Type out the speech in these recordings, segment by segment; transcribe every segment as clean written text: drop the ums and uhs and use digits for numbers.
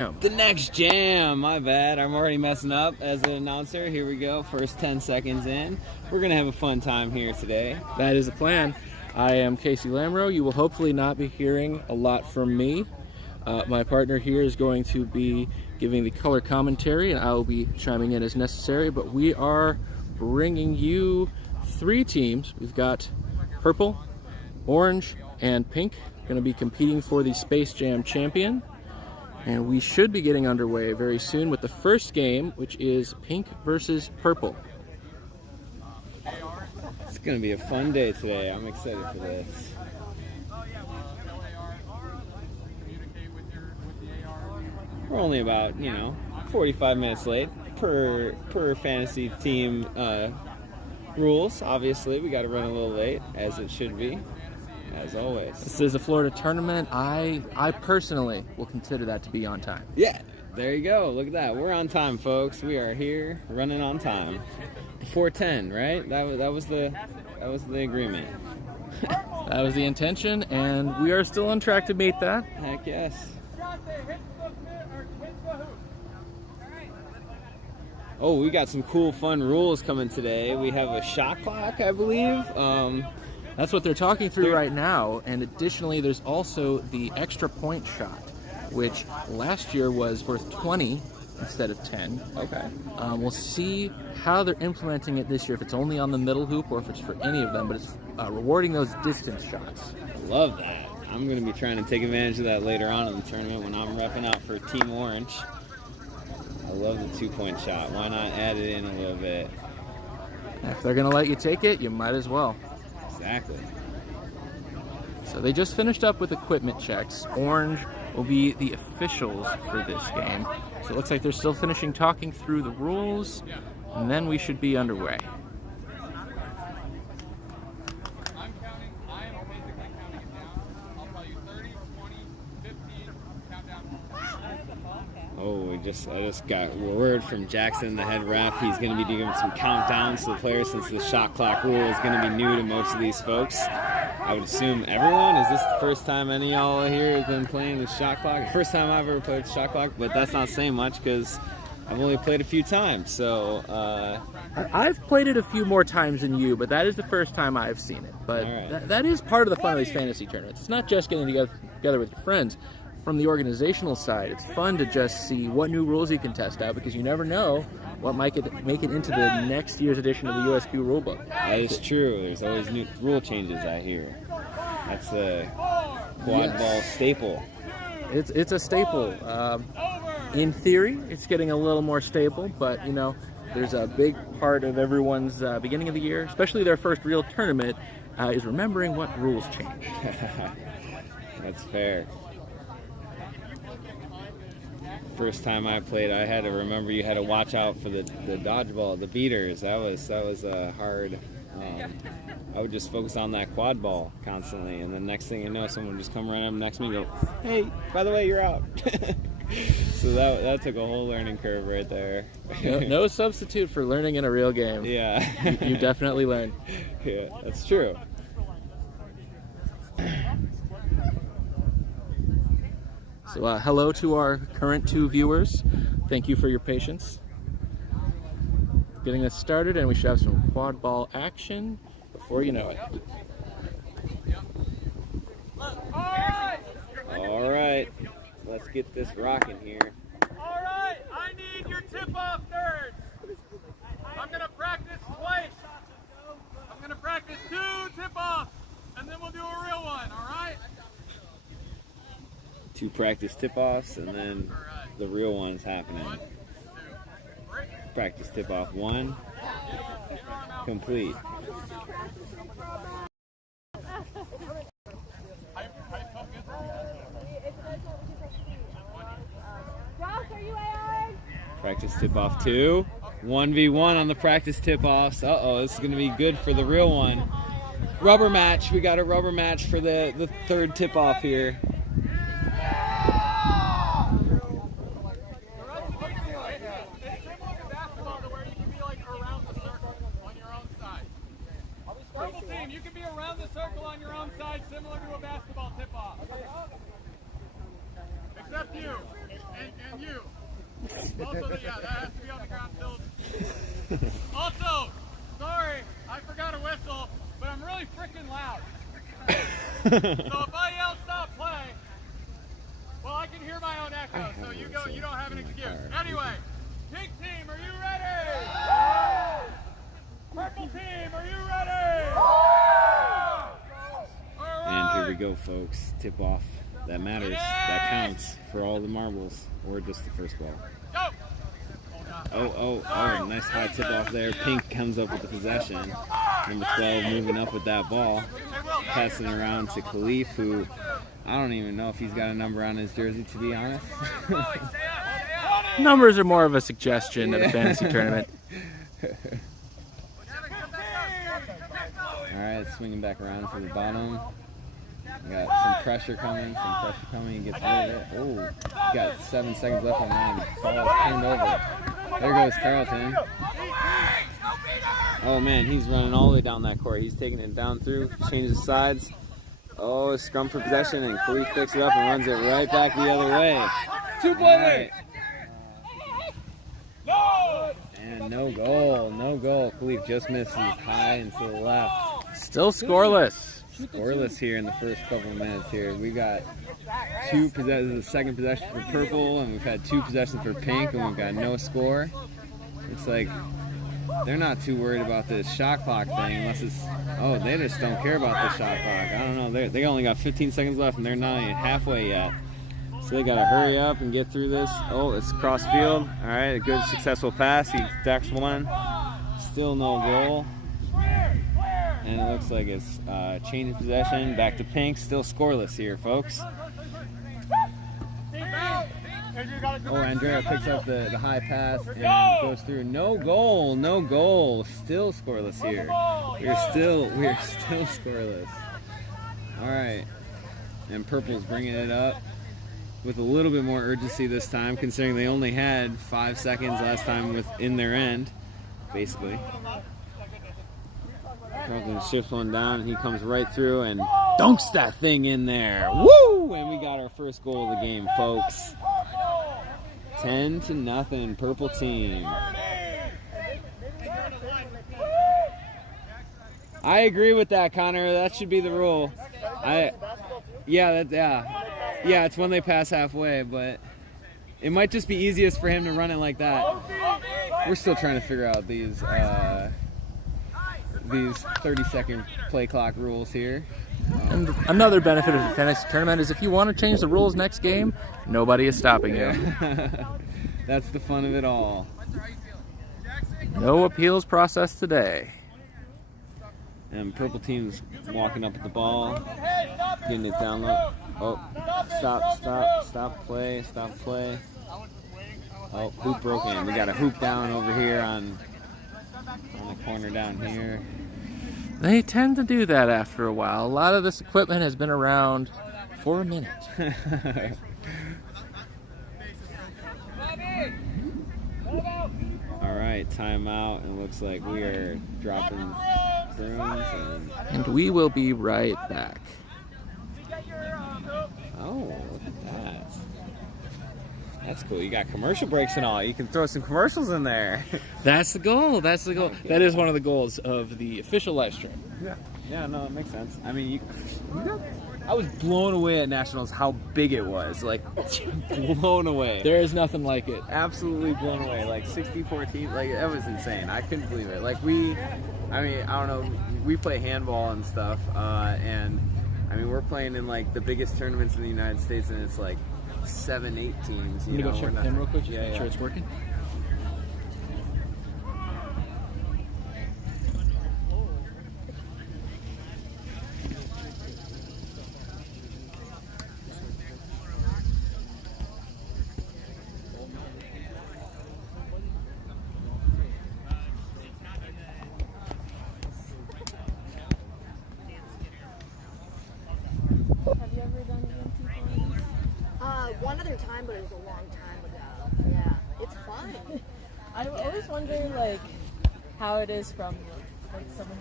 The next jam, my bad. I'm already messing up as an announcer. Here we go, first 10 seconds in. We're going to have a fun time here today. That is the plan. I am Casey Lamro. You will hopefully not be hearing a lot from me. My partner here is going to be giving the color commentary, and I will be chiming in as necessary. But we are bringing you 3 teams. We've got purple, orange, and pink going to be competing for the Space Jam champion. And we should be getting underway very soon with the first game, which is pink versus purple. It's going to be a fun day today. I'm excited for this. We're only about, 45 minutes late per fantasy team rules. Obviously, we got to run a little late, as it should be, as always. This is a Florida tournament. I personally will consider that to be on time. Yeah, there you go. Look at that. We're on time, folks. We are here running on time. Before 10, right? That was the agreement. That was the intention, and we are still on track to meet that. Heck yes. Oh, we got some cool, fun rules coming today. We have a shot clock, I believe. That's what they're talking through right now, and additionally, there's also the extra point shot, which last year was worth 20 instead of 10. Okay. We'll see how they're implementing it this year, if it's only on the middle hoop or if it's for any of them, but it's rewarding those distance shots. I love that. I'm going to be trying to take advantage of that later on in the tournament when I'm repping out for Team Orange. I love the 2-point shot. Why not add it in a little bit? If they're going to let you take it, you might as well. Exactly. So they just finished up with equipment checks. Orange will be the officials for this game. So it looks like they're still finishing talking through the rules, and then we should be underway. Oh, I just got word from Jackson, the head ref. He's going to be doing some countdowns to the players since the shot clock rule is going to be new to most of these folks. I would assume everyone. Is this the first time any of y'all here has been playing the shot clock? First time I've ever played the shot clock, but that's not saying much because I've only played a few times. So I've played it a few more times than you, but that is the first time I've seen it. But right. that is part of the fun of these fantasy tournaments. It's not just getting together with your friends. From the organizational side, it's fun to just see what new rules you can test out, because you never know what might make it into the next year's edition of the USQ rulebook. That is true. There's always new rule changes, I hear. That's a Quadball staple. It's a staple. In theory, it's getting a little more stable, but there's a big part of everyone's beginning of the year, especially their first real tournament, is remembering what rules change. That's fair. First time I played, I had to remember you had to watch out for the dodgeball, the beaters. That was hard. I would just focus on that quad ball constantly, and then next thing you know, someone would just come right up next to me and go, "Hey, by the way, you're out." So that took a whole learning curve right there. No substitute for learning in a real game. Yeah. You definitely learn. Yeah, that's true. So hello to our current 2 viewers. Thank you for your patience. Getting us started, and we should have some quad ball action before you know it. All right, let's get this rocking here. All right, I need your tip-off third. I'm going to practice twice. I'm going to practice 2 tip-offs, and then we'll do a real one, all right? 2 practice tip-offs, and then the real one's happening. Practice tip-off 1, complete. Practice tip-off 2, 1v1 on the practice tip-offs. Uh-oh, this is going to be good for the real one. Rubber match. We got a rubber match for the third tip-off here. You can be around the circle on your own side, similar to a basketball tip-off. Except you. And you. Also, yeah, that has to be on the ground still. Also, sorry, I forgot a whistle, but I'm really freaking loud. So if I yell stop play, well, I can hear my own echo, so you don't have an excuse. Anyway, pink team, are you ready? Purple team, are you ready? And here we go, folks. Tip off. That matters. That counts for all the marbles, or just the first ball. Oh, nice high tip off there. Pink comes up with the possession. Number 12 moving up with that ball. Passing around to Khalif, who I don't even know if he's got a number on his jersey, to be honest. Numbers are more of a suggestion at a fantasy tournament. Alright, swinging back around from the bottom. We got some pressure coming, He gets rid of it. Oh, got 7 seconds left on that. Ball is turned over. There goes Carlton. Oh man, he's running all the way down that court. He's taking it down through, changes sides. Oh, scrum for possession, and Khalif picks it up and runs it right back the other way. 2 play. And no goal. Khalif just misses high and to the left. Still scoreless. Scoreless here in the first couple of minutes here. We got 2 possessions, the second possession for purple, and we've had 2 possessions for pink, and we've got no score. It's like they're not too worried about this shot clock thing unless it's, oh, they just don't care about the shot clock. I don't know. They only got 15 seconds left, and they're not even halfway yet. So they got to hurry up and get through this. Oh, it's cross field. All right, a good successful pass. He decks one. Still no goal. And it looks like it's change of possession. Back to pink. Still scoreless here, folks. Oh, Andrea picks up the high pass and goes through. No goal. Still scoreless here. We're still scoreless. All right. And purple's bringing it up with a little bit more urgency this time, considering they only had 5 seconds last time in their end, basically. Carlton shifts one down, and he comes right through and dunks that thing in there. Woo! And we got our first goal of the game, folks. 10-0, purple team. I agree with that, Connor. That should be the rule. Yeah, it's when they pass halfway, but it might just be easiest for him to run it like that. We're still trying to figure out these 30-second play clock rules here. And another benefit of the fantasy tournament is if you want to change the rules next game, nobody is stopping you. That's the fun of it all. No appeals process today. And purple team's walking up with the ball, getting it down low. Oh, stop play. Oh, hoop broken. We got a hoop down over here on the corner down here. They tend to do that after a while. A lot of this equipment has been around for a minute. All right, timeout. It looks like we are dropping brooms. And we will be right back. Oh, look at that. That's cool. You got commercial breaks and all. You can throw some commercials in there. That's the goal. That is one of the goals of the official live stream. Yeah, no, it makes sense. I mean, I was blown away at Nationals how big it was. Like, blown away. There is nothing like it. Absolutely blown away. Like, 64 teams. Like, that was insane. I couldn't believe it. Like, I don't know. We play handball and stuff. And, I mean, we're playing in, like, the biggest tournaments in the United States. And it's, like, 7-8 teams. You know, go check the pin real quick? Just make sure it's working. One other time, but it was a long time ago. Yeah, it's fun. I always wonder, like, how it is from, like, someone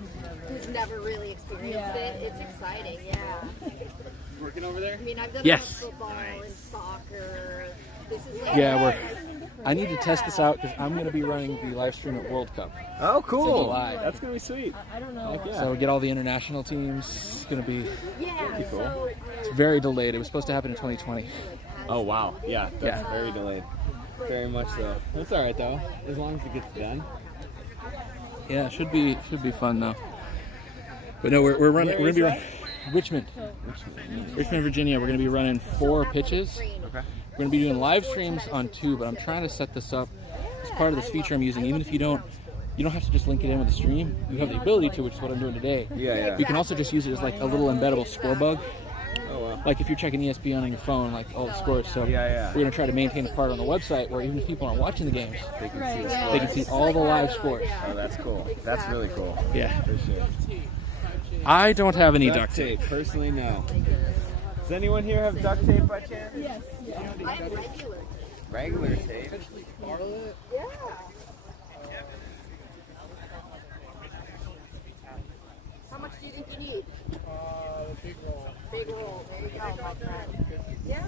who's never really experienced it. It's exciting, yeah. Working over there? I mean, I've done Yes. football and soccer, Yeah, I need to test this out because I'm going to be running the live stream at World Cup. Oh, It's in cool. July. That's going to be sweet. I don't know. Heck yeah. So we get all the international teams. It's going to be cool. it's very delayed. It was supposed to happen in 2020. Oh, wow. Yeah, that's Yeah. very delayed. Very much so. That's all right, though, as long as it gets done. Yeah, it should be fun though. But no, we're running. We're gonna be Richmond, Virginia. We're gonna be running 4 pitches. Okay. We're gonna be doing live streams on 2, but I'm trying to set this up as part of this feature I'm using. Even if you don't have to just link it in with the stream. You have the ability to, which is what I'm doing today. Yeah. You can also just use it as like a little embeddable score bug. Oh, wow. Like if you're checking ESPN on your phone, like all the scores. So Yeah. we're gonna try to maintain a part on the website where even if people aren't watching the games, They can see the they can see all the live scores. Oh, that's cool. That's really cool. Yeah. For sure. I don't have any Duct tape. Personally, no. Does anyone here have duct tape by chance? Yes. I have regular. Regular tape. Yeah. How much do you think you need? Big roll. Big roll. There you go, my friend. Yeah.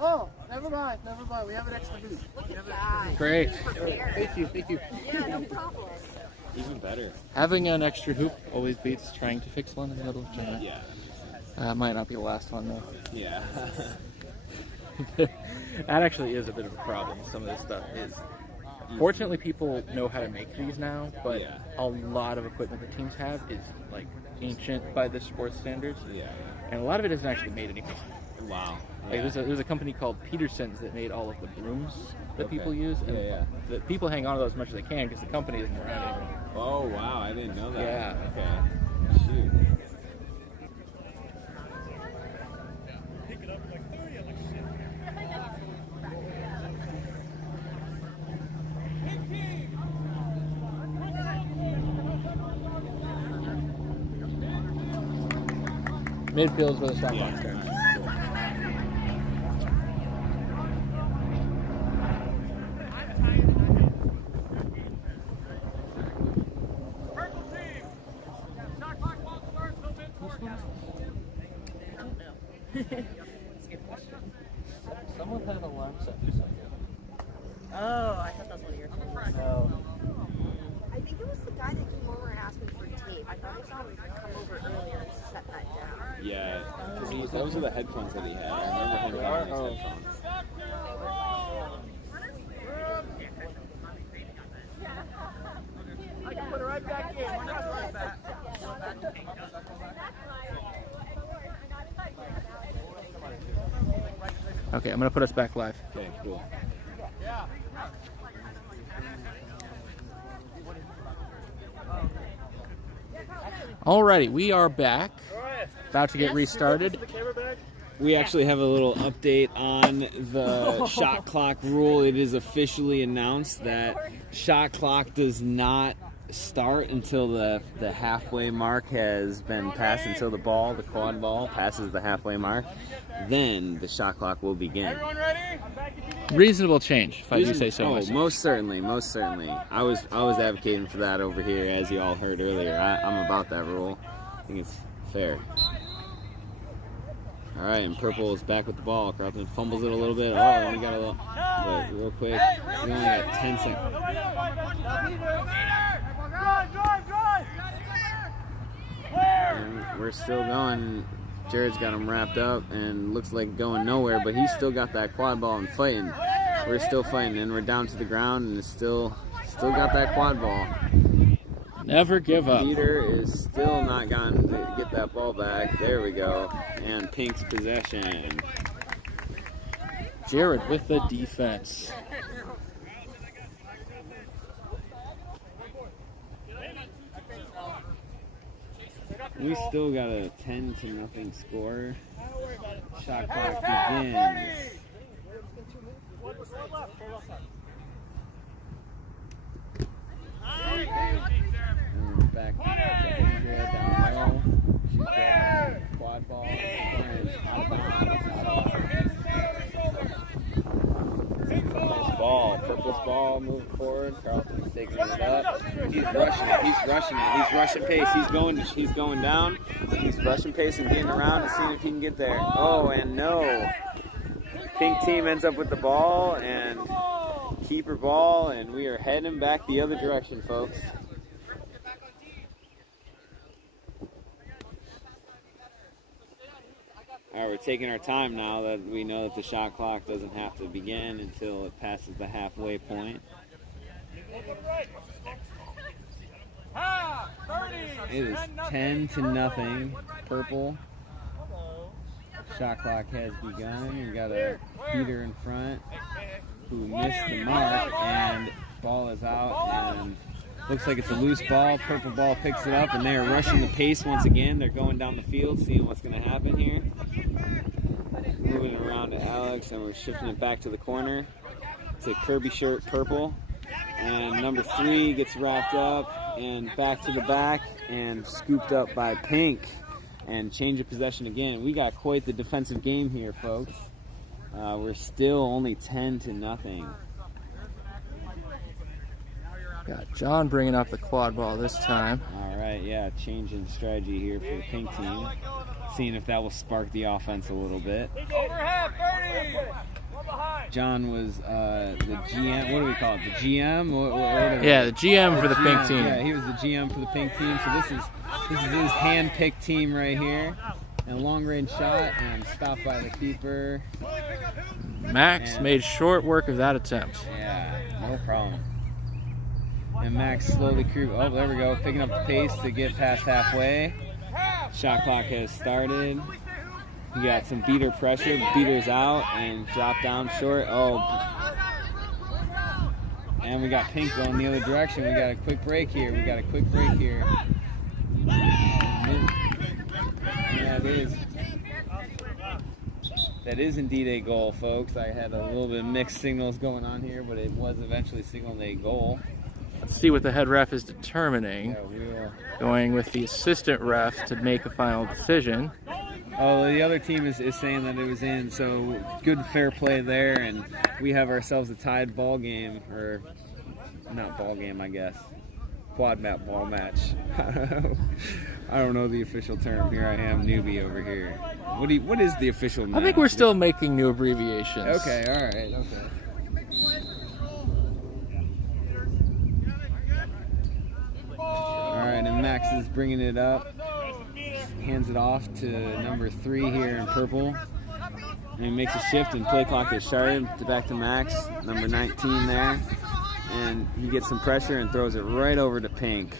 Oh, never mind. We have an extra hoop. Look at that. Great. Thank you. Yeah, no problem. Even better. Having an extra hoop always beats trying to fix one in the middle of China. Yeah. Might not be the last one though. Yeah. That actually is a bit of a problem. Some of this stuff is. Fortunately, people know how to make these now, but Yeah. a lot of equipment that teams have is like ancient by the sports standards, Yeah. and a lot of it isn't actually made anymore. Wow. Like there's a company called Peterson's that made all of the brooms that Okay. people use, and Yeah. the people hang on to those as much as they can because the company isn't around anymore. Oh, wow. I didn't know that. Yeah. Okay. Shoot. Midfield is where the stop Yeah. line starts. Purple team. Shot clock won't start until mid-court. Someone had an alarm set for something. Oh, I thought that was one of your teams. No. I think it was the guy that came over and asked me for tape. I thought I saw him come over earlier and set that down. Yeah. 'Cause those are the headphones that he had. I remember him wearing those headphones. I can put it right back in. We're not going back. Okay, I'm gonna put us back live. Okay, cool. Alrighty, we are back. About to get restarted. We actually have a little update on the shot clock rule. It is officially announced that shot clock does not start until the halfway mark has been passed, until the quad ball passes the halfway mark. Then the shot clock will begin. Everyone ready? Reasonable change, if I do say so Oh, myself. most certainly. I was advocating for that over here, as you all heard earlier. I'm about that rule. I think it's fair. All right, and purple is back with the ball. Carlton fumbles it a little bit. Oh, we got a little, but real quick. We only got 10 seconds. And we're still going. Jared's got him wrapped up and looks like going nowhere, but he's still got that quad ball and fighting. We're still fighting, and we're down to the ground, and it's still got that quad ball. Never give up. Peter is still not gotten to get that ball back. There we go. And Pink's possession. Jared with the defense. We still got a 10-0 score. Shot clock begins. And we're back to Andrea down low. She's grabbing the quad ball. And out of bounds. Purple's ball moving forward. Carlton's taking it up. He's rushing it. He's rushing it. He's rushing pace. He's going down. He's rushing pace and getting around to see if he can get there. Oh, and no. Pink team ends up with the ball and keeper ball, and we are heading back the other direction, folks. All right, we're taking our time now that we know that the shot clock doesn't have to begin until it passes the halfway point. It is 10-0, purple. Shot clock has begun. We got a beater in front who missed the mark, and ball is out, and looks like it's a loose ball. Purple ball picks it up, and they're rushing the pace once again. They're going down the field, seeing what's going to happen here. Moving it around to Alex, and we're shifting it back to the corner to Kirby shirt, purple. And number 3 gets wrapped up and back to the back and scooped up by pink. And change of possession again. We got quite the defensive game here, folks. We're still only 10-0. Got John bringing up the quad ball this time. All right, yeah, changing strategy here for the pink team. Seeing if that will spark the offense a little bit. Overhead, 30. John was the GM. What do we call it? The GM? Yeah, the GM for the pink team. Yeah, he was the GM for the pink team. So this is his hand-picked team right here. And a long-range shot and stopped by the keeper. Max made short work of that attempt. Yeah, no problem. And Max slowly creep. Oh, there we go. Picking up the pace to get past halfway. Shot clock has started. We got some beater pressure. Beater's out and dropped down short. Oh. And we got pink going the other direction. We got a quick break here. Yeah, that is indeed a goal, folks. I had a little bit of mixed signals going on here, but it was eventually signaled a goal. Let's see what the head ref is determining. Yeah, we will. Going with the assistant ref to make a final decision. Oh, the other team is saying that it was in, so good fair play there, and we have ourselves a tied ball game, or not ball game, I guess. Quad map ball match. I don't know the official term. Here I am, newbie over here. What is the official name? I think we're still making new abbreviations. Okay, all right, okay. All right, and Max is bringing it up. Hands it off to number 3 here in purple. And he makes a shift and play clock is started. Back to Max, number 19 there. And he gets some pressure and throws it right over to pink.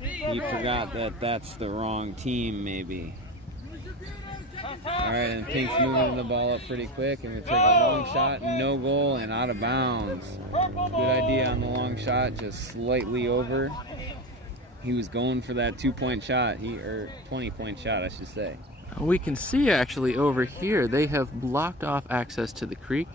He forgot that that's the wrong team, maybe. All right, and pink's moving the ball up pretty quick, and we take a long shot, no goal, and out of bounds. Good idea on the long shot, just slightly over. He was going for that 2-point shot, or 20-point shot, I should say. We can see actually over here, they have blocked off access to the creek.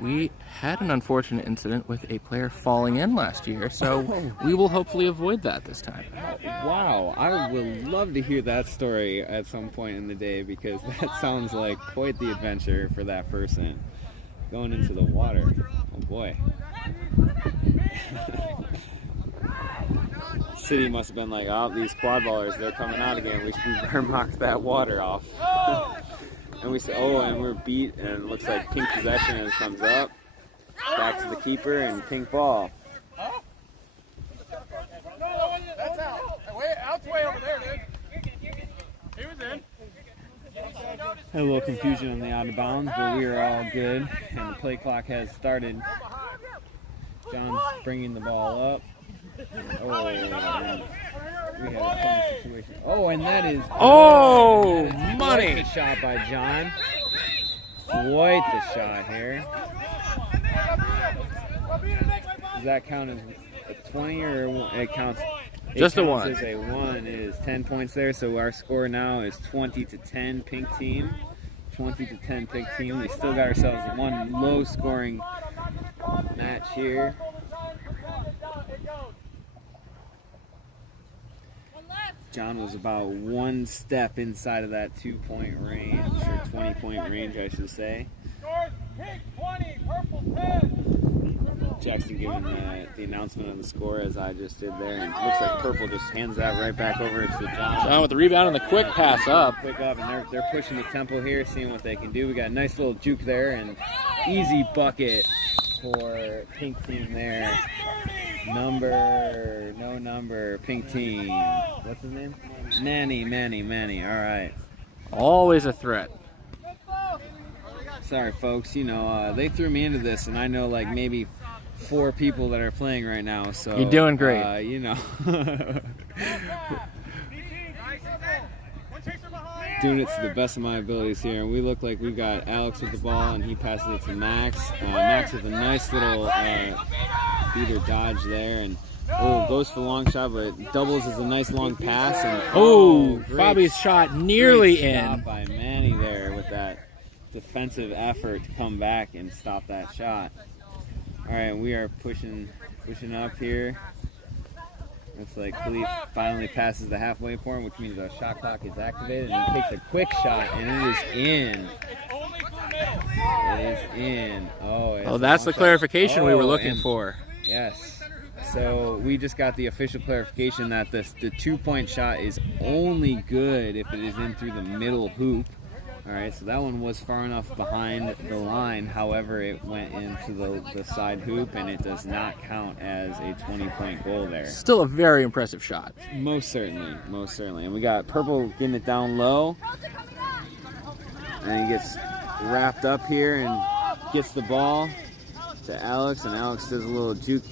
We had an unfortunate incident with a player falling in last year, so we will hopefully avoid that this time. Wow, I would love to hear that story at some point in the day, because that sounds like quite the adventure for that person. Going into the water, oh boy. City must have been like, oh, these quad ballers, they're coming out again. We should mark that water off. And we say, oh, and we're beat, and it looks like pink possession, and it comes up. Back to the keeper, and pink ball. That's out. Out's way over there, dude. He was in. Had a little confusion on the out of bounds, but we are all good. And the play clock has started. John's bringing the ball up. Oh, we had a funny situation. Oh, and that is... Oh, that is money! Quite the shot by John. Quite the shot here. Does that count as a 20, or it counts? Just a counts 1. As a 1 is 10 points there, so our score now is 20-10 pink team. 20-10 pink team. We still got ourselves one low-scoring match here. John was about 1 step inside of that 2-point range, or 20-point range, I should say. Pink 20, purple 10. Jackson giving the announcement of the score as I just did there. And it looks like Purple just hands that right back over to John. John with the rebound and the quick pass up. Quick up, and they're pushing the tempo here, seeing what they can do. We got a nice little juke there, and easy bucket for pink team there. No number, pink team. What's his name? Manny. All right. Always a threat. Sorry, folks. You know, they threw me into this, and I know like maybe 4 people that are playing right now. So you're doing great. You know, doing it to the best of my abilities here. And we look like we've got Alex with the ball, and he passes it to Max. Max with a nice little beater dodge there, and goes for the long shot, but doubles as a nice long pass. And Bobby's shot nearly great stop in. by Manny there with that defensive effort to come back and stop that shot. All right, we are pushing up here. Looks like Khalif finally passes the halfway point, which means the shot clock is activated, and he takes a quick shot, and it is in. It is in. Oh, that's the clarification we were looking for. Yes. So we just got the official clarification that the 2-point shot is only good if it is in through the middle hoop. All right, so that one was far enough behind the line. However, it went into the side hoop, and it does not count as a 20-point goal there. Still a very impressive shot. Most certainly. And we got Purple getting it down low. And he gets wrapped up here and gets the ball to Alex, and Alex does a little juke,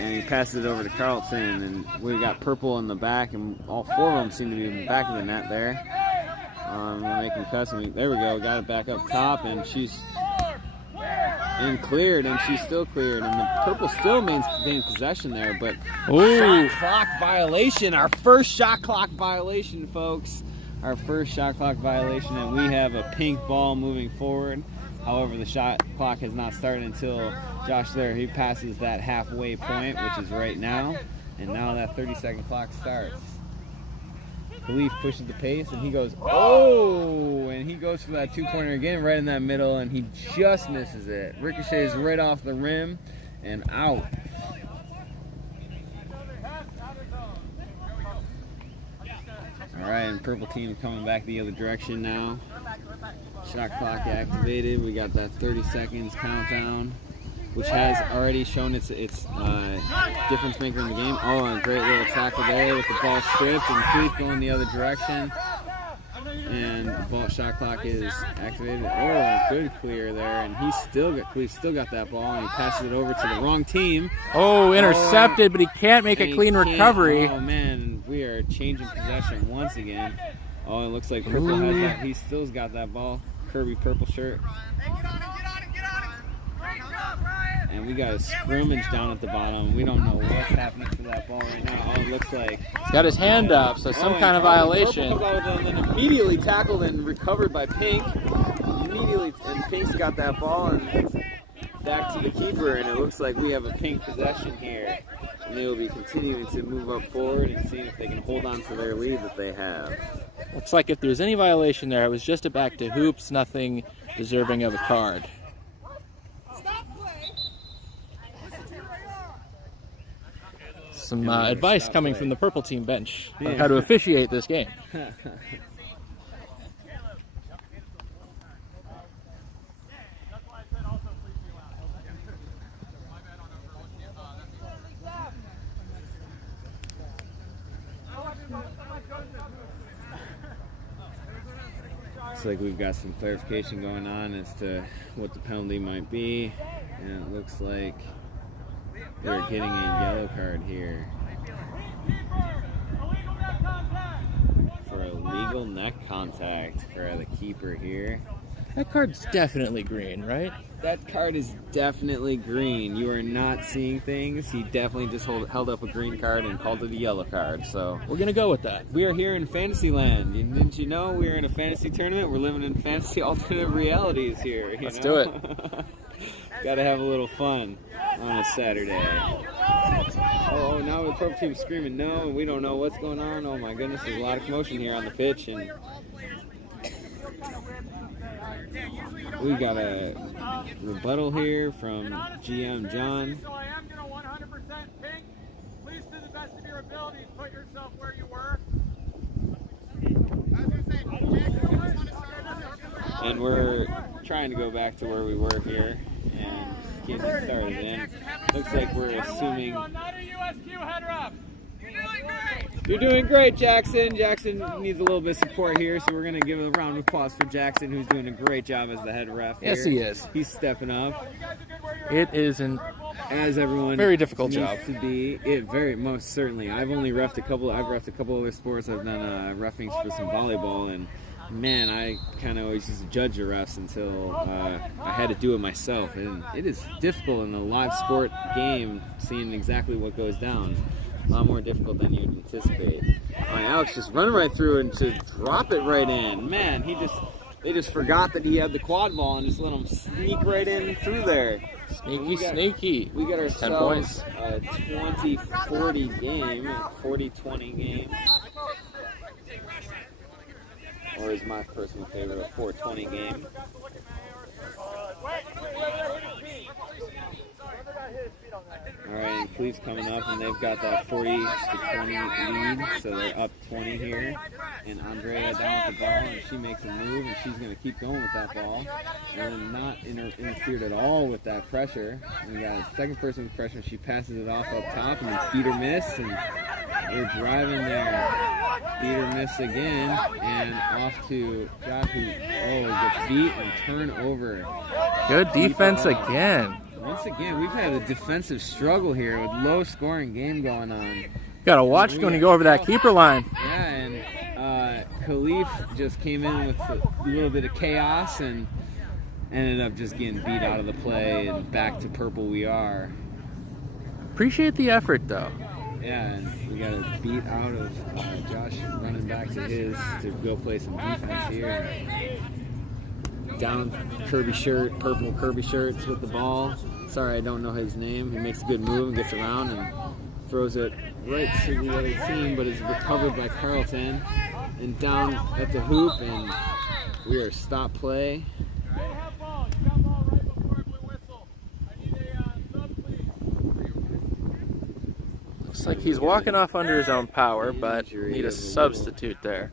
and he passes it over to Carlton, and we got Purple in the back, and all 4 of them seem to be in the back of the net there. We're making cuts, and there we go, got it back up top, and she's cleared, and she's still cleared, and the Purple still maintains possession there, but shot clock violation, our first shot clock violation, folks. Our first shot clock violation, and we have a pink ball moving forward. However, the shot clock has not started until Josh there, he passes that halfway point, which is right now, and now that 30-second clock starts. Khalif pushes the pace, and he goes, and he goes for that 2-pointer again right in that middle, and he just misses it. Ricochets right off the rim and out. All right, and Purple team coming back the other direction now. Shot clock activated. We got that 30 seconds countdown, which has already shown its difference maker in the game. Oh, and a great little tackle there with the ball stripped, and Keith going the other direction. And the ball shot clock is activated. Oh, good clear there, and Keith still got that ball, and he passes it over to the wrong team. Oh, intercepted, but he can't make a clean recovery. Oh man, we are changing possession once again. Oh, it looks like Purple has that. He still's got that ball. Kirby purple shirt. And we got a scrimmage down at the bottom. We don't know what's happening to that ball right now. Oh, it looks like he's got his hand up, so some kind of violation. Purple comes out, and then immediately tackled and recovered by Pink. Immediately, and Pink's got that ball and back to the keeper, and it looks like we have a Pink possession here. And they will be continuing to move up forward and see if they can hold on to their lead that they have. Looks like if there's any violation there, it was just a back to hoops, nothing deserving of a card. Some advice coming from the Purple team bench on how to officiate this game. Looks like we've got some clarification going on as to what the penalty might be, and it looks like we're getting a yellow card here for illegal neck contact for the keeper here. That card's definitely green, right? That card is definitely green. You are not seeing things. He definitely just held up a green card and called it a yellow card. So we're going to go with that. We are here in Fantasyland. Didn't you know we are in a fantasy tournament? We're living in fantasy alternative realities here. Let's do it. Got to have a little fun on a Saturday. Oh, now the Purple team's screaming no, and we don't know what's going on. Oh my goodness, there's a lot of commotion here on the pitch. And We got a rebuttal here from GM John. So I am going to 100% pink. Please, to the best of your abilities, put yourself where you were. And we're trying to go back to where we were here and get started in. Looks like we're assuming. Not a USQ head rep. You're doing great, Jackson. Jackson needs a little bit of support here, so we're going to give a round of applause for Jackson, who's doing a great job as the head ref here. Yes, he is. He's stepping up. It is an As everyone very difficult needs job to be. It very most certainly. I've refed a couple other sports. I've done roughings for some volleyball, and man, I kind of always used to judge the refs until I had to do it myself, and it is difficult in a live sport game seeing exactly what goes down. A lot more difficult than you'd anticipate. All right, Alex just running right through and to drop it right in. Man, they just forgot that he had the quad ball and just let him sneak right in through there. sneaky. We got 10 ourselves points. a 20-40 game, 40-20 game. Or is my personal favorite a 4-20 game. All right, and Cleve's coming up, and they've got that 40-20 lead, so they're up 20 here. And Andrea down with the ball, and she makes a move, and she's going to keep going with that ball, and not interfered at all with that pressure. And we got a second person with pressure. She passes it off up top, and it's beat or miss, and we're driving there. Beat or miss again, and off to Josh, who gets beat and turn over. Good defense again. Once again, we've had a defensive struggle here with low-scoring game going on. Got to watch when you go over that keeper line. Yeah, and Khalif just came in with a little bit of chaos and ended up just getting beat out of the play, and back to purple we are. Appreciate the effort, though. Yeah, and we got a beat out of Josh running back to go play some defense here. Down Kirby shirt, purple Kirby shirts with the ball. Sorry, I don't know his name. He makes a good move and gets around and throws it right to the other team, but it's recovered by Carlton. And down at the hoop, and we are stop play. Looks like he's walking off under his own power, but need a substitute there.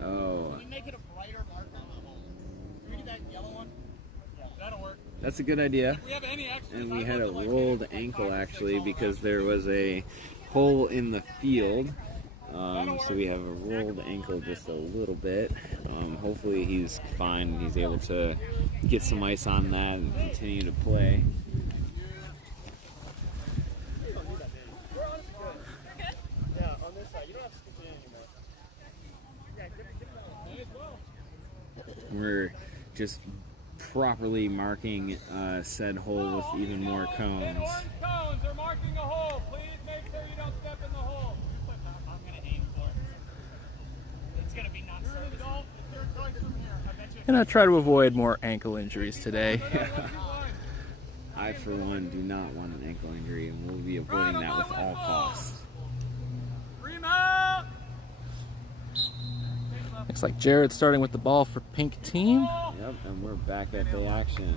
Oh. Can you make it a brighter mark on the hole? Can we do that yellow one? Yeah, that'll work. That's a good idea. If we have any extras, And we had a rolled ankle actually because there was a hole in the field. So we have a rolled ankle just a little bit. Hopefully he's fine and he's able to get some ice on that and continue to play. We're just properly marking said hole with even more cones. cones are marking a hole. Please make sure you don't step in the hole. I'm going to aim for it. It's going to be not so. It's your choice from here. I bet you. Gonna try to avoid more ankle injuries today. I, for one, do not want an ankle injury, and we'll be avoiding that with all costs. Remount! Looks like Jared's starting with the ball for pink team. Yep, and we're back at the action.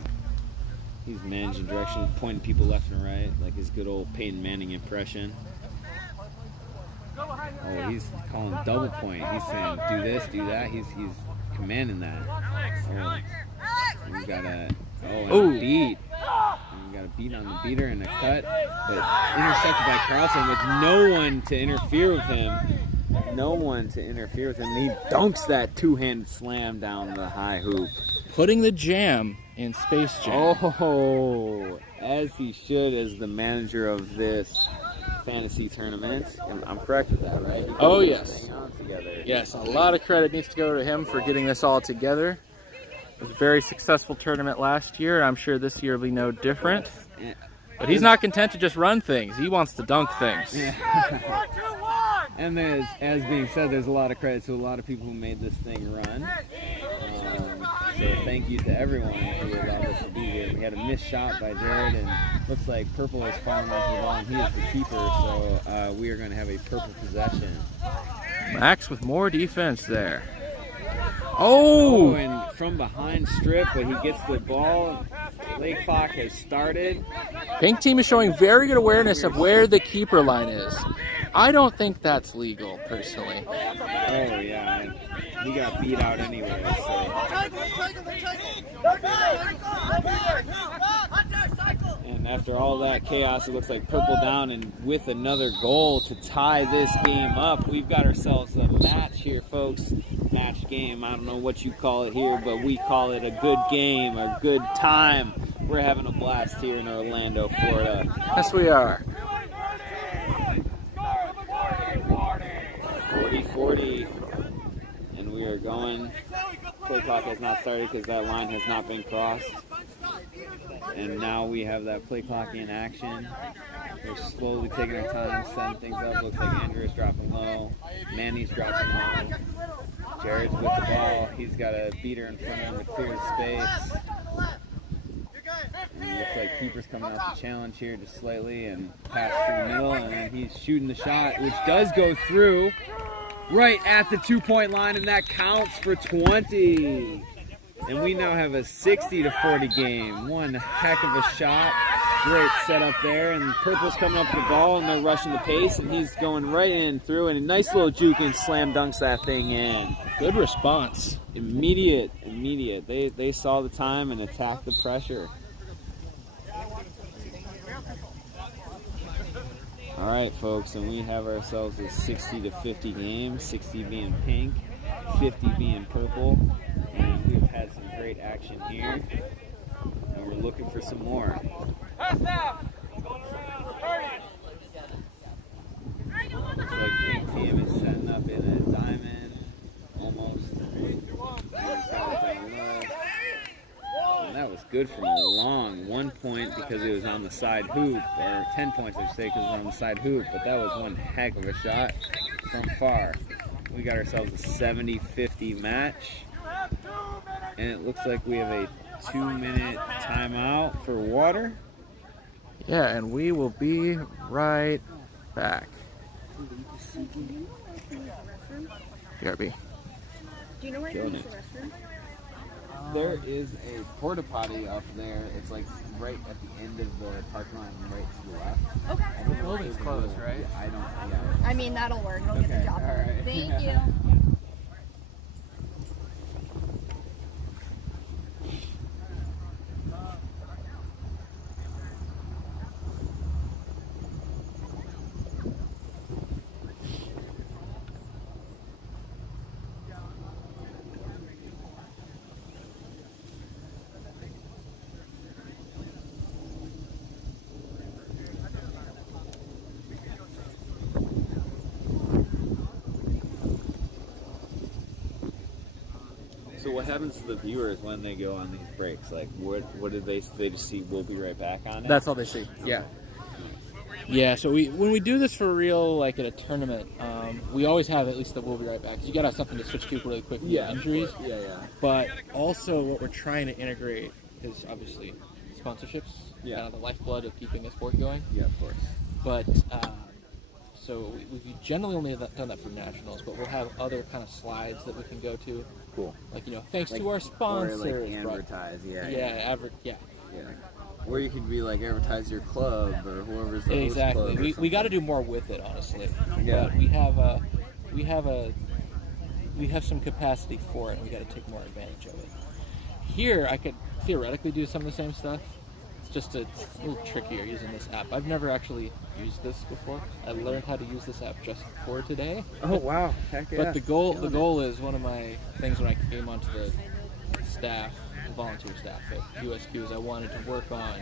He's managing direction, pointing people left and right, like his good old Peyton Manning impression. Oh, he's calling double point. He's saying, do this, do that. He's commanding that. Oh, we got a beat. And we got a beat on the beater and a cut, but intercepted by Carlson with no one to interfere with him. No one to interfere with him. He dunks that two-handed slam down the high hoop. Putting the jam in Space Jam. Oh, as he should as the manager of this fantasy tournament. I'm correct with that, right? Oh, yes. Hang on together. Yes, a lot of credit needs to go to him for getting this all together. It was a very successful tournament last year. I'm sure this year will be no different. But he's not content to just run things. He wants to dunk things. And as being said, there's a lot of credit to a lot of people who made this thing run. So thank you to everyone who allowed us to be here. We had a missed shot by Jared, and looks like purple has fallen onto the ball, and he is the keeper. So we are going to have a purple possession. Max with more defense there. Oh, Oh! and from behind strip, but he gets the ball. Play clock has started. Pink team is showing very good awareness of where the keeper line is. I don't think that's legal, personally. Oh, yeah. He got beat out anyway, so. And after all that chaos, it looks like purple down, and with another goal to tie this game up, we've got ourselves a match here, folks. Match game. I don't know what you call it here, but we call it a good game, a good time. We're having a blast here in Orlando, Florida. Yes, we are. 40-40. And we are going. Play clock has not started because that line has not been crossed. And now we have that play clock in action. We're slowly taking our time, setting things up. Looks like Andrew's dropping low. Manny's dropping low. Jared's with the ball. He's got a beater in front of him to clear the space. And it looks like keeper's coming off the challenge here just slightly and pass through the middle. And then he's shooting the shot, which does go through right at the 2-point line, and that counts for 20. And we now have a 60-40 game. One heck of a shot. Great setup there, and purple's coming up with the ball, and they're rushing the pace, and he's going right in through, and a nice little juke and slam dunks that thing in. Good response. Immediate. They saw the time and attacked the pressure. All right, folks, and we have ourselves a 60-50 game, 60 being pink, 50 being purple, and we've had some great action here, and we're looking for some more. Looks like pink team is setting up in a diamond, almost. And that was good from a long 1 point because it was on the side hoop, or 10 points I should say because it was on the side hoop, but that was one heck of a shot from far. We got ourselves a 70-50 match, and it looks like we have a 2-minute timeout for water. Yeah, and we will be right back. BRB. Do you know where you can use the restroom? There is a porta potty up there. It's like right at the end of the parking lot, right to the left. Okay. The building's closed, right? Yeah, I don't. Yeah. I mean, that'll work. It'll get the job all done. right. Thank you. So what happens to the viewers when they go on these breaks? Like, what did they just see? We'll be right back on it. That's all they see. Yeah. Yeah. So when we do this for real, like at a tournament, we always have at least the "we'll be right back." 'Cause you gotta have something to switch to really quick. Yeah. Injuries. Yeah. But also, what we're trying to integrate is obviously sponsorships. Yeah. Kind of the lifeblood of keeping a sport going. Yeah, of course. But so we've generally only done that for nationals, but we'll have other kind of slides that we can go to. Cool. Like, thanks Like, to our sponsors. Or like advertise. Yeah. Yeah. Or you could be like advertise your club or whoever's the host Exactly. club. We got to do more with it, honestly. Yeah. But we have some capacity for it, and we got to take more advantage of it. Here, I could theoretically do some of the same stuff. It's a little trickier using this app. I've never actually used this before. I learned how to use this app just for today. Oh wow! Heck yeah. But the goal is one of my things when I came onto the staff, the volunteer staff at USQ, is I wanted to work on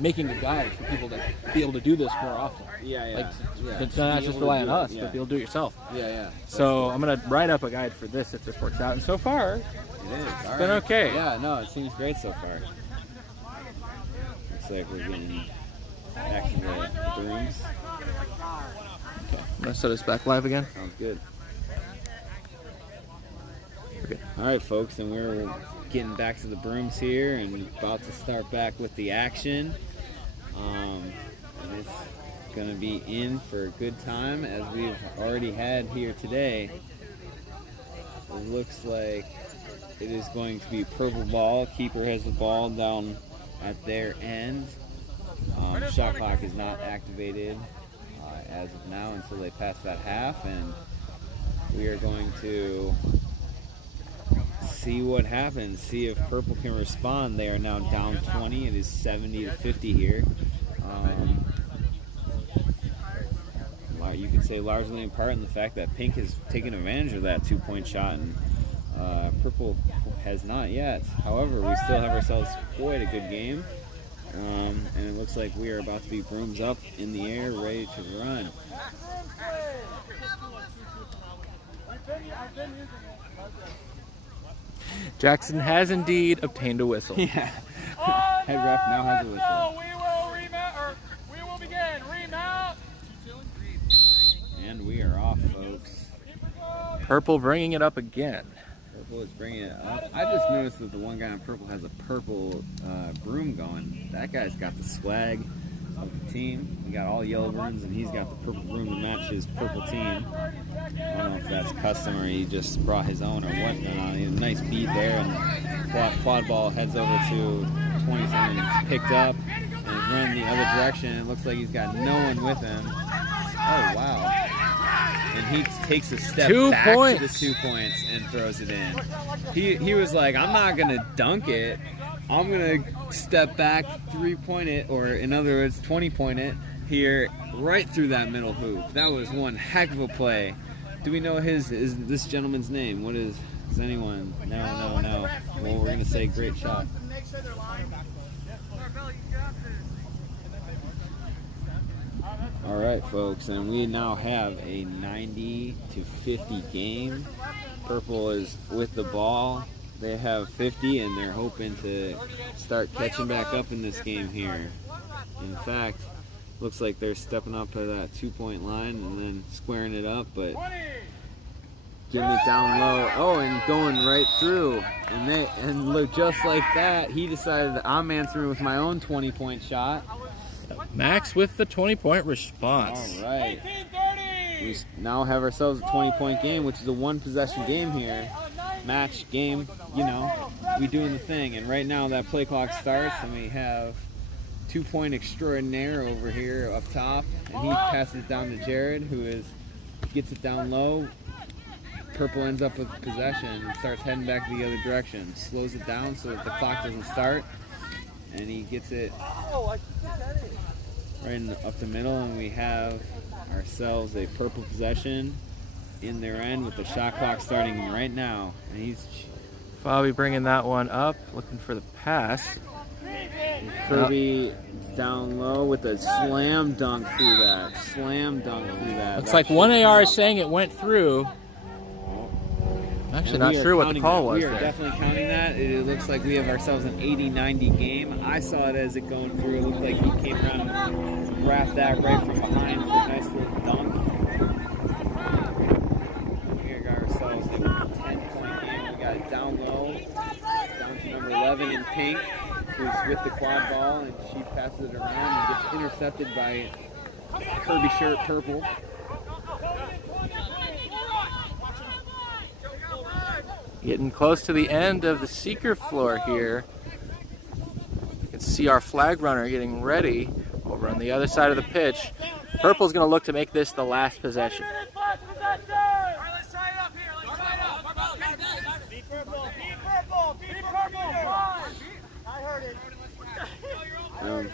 making a guide for people to be able to do this more often. Yeah. It's not just rely on us, but be able to do it yourself. Yeah. So I'm gonna write up a guide for this if this works out. And so far, It is. It's been okay. Yeah, no, it seems great so far. Looks like we're getting back to the brooms. Okay, I'm gonna set us back live again. Sounds good. Okay. All right, folks, and we're getting back to the brooms here and about to start back with the action. And it's going to be in for a good time, as we've already had here today. It looks like it is going to be purple ball. Keeper has the ball down at their end. Shot clock is not activated as of now until they pass that half, and we are going to see what happens, see if purple can respond. They are now down 20. It is 70-50 here. You could say largely in part in the fact that pink has taken advantage of that 2-point shot, and purple has not yet. However, we still have ourselves quite a good game, and it looks like we are about to be brooms up in the air, ready to run. Jackson has indeed obtained a whistle. Yeah. Head ref now has a whistle. We will begin. Remount. And we are off, folks. Purple bringing it up again. Purple is bringing it up. I just noticed that the one guy in purple has a purple broom going. That guy's got the swag of the team. He got all yellow brooms, and he's got the purple broom to match his purple team. I don't know if that's custom or he just brought his own or what's going on. He had a nice beat there, and quad ball heads over to 20-something. It's picked up and is running the other direction. It looks like he's got no one with him. Oh, wow. And he takes a step back to the 2 points and throws it in. He was like, I'm not going to dunk it. I'm going to step back, 3-point it, or in other words, 20-point it here right through that middle hoop. That was one heck of a play. Do we know this gentleman's name? What is, does anyone? No. Well, we're going to say great shot. All right, folks, and we now have a 90-50 game. Purple is with the ball. They have 50, and they're hoping to start catching back up in this game here. In fact, looks like they're stepping up to that 2-point line and then squaring it up, but getting it down low. Oh, and going right through. And look, just like that, he decided that I'm answering with my own 20-point shot. Max with the 20-point response. All right. We now have ourselves a 20-point game, which is a one-possession game here. Match game, you know, we doing the thing. And right now that play clock starts, and we have 2-point extraordinaire over here up top. And he passes it down to Jared, who gets it down low. Purple ends up with possession and starts heading back the other direction. Slows it down so that the clock doesn't start. And he gets it right up the middle, and we have ourselves a purple possession in their end with the shot clock starting right now. And he's Bobby bringing that one up, looking for the pass. Kirby down low with a slam dunk through that. Looks like one AR is saying it went through. I'm actually not sure what the call was. We are definitely counting that. It looks like we have ourselves an 80-90 game. I saw it as it going through. It looked like he came around and wrapped that right from behind for a nice little dunk. We got ourselves a 10-point game. We got it down low, down to number 11 in pink, who's with the quad ball, and she passes it around and gets intercepted by Kirby shirt purple. Getting close to the end of the seeker floor here. You can see our flag runner getting ready over on the other side of the pitch. Purple's going to look to make this the last possession.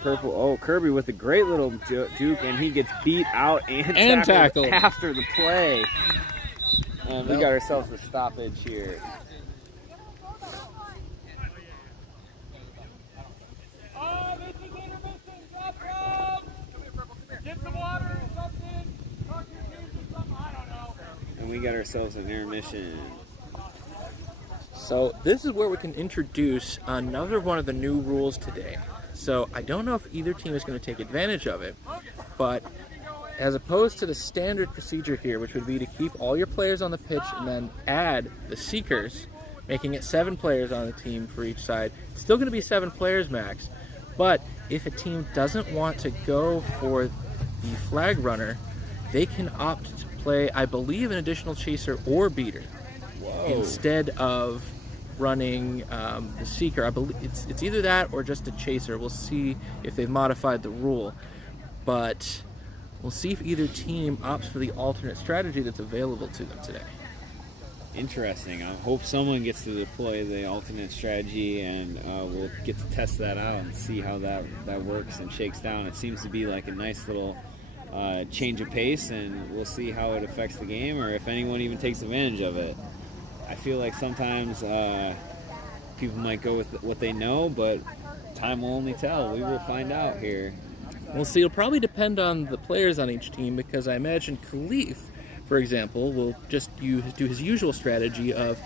Purple. Kirby with a great little juke, and he gets beat out and tackled after the play. And we got ourselves a stoppage here. And we got ourselves an intermission. So this is where we can introduce another one of the new rules today. So I don't know if either team is going to take advantage of it, but as opposed to the standard procedure here, which would be to keep all your players on the pitch and then add the seekers, making it 7 players on the team for each side. It's still going to be 7 players max, but if a team doesn't want to go for the flag runner, they can opt to play, I believe, an additional chaser or beater. Whoa. Instead of running the seeker. I believe it's either that or just a chaser. We'll see if they've modified the rule, but we'll see if either team opts for the alternate strategy that's available to them today. Interesting. I hope someone gets to deploy the alternate strategy, and we'll get to test that out and see how that works and shakes down. It seems to be like a nice little change of pace, and we'll see how it affects the game, or if anyone even takes advantage of it. I feel like sometimes people might go with what they know, but time will only tell. We will find out here. We'll see. It'll probably depend on the players on each team, because I imagine Khalif, for example, will just do his usual strategy of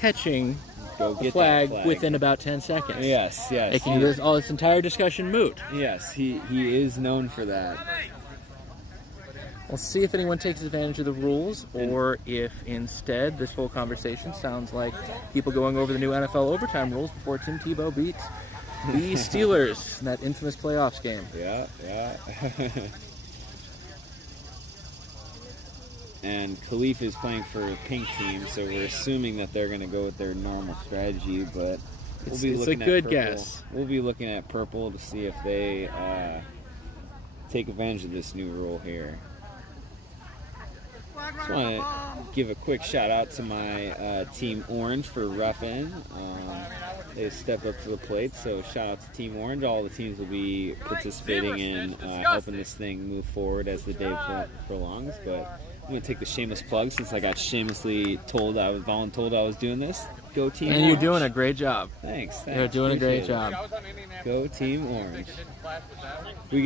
catching the flag within about 10 seconds. Yes. Making this entire discussion moot. Yes, he is known for that. We'll see if anyone takes advantage of the rules, or if instead this whole conversation sounds like people going over the new NFL overtime rules before Tim Tebow beats the Steelers in that infamous playoffs game. Yeah. And Khalif is playing for a pink team, so we're assuming that they're going to go with their normal strategy, but we'll be it's looking a good at purple. guess. We'll be looking at purple to see if they take advantage of this new rule here. Just want to give a quick shout out to my Team Orange for roughing. They stepped up to the plate, so shout out to Team Orange. All the teams will be participating in helping this thing move forward as the day prolongs. But I'm going to take the shameless plug, since I got shamelessly told I was doing this. Go Team Orange. And you're doing a great job. Thanks. You're doing a great job. Go Team Orange. We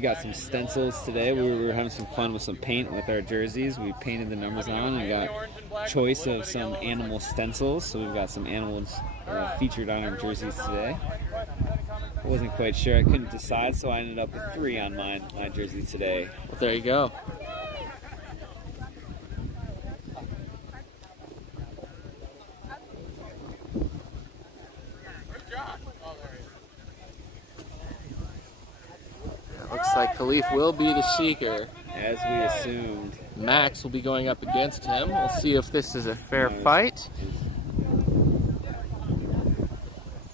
got some stencils today. We were having some fun with some paint with our jerseys. We painted the numbers on and got choice of some animal stencils. So we've got some animals featured on our jerseys today. I wasn't quite sure. I couldn't decide, so I ended up with 3 on my jersey today. Well, there you go. Looks like Khalif will be the seeker. As we assumed. Max will be going up against him. We'll see if this is a fair fight.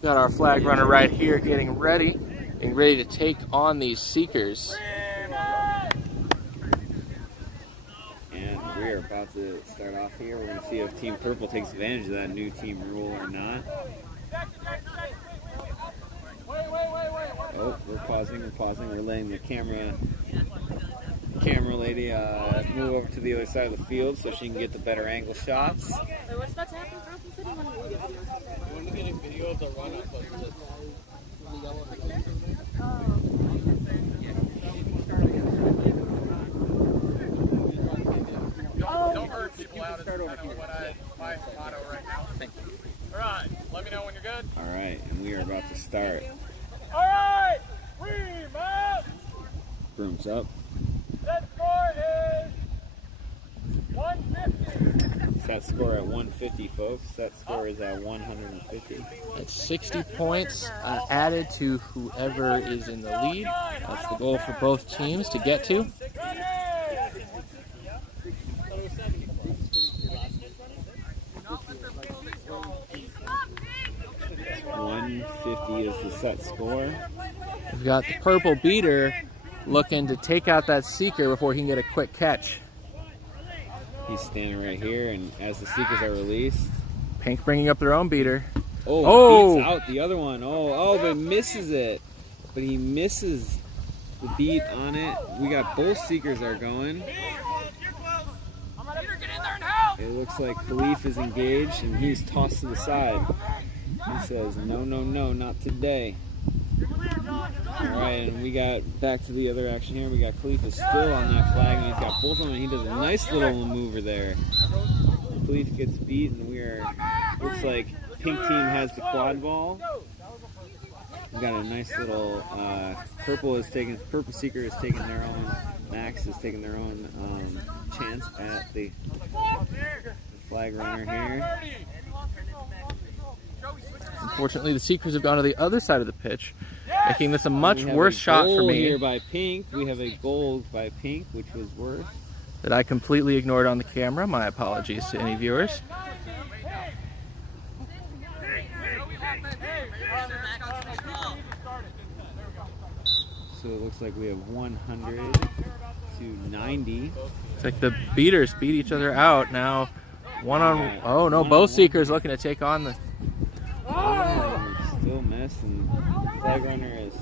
Got our flag runner right here getting ready to take on these seekers. And we're about to start off here. We're going to see if Team Purple takes advantage of that new team rule or not. Oh, we're pausing. We're letting the camera lady move over to the other side of the field so she can get the better angle shots. What's about to happen? I want to get a video of the run-up of this. Don't hurt people out. It's kind of what my motto right now. Thank you. All right, let me know when you're good. All right, and we are about to start. All right, ream up. Brooms up. That score is 150. Set score at 150, folks. Set score is at 150. That's 60 points added to whoever is in the lead. That's the goal for both teams to get to. 150 is the set score. We've got the purple beater looking to take out that seeker before he can get a quick catch. He's standing right here, and as the seekers are released. Pink bringing up their own beater. Oh, beats out the other one. But misses it. But he misses the beat on it. We got both seekers are going. It looks like Khalif is engaged, and he's tossed to the side. He says, no, not today. Alright, and we got back to the other action here. We got Khalif is still on that flag, and he's got both of them, and he does a nice little maneuver there. Khalif gets beat, and looks like pink team has the quad ball. We got a nice little, purple seeker is taking their own, Max is taking their own chance at the flag runner here. Unfortunately, the seekers have gone to the other side of the pitch making this a much We have worse a shot for goal me here by Pink. We have a goal by Pink, which was worse. that I completely ignored on the camera. My apologies to any viewers. So it looks like we have 100 to 90. It's like the beaters beat each other out now. One on. Oh no, both seekers looking to take on the. Still missed, and flag runner is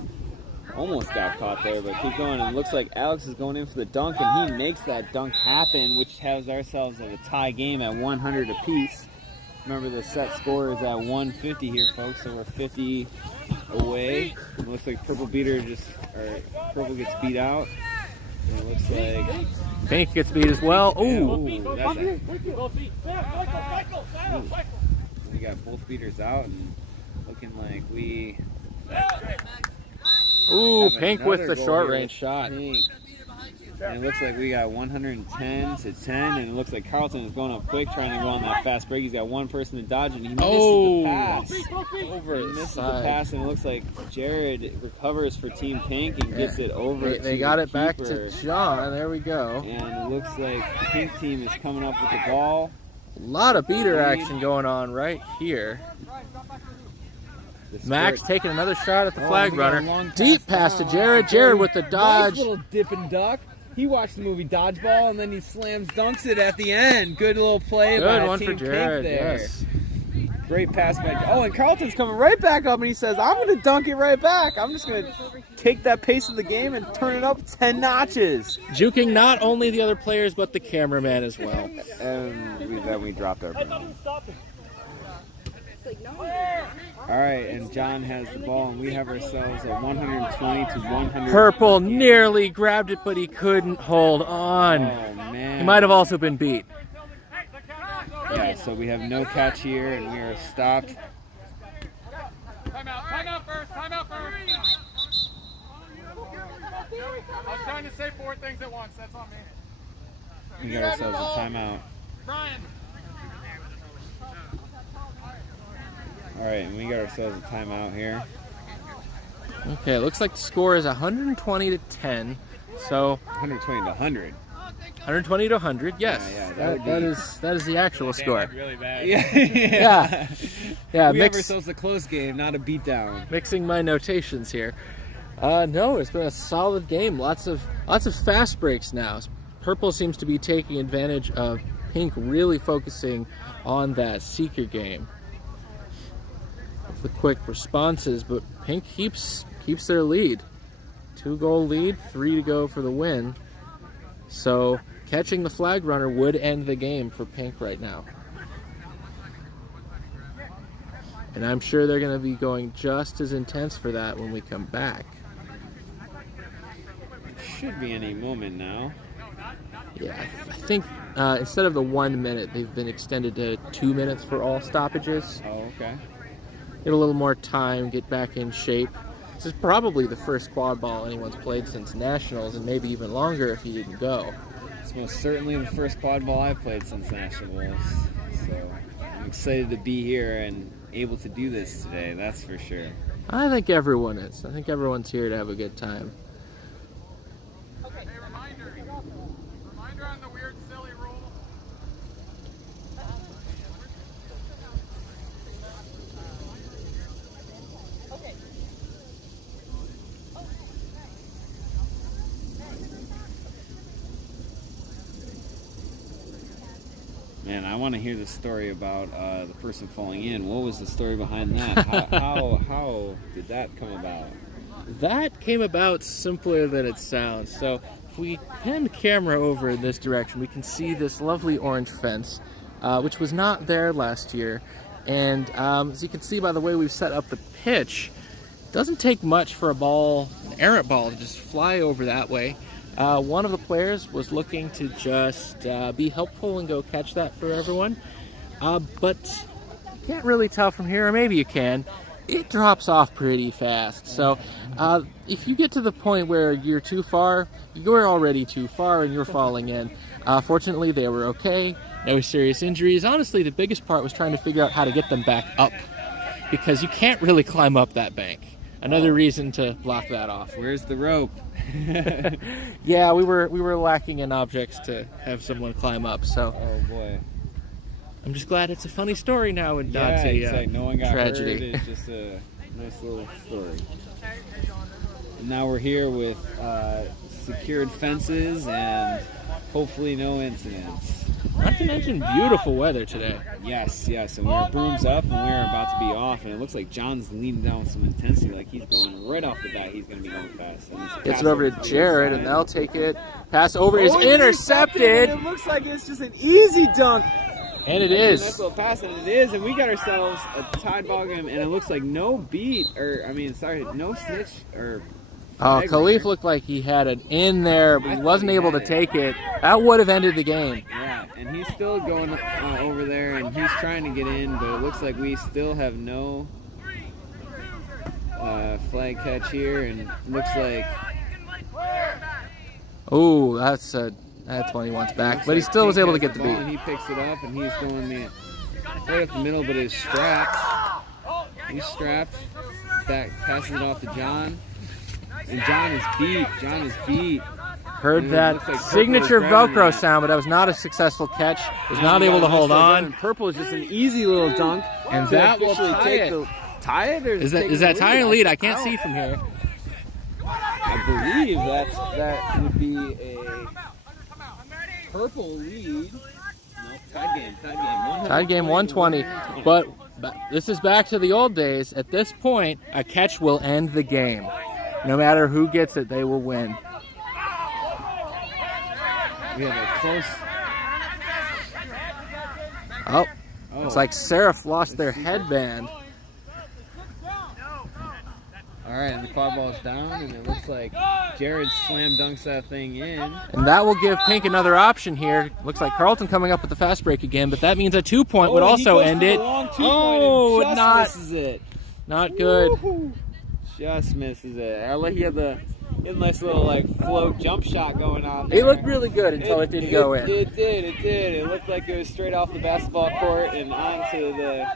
almost got caught there, but keep going. And it looks like Alex is going in for the dunk, and he makes that dunk happen, which has ourselves at a tie game at 100 apiece. Remember, the set score is at 150 here, folks, so we're 50 away. It looks like purple purple gets beat out. And it looks like Pink gets beat as well. Ooh. We got both beaters out, and looking like we. Ooh, have Pink with another the goal short here. range shot. Pink. And it looks like we got 110 to 10, and it looks like Carlton is going up quick, trying to go on that fast break. He's got one person to dodge, and he misses the pass. Over He the misses the side. pass, and it looks like Jared recovers for Team Pink and gets it over. They to got the it back keeper. to John. There we go. And it looks like Pink team is coming up with the ball. A lot of beater action going on right here. The Max squirt- taking another shot at the Oh, flag we got a runner. long Deep pass to Jared. Jared with the Nice dodge. little dip and duck. He watched the movie Dodgeball, and then he slams dunks it at the end. Good little play by Good one Team for Jared. Pink there. Yes. Great pass by. Oh, and Carlton's coming right back up, and he says, "I'm going to dunk it right back. I'm just going to take that pace of the game and turn it up 10 notches." Juking not only the other players but the cameraman as well. And then we dropped our ball. All right, and John has the ball, and we have ourselves a 120 to 100. Purple nearly grabbed it, but he couldn't hold on. Oh man. He might have also been beat. Yeah, so we have no catch here, and we are stopped. Time out first. I was trying to say 4 things at once. That's on me. We got ourselves a timeout. Brian. All right, and we got ourselves a timeout here. Okay, it looks like the score is 120 to 10. So 120 to 100. 120 to 100. Yes, Yeah, that would that is the actual score. Really bad. Yeah, yeah. We have ourselves a close game, not a beatdown. Mixing my notations here. No, it's been a solid game. Lots of fast breaks now. Purple seems to be taking advantage of Pink really focusing on that seeker game. The quick responses, but Pink keeps their lead. 2-goal lead, 3 to go for the win. So catching the flag runner would end the game for Pink right now. And I'm sure they're going to be going just as intense for that when we come back. Should be any moment now. Yeah, I think instead of the 1 minute, they've been extended to 2 minutes for all stoppages. Oh, okay. Get a little more time, get back in shape. This is probably the first quad ball anyone's played since Nationals, and maybe even longer if he didn't go. It's most certainly the first quad ball I've played since Nationals. So I'm excited to be here and able to do this today, that's for sure. I think everyone is. I think everyone's here to have a good time. Hey, reminder on the weird, silly rule. Man, I want to hear the story about the person falling in. What was the story behind that? How did that come about? That came about simpler than it sounds. So if we pan the camera over in this direction, we can see this lovely orange fence, which was not there last year. And as you can see by the way we've set up the pitch, it doesn't take much for a ball, an errant ball, to just fly over that way. One of the players was looking to just be helpful and go catch that for everyone. But you can't really tell from here, or maybe you can. It drops off pretty fast. So if you get to the point where you're too far, you're already too far and you're falling in. Fortunately, they were okay. No serious injuries. Honestly, the biggest part was trying to figure out how to get them back up, because you can't really climb up that bank. Another reason to block that off. Where's the rope? Yeah, we were lacking in objects to have someone climb up, so Oh boy. I'm just glad it's a funny story now and not Yeah, a exactly. No one got tragedy. hurt. It's just a nice little story. And now we're here with secured fences and hopefully no incidents. Not to mention beautiful weather today. Yes, and we're brooms up and we're about to be off, and it looks like John's leaning down with some intensity, like he's going right off the bat. He's going to be going fast. Gets it over to Jared, and they'll take it. Pass over is intercepted. It looks like it's just an easy dunk. And it Nice is. little pass, and it is, and we got ourselves a tied ball game, and it looks like no beat, no snitch, or... Oh, flag Khalif there. looked like he had it in there, but he wasn't able to take it. That would have ended the game. Yeah, and he's still going over there, and he's trying to get in, but it looks like we still have no flag catch here, and looks like... Oh, that's when he wants back, but he still was able to get the ball, beat. and he picks it up, and he's going right up the middle, but is strapped. He's strapped. Back passes it off to John. And John is beat. Heard And it that looks like Purple signature is grabbing Velcro it. sound, but that was not a successful catch. Was not able to hold on. Purple is just an easy little dunk. And to that will officially tie take it. Tie it? Or Is take that the tying a lead? I can't don't- see from here. I believe that would be a purple lead. No, tied game. Tied game 120, but this is back to the old days. At this point, a catch will end the game. No matter who gets it, they will win. We have a close. Oh, looks like Seraph lost their headband. All right, and the Quadball is down, and it looks like Jared slam dunks that thing in. And that will give Pink another option here. Looks like Carlton coming up with the fast break again, but that means a 2-point would also end it. Oh, misses it. Not good. Woo-hoo. Just misses it. He had the nice little float jump shot going on there. It looked really good until it didn't go in. It did. It looked like it was straight off the basketball court and onto the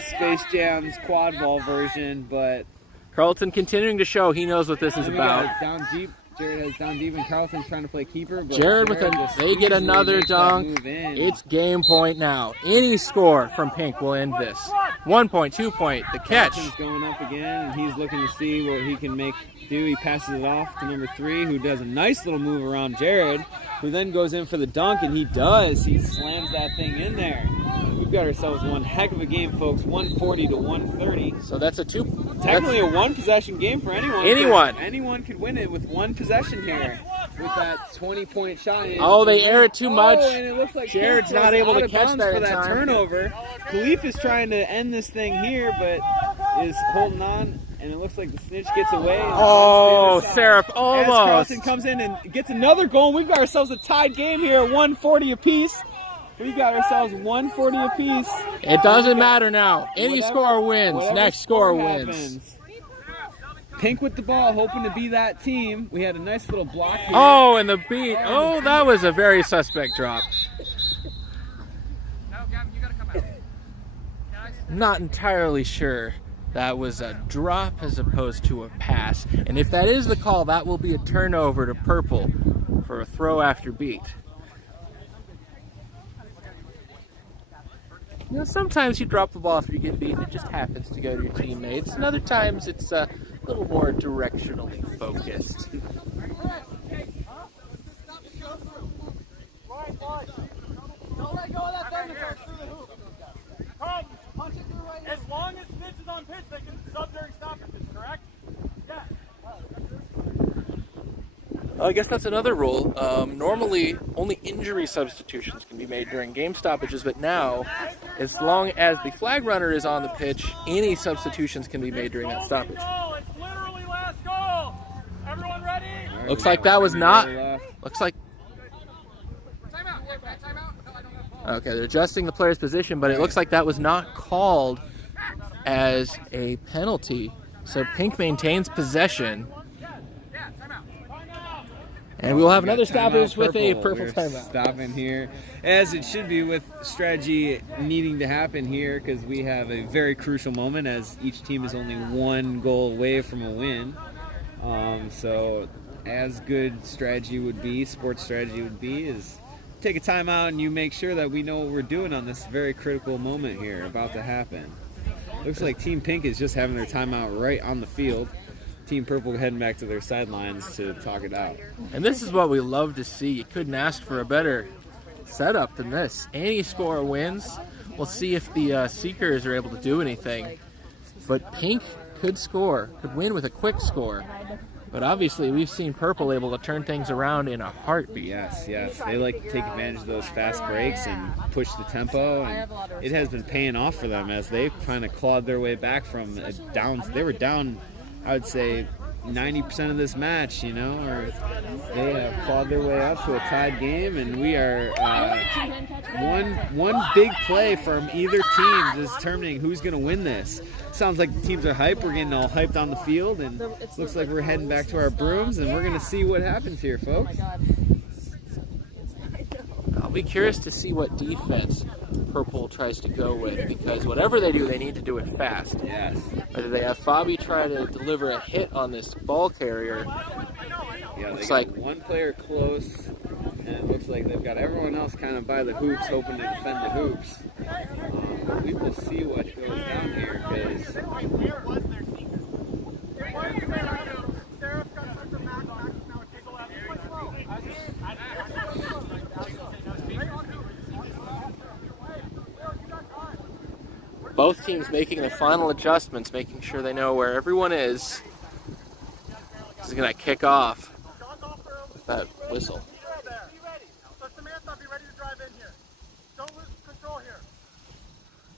Space Jam's Quadball version, but Carlton continuing to show he knows what this is we got about. down deep. Jared has down deep, and Carlton's trying to play keeper. But Jared with just they get easily another makes that dunk. move in. It's game point now. Any score from Pink will end this. 1 point, 2 point, the catch. Carlton's going up again, and he's looking to see what he can do. He passes it off to number 3, who does a nice little move around Jared, who then goes in for the dunk, and he does. He slams that thing in there. We've got ourselves one heck of a game, folks. 140 to 130. So that's a Technically a one-possession game for anyone. Anyone. Anyone could win it with one possession here with that 20-point shot. Oh, they air it too much. And it looks like Jared's Pink not goes able to out of catch bounds that for in that time. turnover. Khalif is trying to end this thing here, but is holding on, and it looks like the snitch gets away. Oh, As Seraph almost. Carlton comes in and gets another goal, and we've got ourselves a tied game here at 140 apiece. We got ourselves 140 apiece. It doesn't matter now. Any Whatever- score wins. whatever Next score happens. wins. Pink with the ball, hoping to be that team. We had a nice little block here. Oh, and the beat. Oh, that was a very suspect drop. Not entirely sure. That was a drop as opposed to a pass. And if that is the call, that will be a turnover to Purple for a throw after beat. You know, sometimes you drop the ball after you get beaten. It just happens to go to your teammates. And other times it's a little more directionally focused. Don't let go of that thing until it's through the hoop. Carlton, punch it through right now. As long as Snitch is on pitch, they can sub during stoppages, correct? Yeah. I guess that's another rule. Normally, only injury substitutions can be made during game stoppages, but now, as long as the flag runner is on the pitch, any substitutions can be made during that stoppage. It's literally last goal. Everyone ready? Looks like that was not. Looks like. Timeout. Timeout. No, I don't have ball. Okay, they're adjusting the player's position, but it looks like that was not called as a penalty. So Pink maintains possession. And we will have We got another stoppage timeout with a purple We're timeout. stopping here, as it should be, with strategy needing to happen here, because we have a very crucial moment as each team is only one goal away from a win. So as good strategy would be, sports strategy would be, is take a timeout and you make sure that we know what we're doing on this very critical moment here about to happen. Looks like Team Pink is just having their timeout right on the field. Team Purple heading back to their sidelines to talk it out. And this is what we love to see. You couldn't ask for a better setup than this. Any score wins. We'll see if the Seekers are able to do anything. But Pink could score, could win with a quick score. But obviously, we've seen Purple able to turn things around in a heartbeat. Yes. They like to take advantage of those fast breaks and push the tempo. And it has been paying off for them as they've kind of clawed their way back from a down. They were down, I would say, 90% of this match, or they have clawed their way up to a tied game, and we are one big play from either team determining who's going to win this. Sounds like the teams are hyped. We're getting all hyped on the field, and looks like we're heading back to our brooms, and we're going to see what happens here, folks. I'll be curious to see what defense Purple tries to go with, because whatever they do, they need to do it fast. Yes. Whether they have Fabi try to deliver a hit on this ball carrier. Yeah, they Looks got like one player close, and it looks like they've got everyone else kind of by the hoops, hoping to defend the hoops. But we will see what goes down here, because both teams making the final adjustments, making sure they know where everyone is. This is going to kick off with that whistle. So Samantha, be ready to drive in here. Don't lose control here.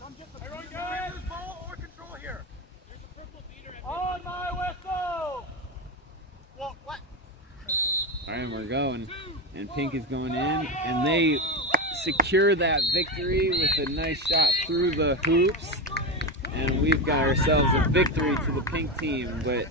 Come get the everyone good. Lose ball or control here. There's a purple beater. On my whistle. Well, what? all right, we're going, and Pink is going in, and they secure that victory with a nice shot through the hoops, and we've got ourselves a victory to the Pink team. But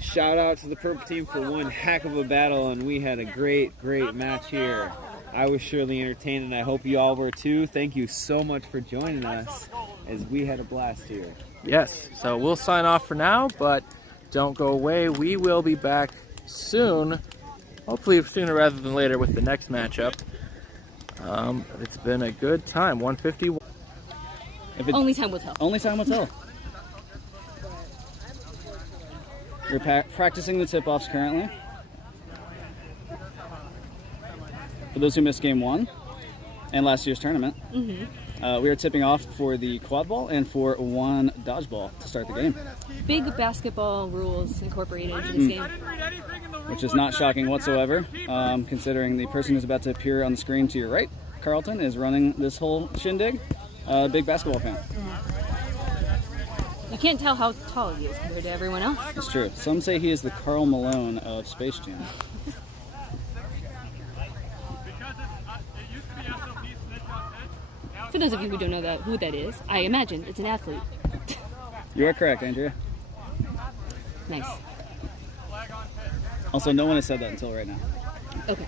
shout out to the Purple team for one heck of a battle, and we had a great match here. I was surely entertained, and I hope you all were too. Thank you so much for joining us, as we had a blast here. Yes, so we'll sign off for now, but don't go away. We will be back soon, hopefully sooner rather than later, with the next matchup. It's been a good time. 151. Only time will tell. Only time will tell. We're practicing the tip-offs currently. For those who missed game 1 and last year's tournament, we are tipping off for the Quadball and for one dodgeball to start the game. Big basketball rules incorporated into this game. Which is not shocking whatsoever, considering the person who's about to appear on the screen to your right, Carlton, is running this whole shindig. Big basketball fan. You can't tell how tall he is compared to everyone else. It's true. Some say he is the Karl Malone of Space Jam. For those of you who don't know who that is, I imagine it's an athlete. You are correct, Andrea. Nice. Also, no one has said that until right now. Okay.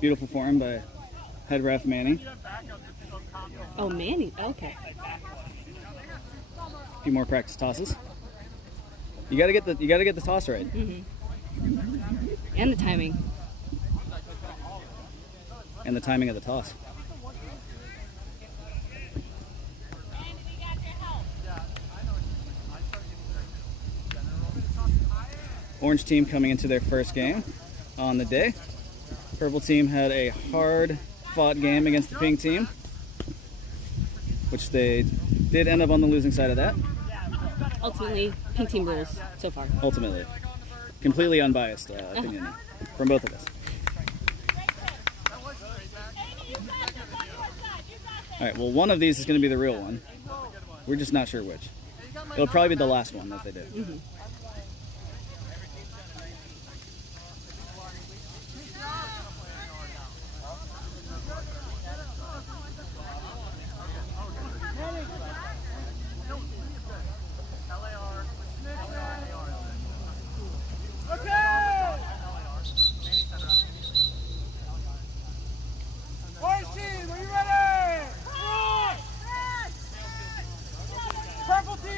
Beautiful form by head ref Manny. Oh, Manny. Okay. A few more practice tosses. You gotta get the toss right. And the timing. And the timing of the toss. Orange team coming into their first game on the day. Purple team had a hard-fought game against the pink team, which they did end up on the losing side of that. Ultimately, pink team rules so far. Ultimately. Completely unbiased opinion from both of us. Alright, well, one of these is going to be the real one. We're just not sure which. It'll probably be the last one that they do.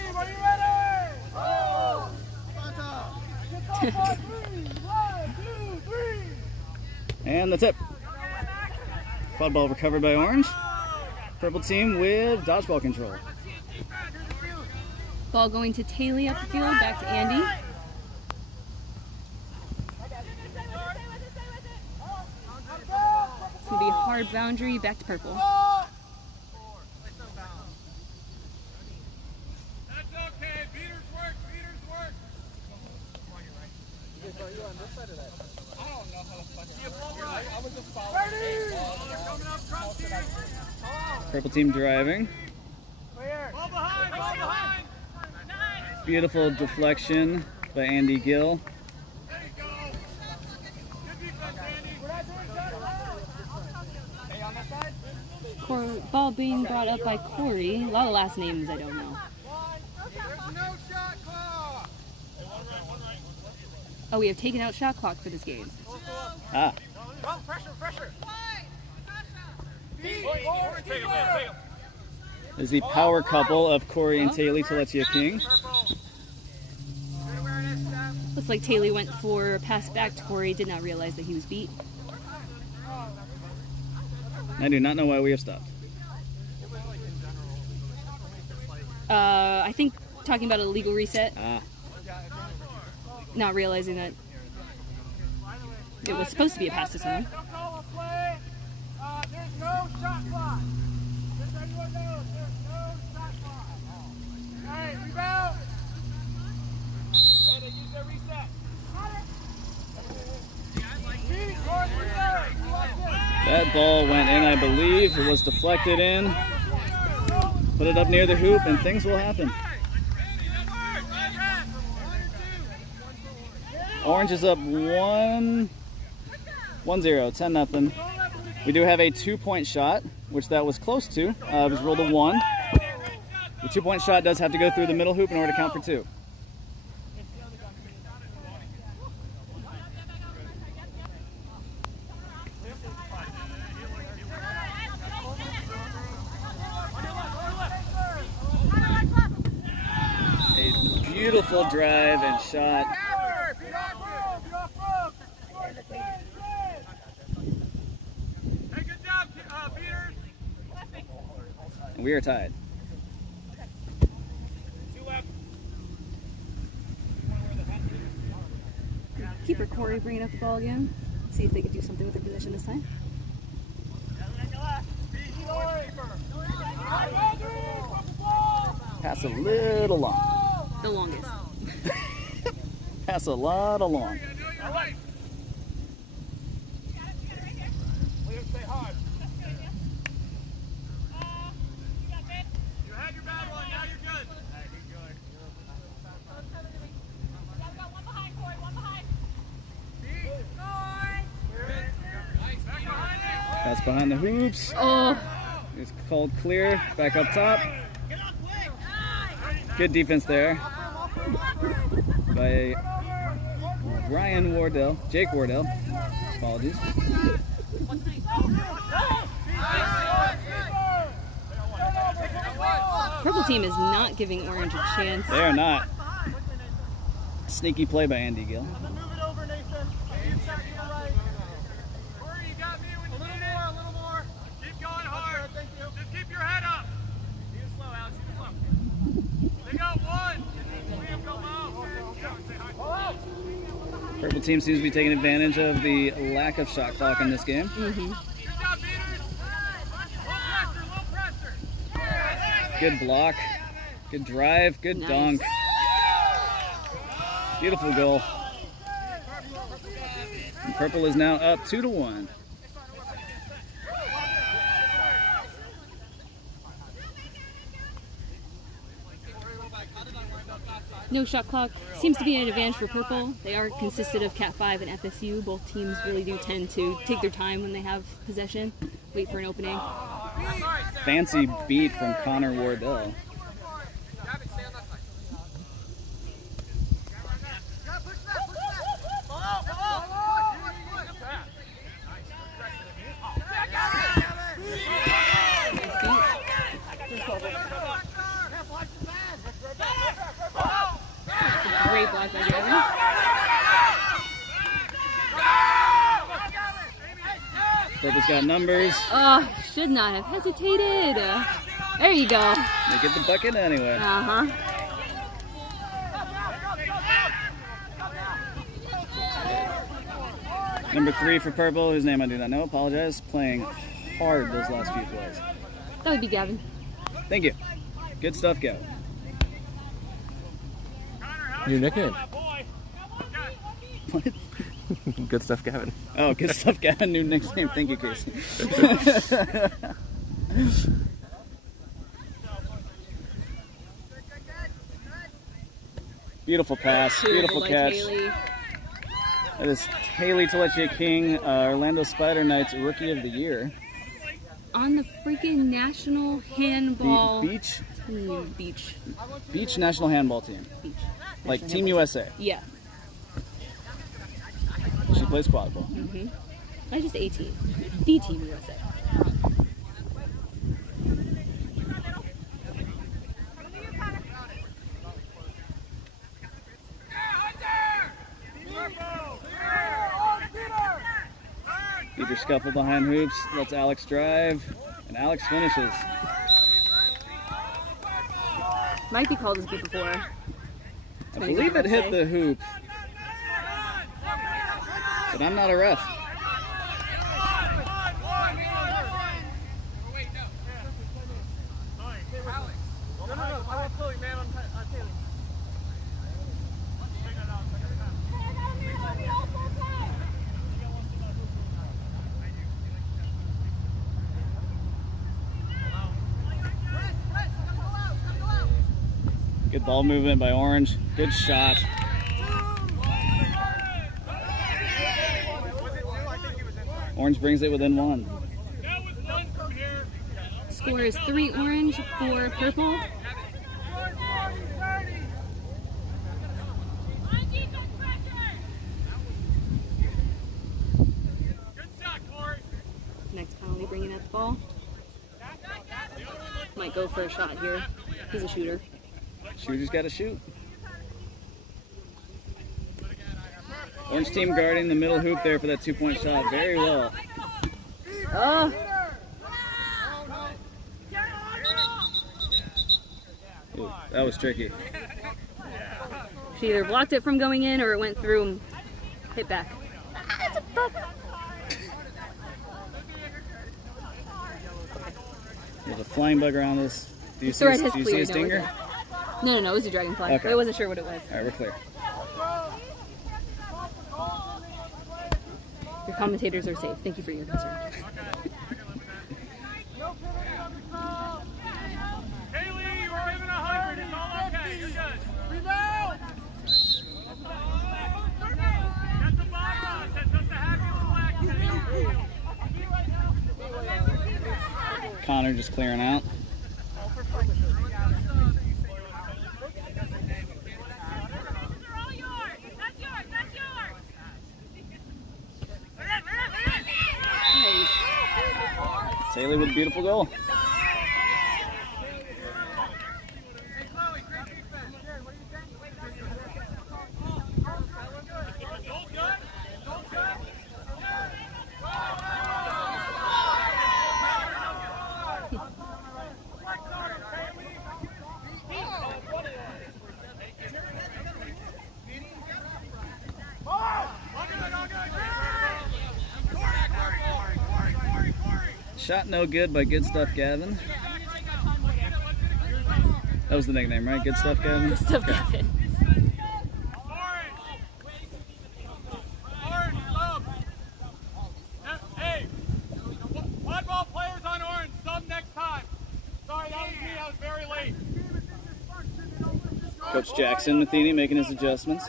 team, are you ready? Oh! Get the ball, 3, 1, 2, 3. And the tip. Quadball recovered by Orange. Purple team with dodgeball control. Ball going to Taylor up the field, back to Andy. It's going to be a hard boundary, back to purple. That's okay. Beaters work. Beaters work. I don't know how to fucking see a ball right. I was just following. Ready? They're coming up front here. Purple team driving. Ball behind. Ball behind. Beautiful deflection by Andy Gill. There you go. Good defense, Andy. We're not doing that. Hey, on that side. Ball being brought up by Corey. A lot of last names I don't know. There's no shot clock. Oh, we have taken out shot clock for this game. Ah, Oh, pressure. Take him. is the power couple of Corey and Taylor to Letia King. Looks like Taylor went for a pass back to Corey, did not realize that he was beat. I do not know why we have stopped. I think talking about a legal reset, Ah, not realizing that it was supposed to be a pass to someone. Don't call a play. There's no shot clock. Just so everyone knows, there's no shot clock. All right, rebound. Hey, they use their reset. that ball went in, I believe. It was deflected in. Put it up near the hoop and things will happen. Orange is up 1-0, 10-0. We do have a 2-point shot, which that was close to. It was ruled a 1. The 2-point shot does have to go through the middle hoop in order to count for 2. A beautiful drive and shot. Hey, good job, Peters. And we are tied. Keeper Corey bringing up the ball again. See if they could do something with their possession this time. Pass a little long. The longest. Pass a lot along. Stay hard. You had your bad one, now you're good. Pass behind the hoops. Oh, It's called clear. Back up top. Good defense there by Ryan Wardell. Jake Wardell. Apologies. purple team is not giving Orange a chance. They are not. Sneaky play by Andy Gill. Move it over, Nathan. Inside to the right. Corey, you got me when you need it. A little more. Keep going hard. Thank you. Just keep your head up. Shoot it slow, Alex. Shoot it slow. They got one. Liam, go out. Purple team seems to be taking advantage of the lack of shot clock in this game. Good job, Peters. Low pressure. Good block. Good drive. Good Nice. dunk. Beautiful goal. And Purple is now up 2-1. No shot clock seems to be an advantage for purple. They are consisted of Cat 5 and FSU. Both teams really do tend to take their time when they have possession, wait for an opening. Fancy beat from Connor Wardell. Great block by Gavin. Purple's got numbers. Oh, should not have hesitated. There you go. They get the bucket anyway. Uh-huh. Number 3 for Purple, whose name I do not know, apologize, playing hard those last few plays. That would be Gavin. Thank you. Good stuff, Gavin. New nickname. What? Good stuff, Gavin. Oh, good stuff, Gavin. New nickname. Thank you, Casey. Beautiful pass. Beautiful By catch. Haley. That is Haley Telechia King, Orlando Spider Knights Rookie of the Year. On the freaking national handball Beach beach. National Handball Team. Beach. Like National Team handball. USA. Yeah. She plays quadball. Mm-hmm. Not just A team. The Team USA. Peter scuffle behind hoops, lets Alex drive, and Alex finishes. Might be called as good before. I believe it hit the hoop, but I'm not a ref. Good ball movement by Orange. Good shot. Orange brings it within 1. Score is 3 orange, 4 purple. Next Connolly bringing up the ball. Might go for a shot here. He's a shooter. Shooter's got to shoot. Orange team guarding the middle hoop there for that 2-point shot very well. Oh. Ooh, that was tricky. She either blocked it from going in or it went through and hit back. There's a flying bug around us. Do you see, Thread has do you see cleared. a stinger? No, it was a dragonfly. Okay. But I wasn't sure what it was. All right, we're clear. Your commentators are safe. Thank you for your concern. Haley, you were given 100. It's all okay. You're good. Rebound! Get the ball on. That's just a happy little action. Connor just clearing out. Haley with a beautiful goal. Shot no good by Good Stuff Gavin. That was the nickname, right? Good Stuff Gavin? Good stuff, Gavin. Hey, Quadball players on orange, sub next time. Sorry, that was me. I was very late. Coach Jackson Matheny making his adjustments.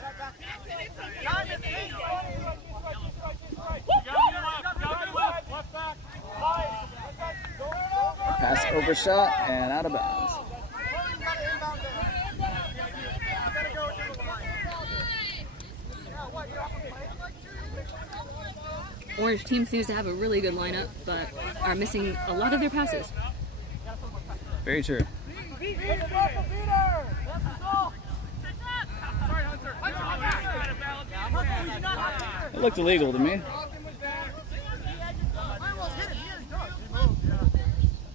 Pass overshot and out of bounds. Orange team seems to have a really good lineup, but are missing a lot of their passes. Very true. Sorry, Hunter. It looked illegal to me.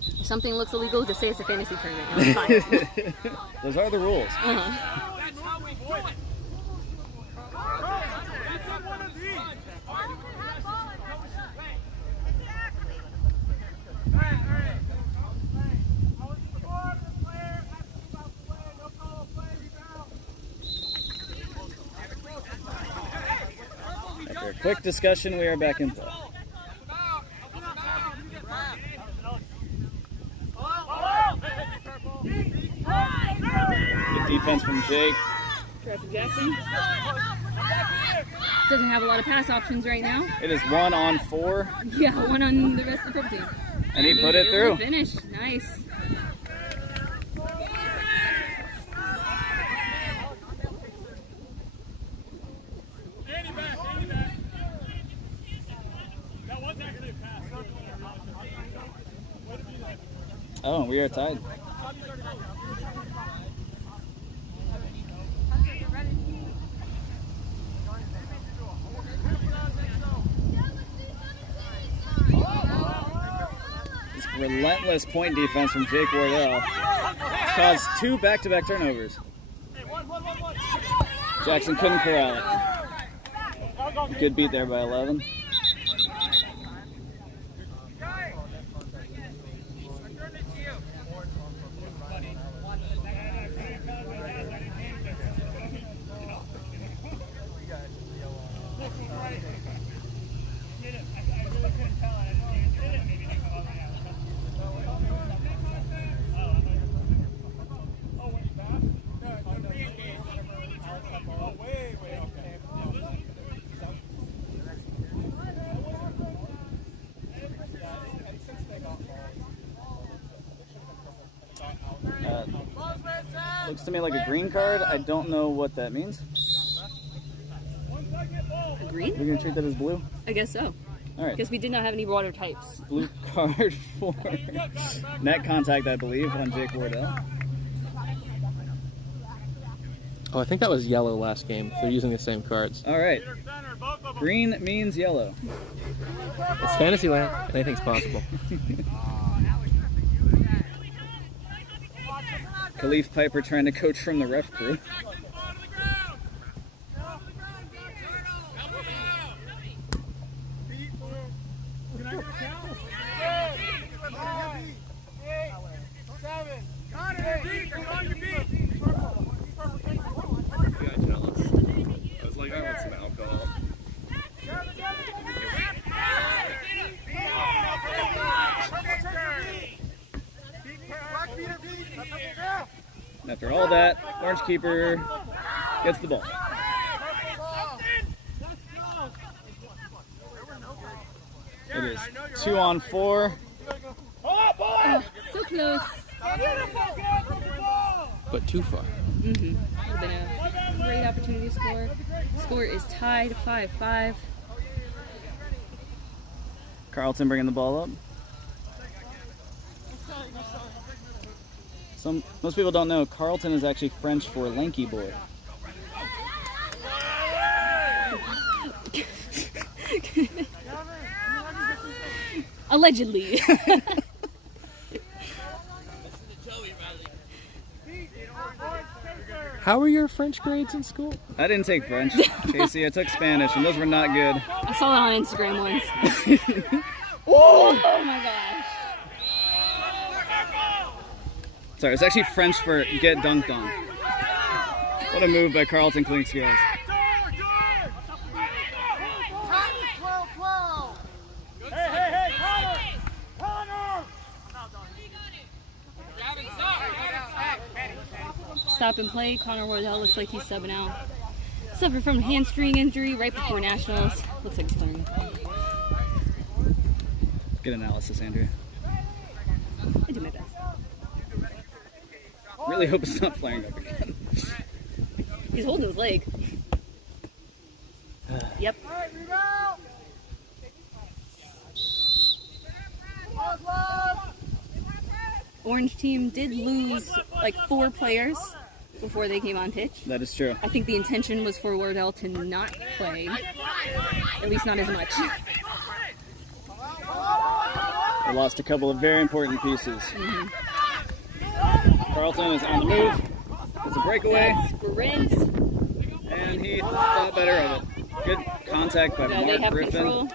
If something looks illegal, just say it's a fantasy tournament. It'll be fine. Those are the rules. That's how we do it. After a quick discussion, we are back in play. Good defense from Jake. Traffic Jackson doesn't have a lot of pass options right now. It is 1 on 4. Yeah, one on the rest of the purple team. And he put it through. Finish. Nice. Oh, we are tied. This relentless point defense from Jake Wardell caused 2 back-to-back turnovers. Jackson couldn't corral it. Good beat there by 11. Looks to me like a green card. I don't know what that means. Green? We're going to treat that as blue? I guess so. All right. Because we did not have any water types. Blue card for net contact, I believe, on Jake Wardell. Oh, I think that was yellow last game. They're using the same cards. All right. Green means yellow. It's Fantasyland. Anything's possible. Khalif Piper trying to coach from the ref crew. I was like, I want some alcohol. After all that, Orange Keeper gets the ball. It is 2 on 4. So close. But too far. Mm-hmm. Would have been a great opportunity to score. Score is tied 5-5. Carlton bringing the ball up. Most people don't know, Carlton is actually French for lanky boy. Allegedly. How were your French grades in school? I didn't take French, Casey. I took Spanish, and those were not good. I saw that on Instagram once. Oh my gosh. Sorry, it's actually French for get dunked on. What a move by Carlton Klingscales. Stop and play. Connor Wardell looks like he's subbing out. Suffered from a hamstring injury right before Nationals. Looks like it's starting. Good analysis, Andrea. I do my best. Really hope it's not flaring up again. He's holding his leg. Yep. Orange team did lose like 4 players before they came on pitch. That is true. I think the intention was for Wardell to not play, at least not as much. They lost a couple of very important pieces. Carlton is on the move. It's a breakaway. Sprint. And he thought better of it. Good contact by They Mark have Griffin. control.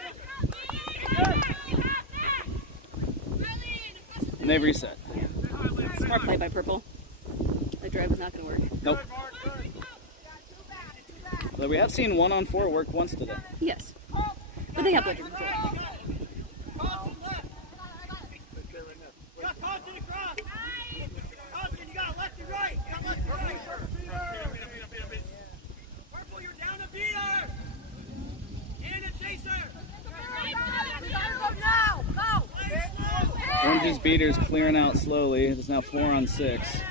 And they've reset. Smart play by Purple. That drive was not going to work. Nope. But we have seen 1-on-4 work once today. Yes. But they have better control. Orange's beater's clearing out slowly. It's now 4-on-6.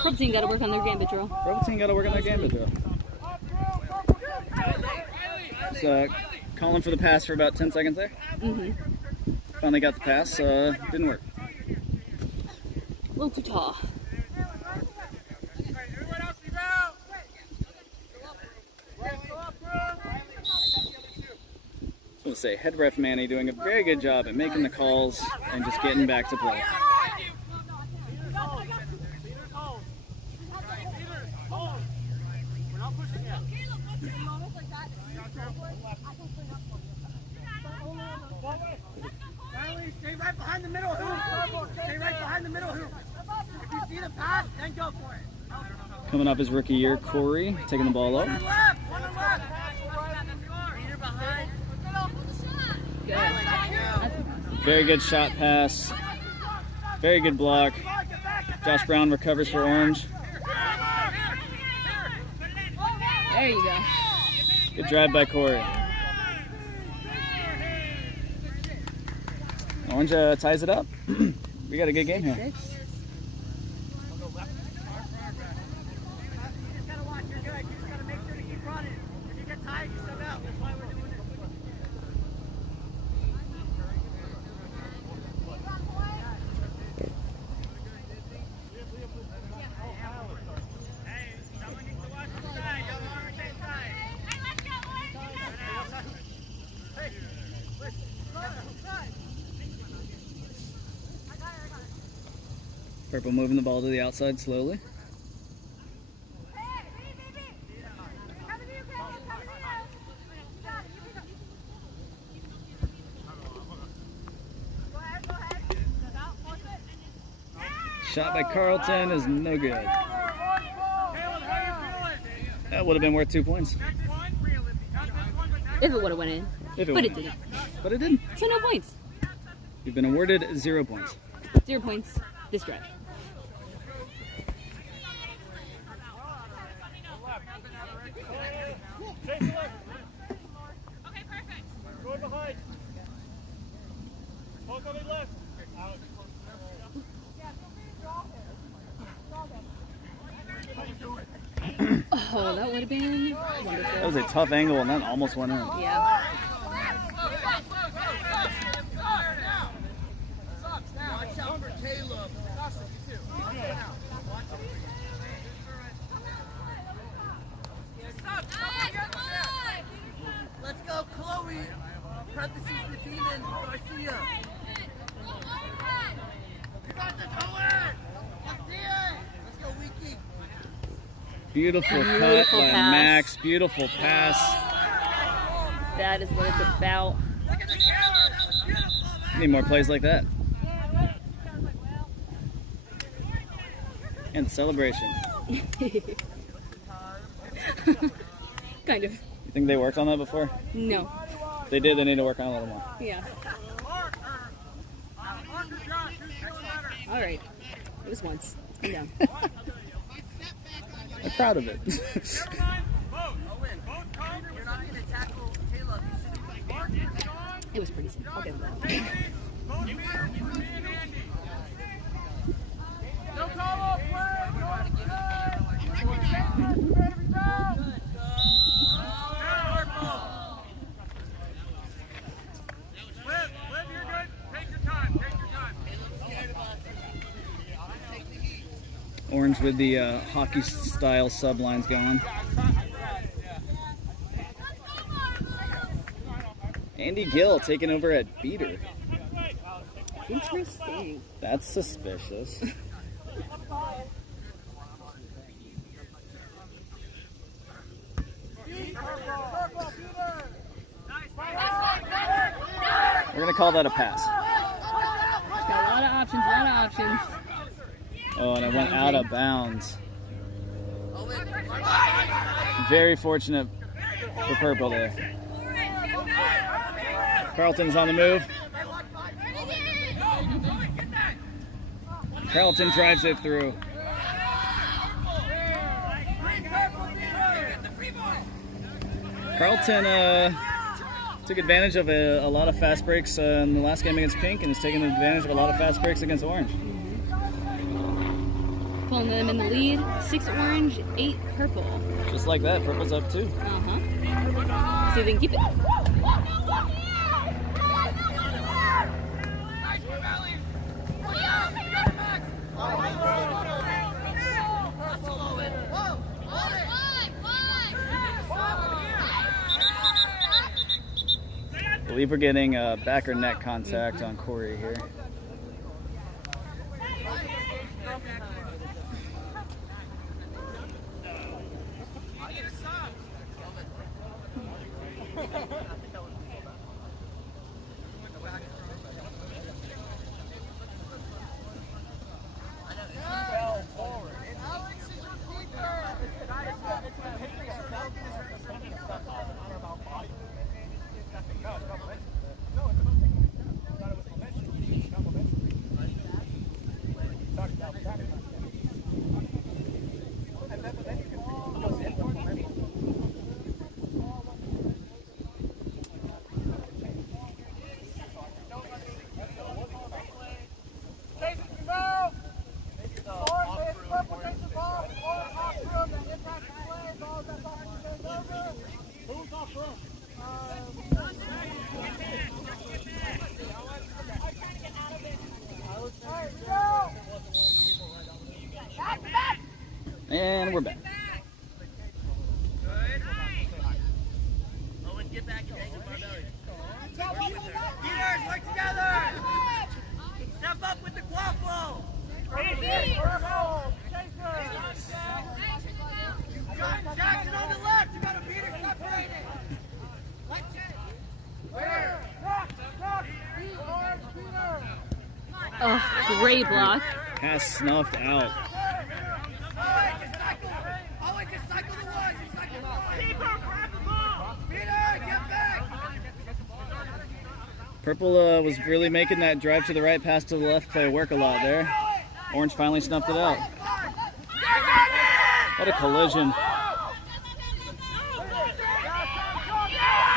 Purple team got to work on their gambit drill. Purple team got to work on their gambit drill. So, calling for the pass for about 10 seconds there. Finally got the pass. Didn't work. A little too tall. I was going to say, head ref Manny doing a very good job at making the calls and just getting back to play. Stay right behind the middle hoop. Stay right behind the middle hoop. If you see the pass, then go for it. Coming off his rookie year, Corey taking the ball up. One left. Leader behind. Very good shot pass. Very good block. Josh Brown recovers for Orange. There you go. Good drive by Corey. Orange ties it up. We got a good game here. Purple moving the ball to the outside slowly. Shot by Carlton is no good. That would have been worth 2 points. If it would have went in. If it But went it in. didn't. But it didn't. So no points. You've been awarded 0 points. 0 points this drive. Oh, that would have been wonderful. That was a tough angle and that almost went in. Yeah. Let's go, Chloe. Parentheses the demon, Garcia. You got the color. Let's see it. Let's go, Wiki. Beautiful cut Beautiful by pass. Max. Beautiful pass. That is what it's about. Look at the camera. That was beautiful, man. Need more plays like that. And celebration. Kind of. You think they worked on that before? No. If they did, they need to work on it a little more. Yeah. All right. It was once. Come down. I'm proud of it. Owen, you're not going to tackle Caleb. It was pretty sick. I'll give him that. Both feet are me and Andy. No call off play. Go on the Liv, you're good. Take your time. Take your time. Orange with the hockey-style sublines going. Andy Gill taking over at beater. Interesting. That's suspicious. We're going to call that a pass. Got a lot of options, Oh, and it went out of bounds. Very fortunate for purple there. Carlton's on the move. Carlton drives it through. Carlton took advantage of a lot of fast breaks in the last game against Pink and is taking advantage of a lot of fast breaks against Orange. Pulling them in the lead. 6 orange, 8 purple. Just like that, purple's up too. See if they can keep it. I believe we're getting back or neck contact on Corey here. And we're back. Owen, get back and hang with Barbelli. Leaders, work together! Step up with the quadball! Jackson on the left, you got a beater separated! Oh, great block. Pass snuffed out. Purple was really making that drive to the right, pass to the left play work a lot there. Orange finally snuffed it out. What a collision.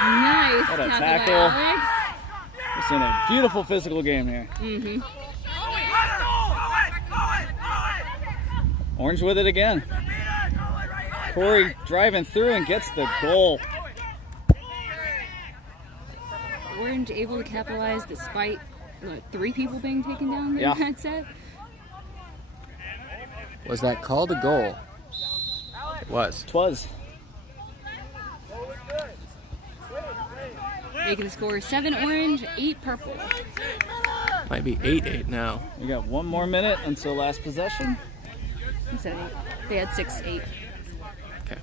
Nice. What a tackle. tackle. By Alex. We're seeing a beautiful physical game here. Orange with it again. Corey driving through and gets the goal. Orange able to capitalize despite 3 people being taken down in that set. Was that called a goal? It was. Twas. Making the score 7 orange, 8 purple. Might be 8-8 now. We got 1 more minute until last possession. Instead of 8. They had 6-8. Okay.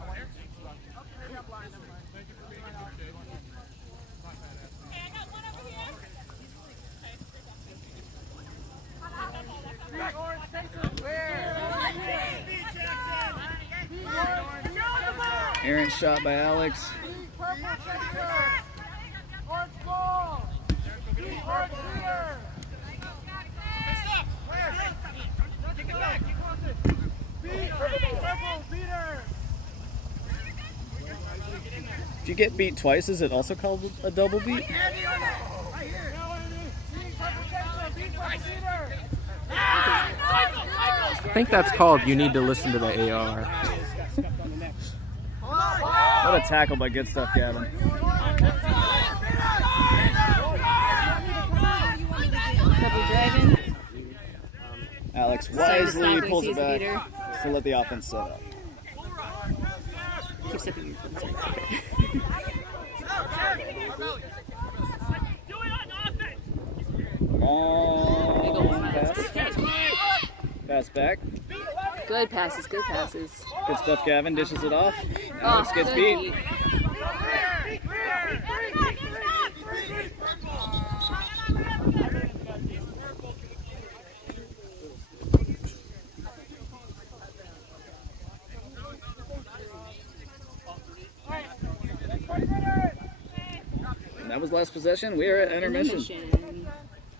Errant shot by Alex. If you get beat twice, is it also called a double beat? I think that's called You Need to Listen to the AR. What a tackle by Good Stuff Gavin. Double driving. Alex Decided to wisely stop when pulls he it sees the back leader. to let the offense set up. Keep stepping your foot. Long pass. Pass back. Good passes, good passes. Good Stuff Gavin dishes it off. Alex gets good beat. And that was last possession. We are at intermission.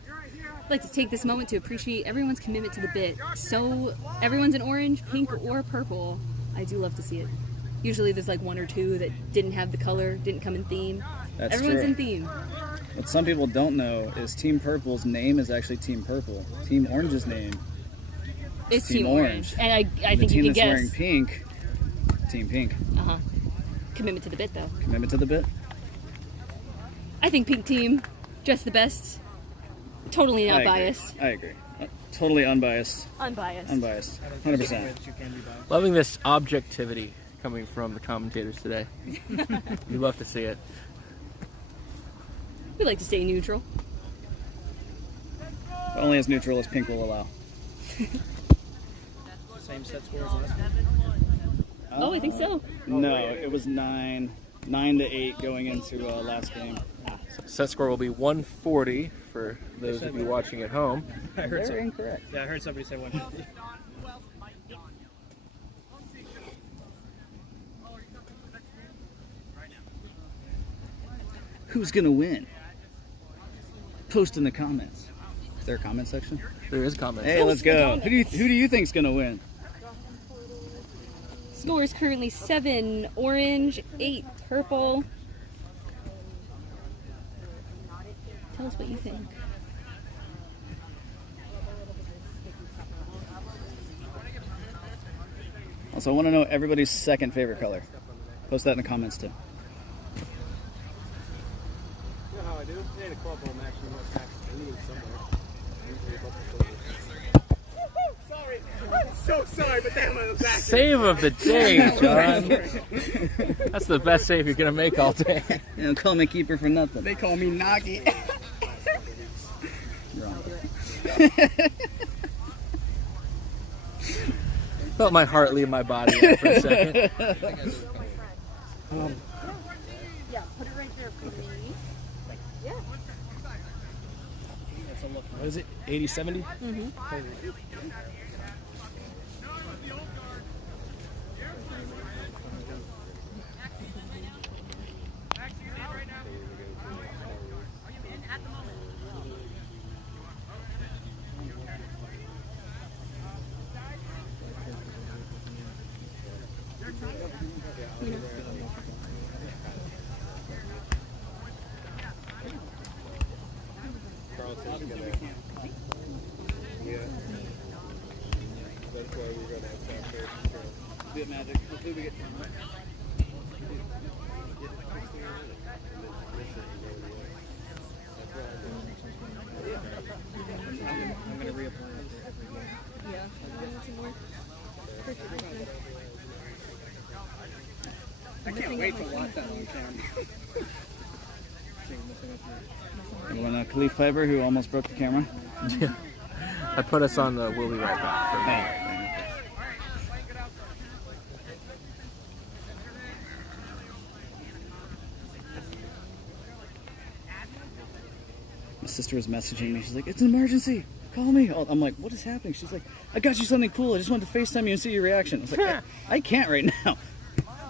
I'd like to take this moment to appreciate everyone's commitment to the bit. So everyone's in orange, pink, or purple. I do love to see it. Usually there's like one or two that didn't have the color, didn't come in theme. That's Everyone's true. in theme. What some people don't know is Team Purple's name is actually Team Purple. Team Orange's name It's Team Team Orange. And I the think team you can that's wearing guess. pink, Team Pink. Commitment to the bit, though. Commitment to the bit. I think pink team, just the best. Totally not I agree. biased. I agree. Totally unbiased. Unbiased. Unbiased. 100%. Loving this objectivity coming from the commentators today. We love to see it. We like to stay neutral. Only as neutral as pink will allow. Same set scores as Oh, I think so. No, it was 9 to 8 going into last game. Set score will be 140 for those of you watching at home. I heard They're incorrect. Yeah, I heard somebody say 150. Who's gonna win? Post in the comments. Is there a comment section? There is comments. Hey, let's go. Who do you think's gonna win? Score is currently 7 orange, 8 purple. Tell us what you think. Also, I want to know everybody's second favorite color. Post that in the comments too. You know how I do? They had a Quadball match in West Texas. I knew it somewhere. Sorry. I'm so sorry, but damn, I was back. Save of the day, John. That's the best save you're going to make all day. You don't call me keeper for nothing. They call me Nagi. Wrong. Felt my heart leave my body there for a second. Yeah, put it right there for me. Yeah. What is it? 80-70? Bit magic. Hopefully we get I'm gonna reapply. I can't wait to watch that on camera. You want Khalif Piper, who almost broke the camera? Yeah. I put us on the we'll be right back for a minute. My sister was messaging me. She's like, "It's an emergency. Call me." I'm like, "What is happening?" She's like, "I got you something cool. I just wanted to FaceTime you and see your reaction." I was like, I can't right now.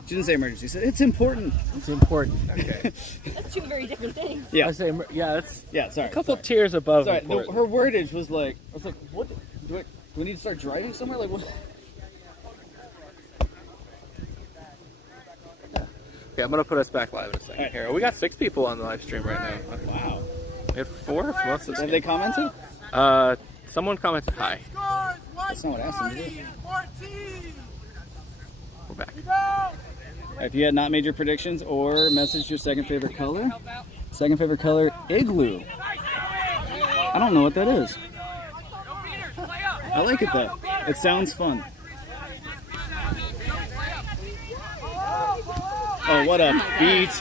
She didn't say emergency. She said, "It's important." It's important. Okay. That's two very different things. Yeah. I say, yeah, that's Yeah, sorry. a couple tiers above. Sorry, important. her wordage was like, I was like, "What? Do we need to start driving somewhere? Like what?" Okay, I'm gonna put us back live in a second. Alright. Here, we got 6 people on the live stream right now. Wow. We had 4 for most of this Have game. they commented? Someone commented hi. That's not what I asked them to do. We're back. If you had not made your predictions or messaged your second favorite color, igloo. I don't know what that is. I like it though. It sounds fun. Oh, what a beat.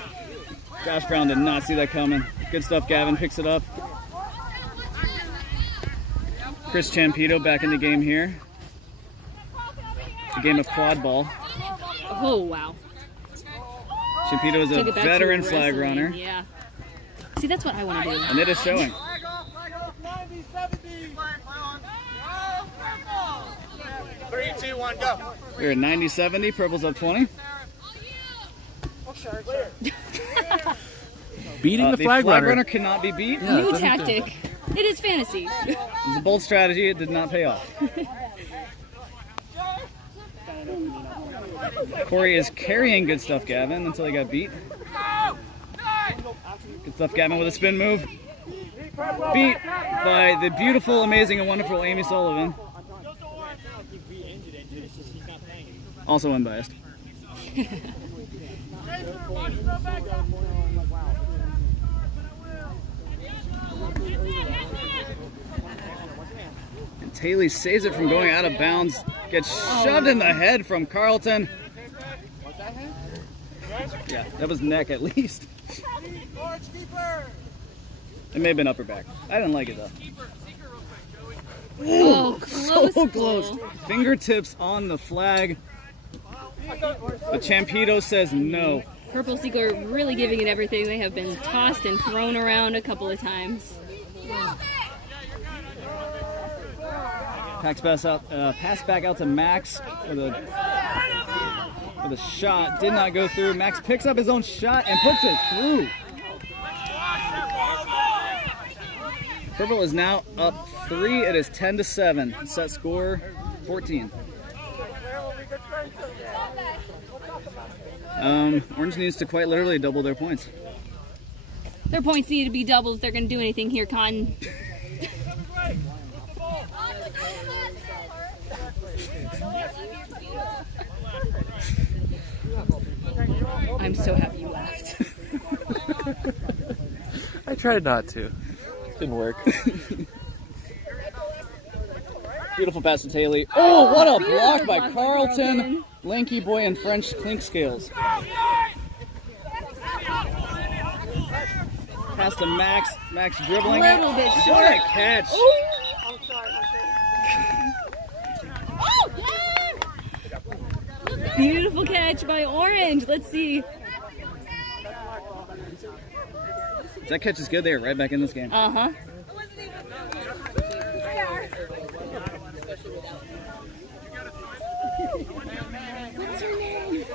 Josh Brown did not see that coming. Good stuff, Gavin picks it up. Chris Champito back in the game here. A game of Quadball. Oh, wow. Champito is a Take it back to veteran flag wrestling, runner, Yeah. See, that's what I want to do. and it is showing. 3, 2, 1, go. We're at 90-70, purple's up 20. Beating the The flag runner. cannot be beat. Yeah, New it doesn't tactic. It is fantasy. It was a bold strategy, it did not pay off. Corey is carrying good stuff, Gavin, until he got beat. Good stuff, Gavin, with a spin move. Beat by the beautiful, amazing, and wonderful Amy Sullivan. Also unbiased. And Taylor saves it from going out of bounds. Gets shoved in the head from Carlton. Yeah, that was neck at least. It may have been upper back. I didn't like it though. Oh, close. So close. goal. Fingertips on the flag. But Champito says no. Purple Seeker really giving it everything. They have been tossed and thrown around a couple of times. Pass back out to Max with a shot. Did not go through. Max picks up his own shot and puts it through. Purple is now up 3. It is 10-7. Set score 14. Orange needs to quite literally double their points. Their points need to be doubled if they're going to do anything here, Cotton. I'm so happy you laughed. I tried not to. Didn't work. Beautiful pass to Taylor. Oh, what a Beautiful block by block by Carlton. Carlton. Lanky boy and French clink scales. Pass to Max. Max dribbling. A little bit What short. a catch. Beautiful catch by Orange. Let's see. That catch is good. They are right back in this game. Uh-huh. What's her name?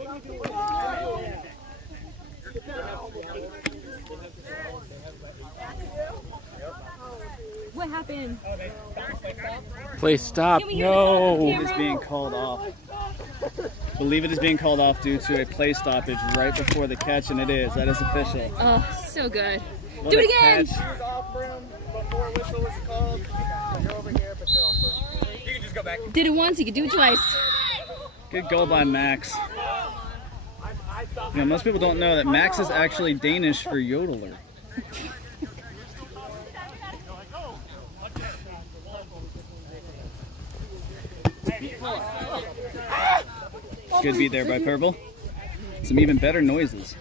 I don't know. What happened? Play stop. Can we hear the call No. from It is being called off. Believe it is being called off due to a play stoppage right before the catch, and it is. That is official. Oh, so good. What Do a it again. catch. Did it once, you could do it twice. Good goal by Max. You know, most people don't know that Max is actually Danish for yodeler. Good beat there by Purple. Some even better noises.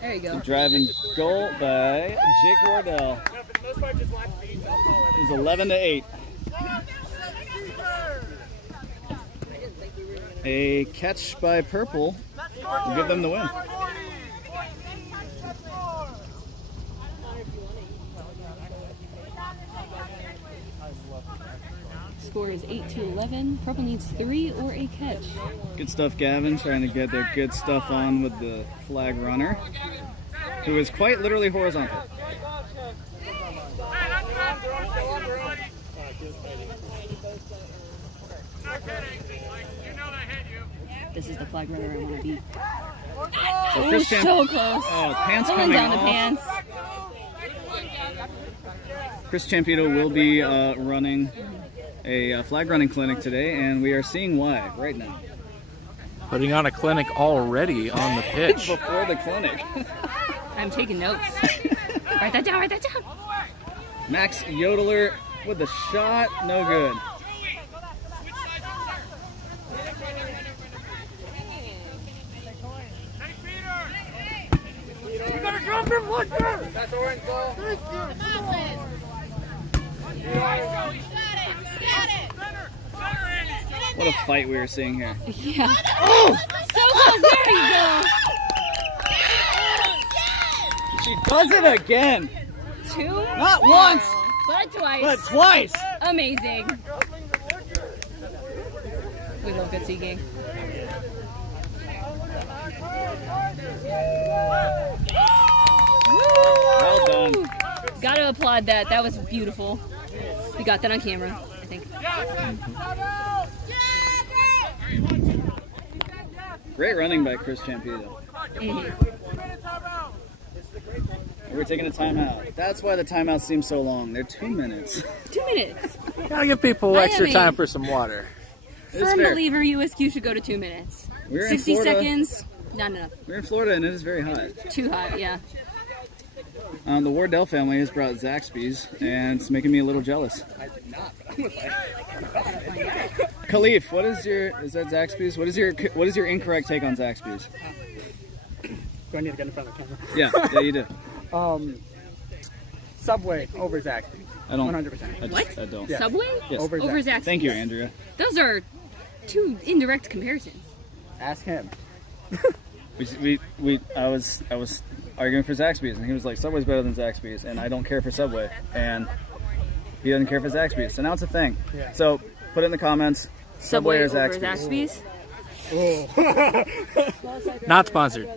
There you go. Driving goal by Jake Wardell. It was 11-8. A catch by Purple will give them the win. score is 8-11. Purple needs 3 or a catch. Good stuff, Gavin, trying to get their good stuff on with the flag runner, who is quite literally horizontal. This is the flag runner I want to beat. So Chris Champ- So close. Oh, pants Pulling coming down the off. pants. Chris Champito will be running a flag running clinic today, and we are seeing why right now. Putting on a clinic already on the pitch. Before the clinic. I'm taking notes. Write that down, write that down. Max Yodeler with the shot, no good. You gotta jump him, look there! That's orange ball. Thank you. What a fight we are seeing here. Yeah. Oh! So close, there you go. She does it again. 2? Not once, But twice. but twice. Amazing. We love good seeking. Well done. Gotta applaud that. That was beautiful. We got that on camera, I think. Great running by Chris Champito. We're taking a timeout. That's why the timeouts seem so long. They're 2 minutes. 2 minutes. Gotta give people I extra am time a- for some water. It's Firm fair. believer USQ should go to 2 minutes. We're in 60 Florida. seconds, not enough. We're in Florida and it is very hot. Too hot, yeah. The Wardell family has brought Zaxby's, and it's making me a little jealous. Khalif, is that Zaxby's? What is your incorrect take on Zaxby's? Do I need to get in front of the camera? Yeah, you do. Subway over Zaxby's. I don't. 100%. What? I don't. Yeah. Subway? Yes. Over Over Zaxby's. Zaxby's. Thank you, Andrea. Those are 2 indirect comparisons. Ask him. I was arguing for Zaxby's, and he was like, Subway's better than Zaxby's, and I don't care for Subway, and he doesn't care for Zaxby's, so now it's a thing. Yeah. So put it in the comments, Subway or over Zaxby's. Zaxby's. Not sponsored.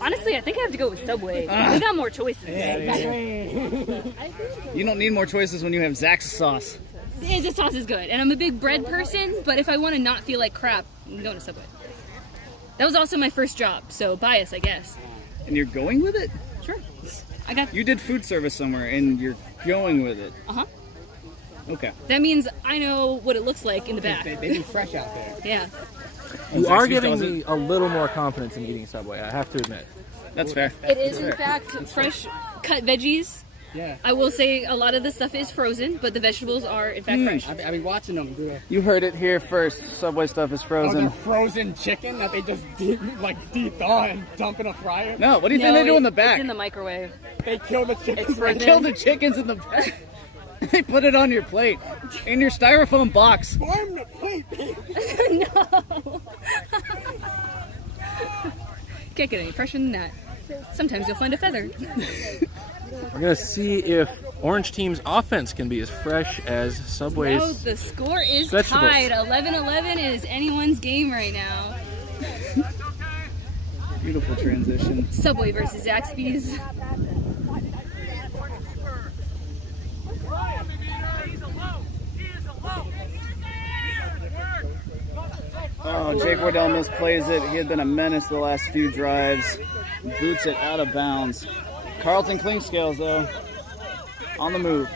Honestly, I think I have to go with Subway. We got more choices. You don't need more choices when you have Zax sauce. Yeah, the sauce is good. And I'm a big bread person, but if I want to not feel like crap, I'm going to Subway. That was also my first job, so bias, I guess. And you're going with it? Sure. I got... You did food service somewhere, and you're going with it. Uh-huh. Okay. That means I know what it looks like in the back. They be fresh out there. Yeah. You are Zaxby's giving doesn't. me a little more confidence in eating Subway, I have to admit. That's fair. It is, in fact, fresh cut veggies. Yeah. I will say a lot of the stuff is frozen, but the vegetables are, in fact, fresh. I've been watching them do it. You heard it here first. Subway stuff is Oh, frozen. the frozen chicken that they just de-thaw and dump in a fryer. No, what do you think No, they do in the It's back? in the microwave. They kill the chicken. It's They frozen. kill the chickens in the back. They put it on your plate in your styrofoam box. Farm the plate. No. Can't get any fresher than that. Sometimes you'll find a feather. We're gonna see if Orange Team's offense can be as fresh as No, Subway's. the score is Vegetables. tied. 11-11 is anyone's game right now. Beautiful transition. Subway versus Zaxby's. Oh, Jake Wardell misplays it. He had been a menace the last few drives. Boots it out of bounds. Carlton Clinkscales, though, on the move.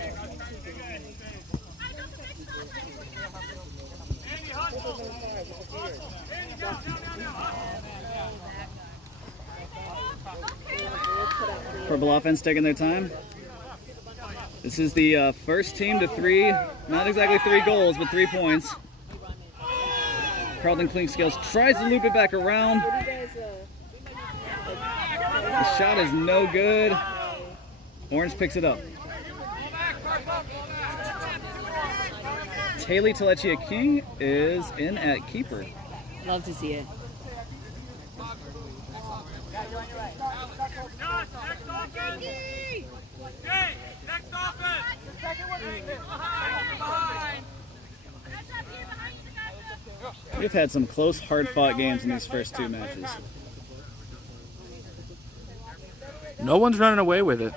Purple offense taking their time. This is the first team to 3, not exactly 3 goals, but 3 points. Carlton Clinkscales tries to loop it back around. The shot is no good. Orange picks it up. Taylor Telechia King is in at keeper. Love to see it. We've had some close, hard-fought games in these first two matches. No one's running away with it.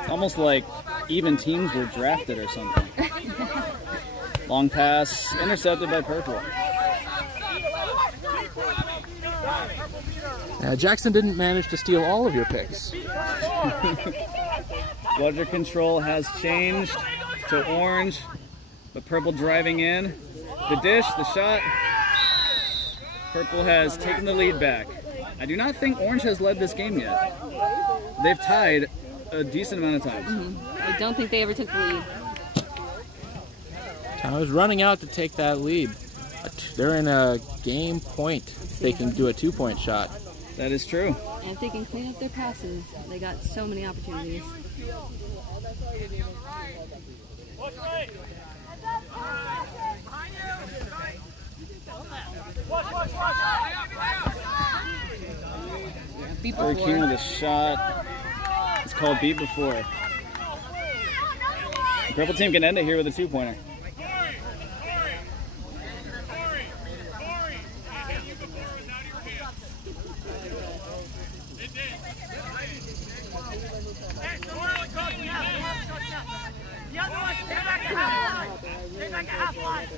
It's almost like even teams were drafted or something. Long pass, intercepted by Purple. Jackson didn't manage to steal all of your picks. Bludger control has changed to orange, but Purple driving in. The dish, the shot. Purple has taken the lead back. I do not think orange has led this game yet. They've tied a decent amount of times. I don't think they ever took the lead. Time is running out to take that lead. They're in a game point. They can do a 2-point shot. That is true. And if they can clean up their passes, they got so many opportunities. Beat Corey before. King with a shot. It's called beat before. The Purple team can end it here with a 2-pointer.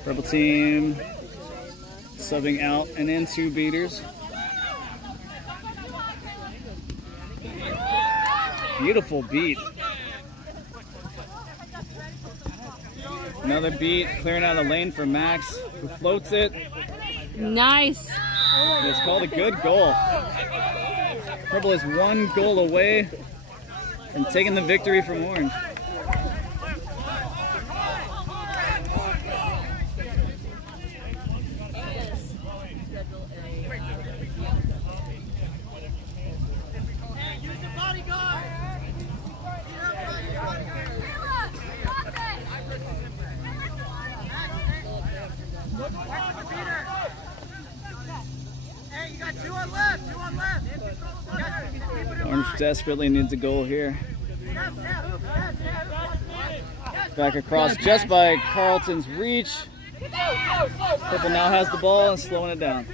Purple team subbing out and in 2 beaters. Beautiful beat. Another beat, clearing out a lane for Max, who floats it. Nice. And it's called a good goal. Purple is 1 goal away from taking the victory from Orange. Orange desperately needs a goal here. Back across just by Carlton's reach. Purple now has the ball and slowing it down.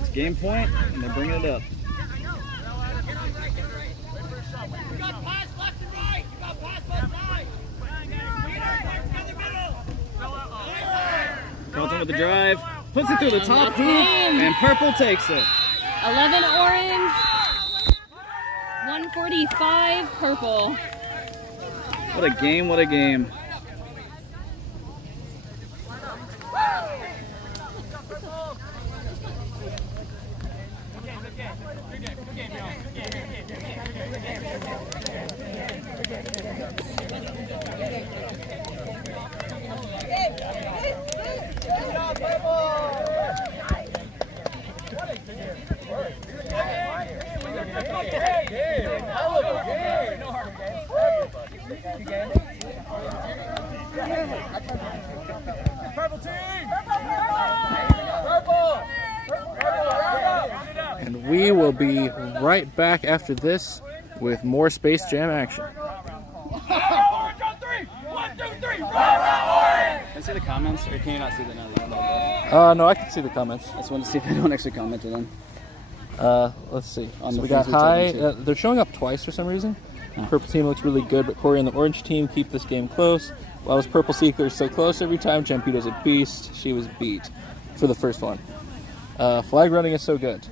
It's game point, and they're bringing it up. Carlton with the drive, puts it through the top hoop, and Purple takes it. 11 orange, 145 purple. What a game, what a game. And we will be right back after this with more Space Jam action. Can I see the comments, or can you not see the No, I can see the comments. I just want to see if anyone actually commented on. Let's see. On So the we got things we told high. them They're showing up twice for some reason. Purple team looks really good, but Corey and the orange team keep this game close. While this Purple Seeker is so close every time, Champedo's a beast. She was beat for the first one. Flag running is so good.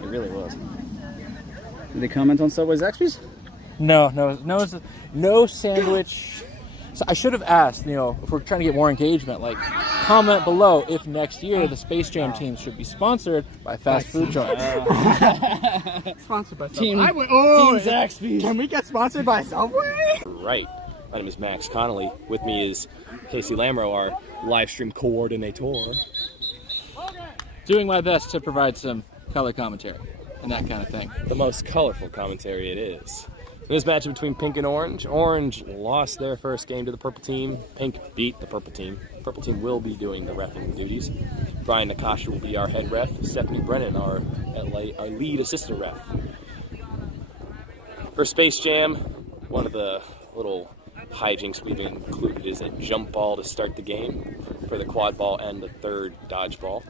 It really was. Did they comment on Subway Zaxby's? No sandwich. So I should have asked, if we're trying to get more engagement, like comment below if next year the Space Jam team should be sponsored by fast food joints. Sponsored by Subway. Team Zaxby's. Can we get sponsored by Subway? Right. My name is Max Connolly. With me is Casey Lamro, our live stream coordinator. Doing my best to provide some color commentary and that kind of thing. The most colorful commentary it is. In this matchup between Pink and Orange, Orange lost their first game to the Purple team. Pink beat the Purple team. The Purple team will be doing the reffing duties. Brian Nakasha will be our head ref. Stephanie Brennan, our lead assistant ref. For Space Jam, One of the little hijinks we've included is a jump ball to start the game for the quad ball and the third dodgeball.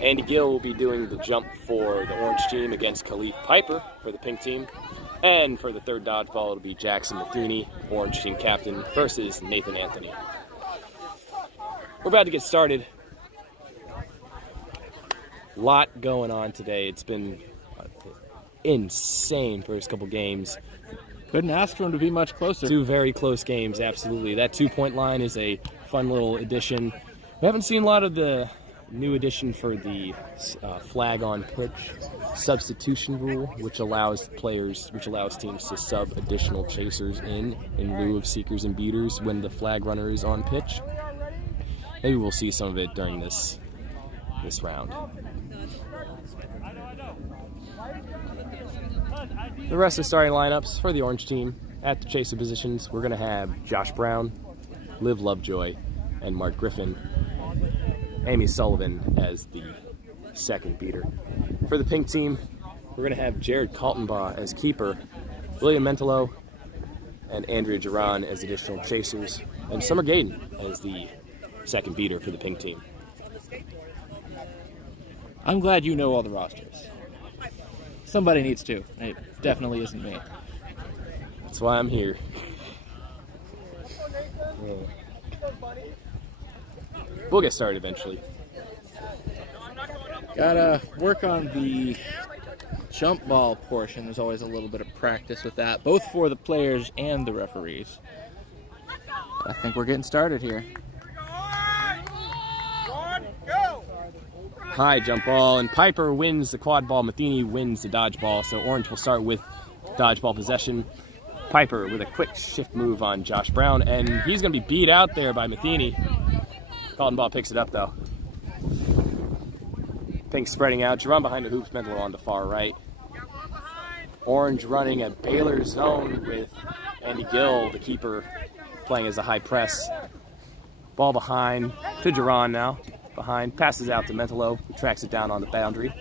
Andy Gill will be doing the jump for the orange team against Khalif Piper for the pink team. And for the third dodgeball, it'll be Jackson Matheny, orange team captain, versus Nathan Anthony. We're about to get started. Lot going on today. It's been insane first couple games. Couldn't ask for him to be much closer. 2 very close games, absolutely. That 2-point line is a fun little addition. We haven't seen a lot of the new addition for the flag on pitch substitution rule, which allows teams to sub additional chasers in lieu of seekers and beaters when the flag runner is on pitch. Maybe we'll see some of it during this round. The rest of the starting lineups for the orange team at the chaser positions, we're going to have Josh Brown, Liv Lovejoy, and Mark Griffin. Amy Sullivan as the second beater. For the pink team, we're going to have Jared Kaltenbaugh as keeper, William Mentelo and Andrea Duran as additional chasers, and Summer Gayden as the second beater for the pink team. I'm glad you know all the rosters. Somebody needs to. It definitely isn't me. That's why I'm here. We'll get started eventually. Gotta work on the jump ball portion. There's always a little bit of practice with that, both for the players and the referees. I think we're getting started here. High jump ball, and Piper wins the quad ball. Matheny wins the dodgeball, so orange will start with dodgeball possession. Piper with a quick shift move on Josh Brown, and he's going to be beat out there by Matheny. Kaltenbaugh picks it up, though. Pink spreading out. Jerome behind the hoops, Mendel on the far right. Orange running a Baylor zone with Andy Gill, the keeper, playing as a high press. Ball behind to Duran now. Behind, passes out to Mentelo, who tracks it down on the boundary.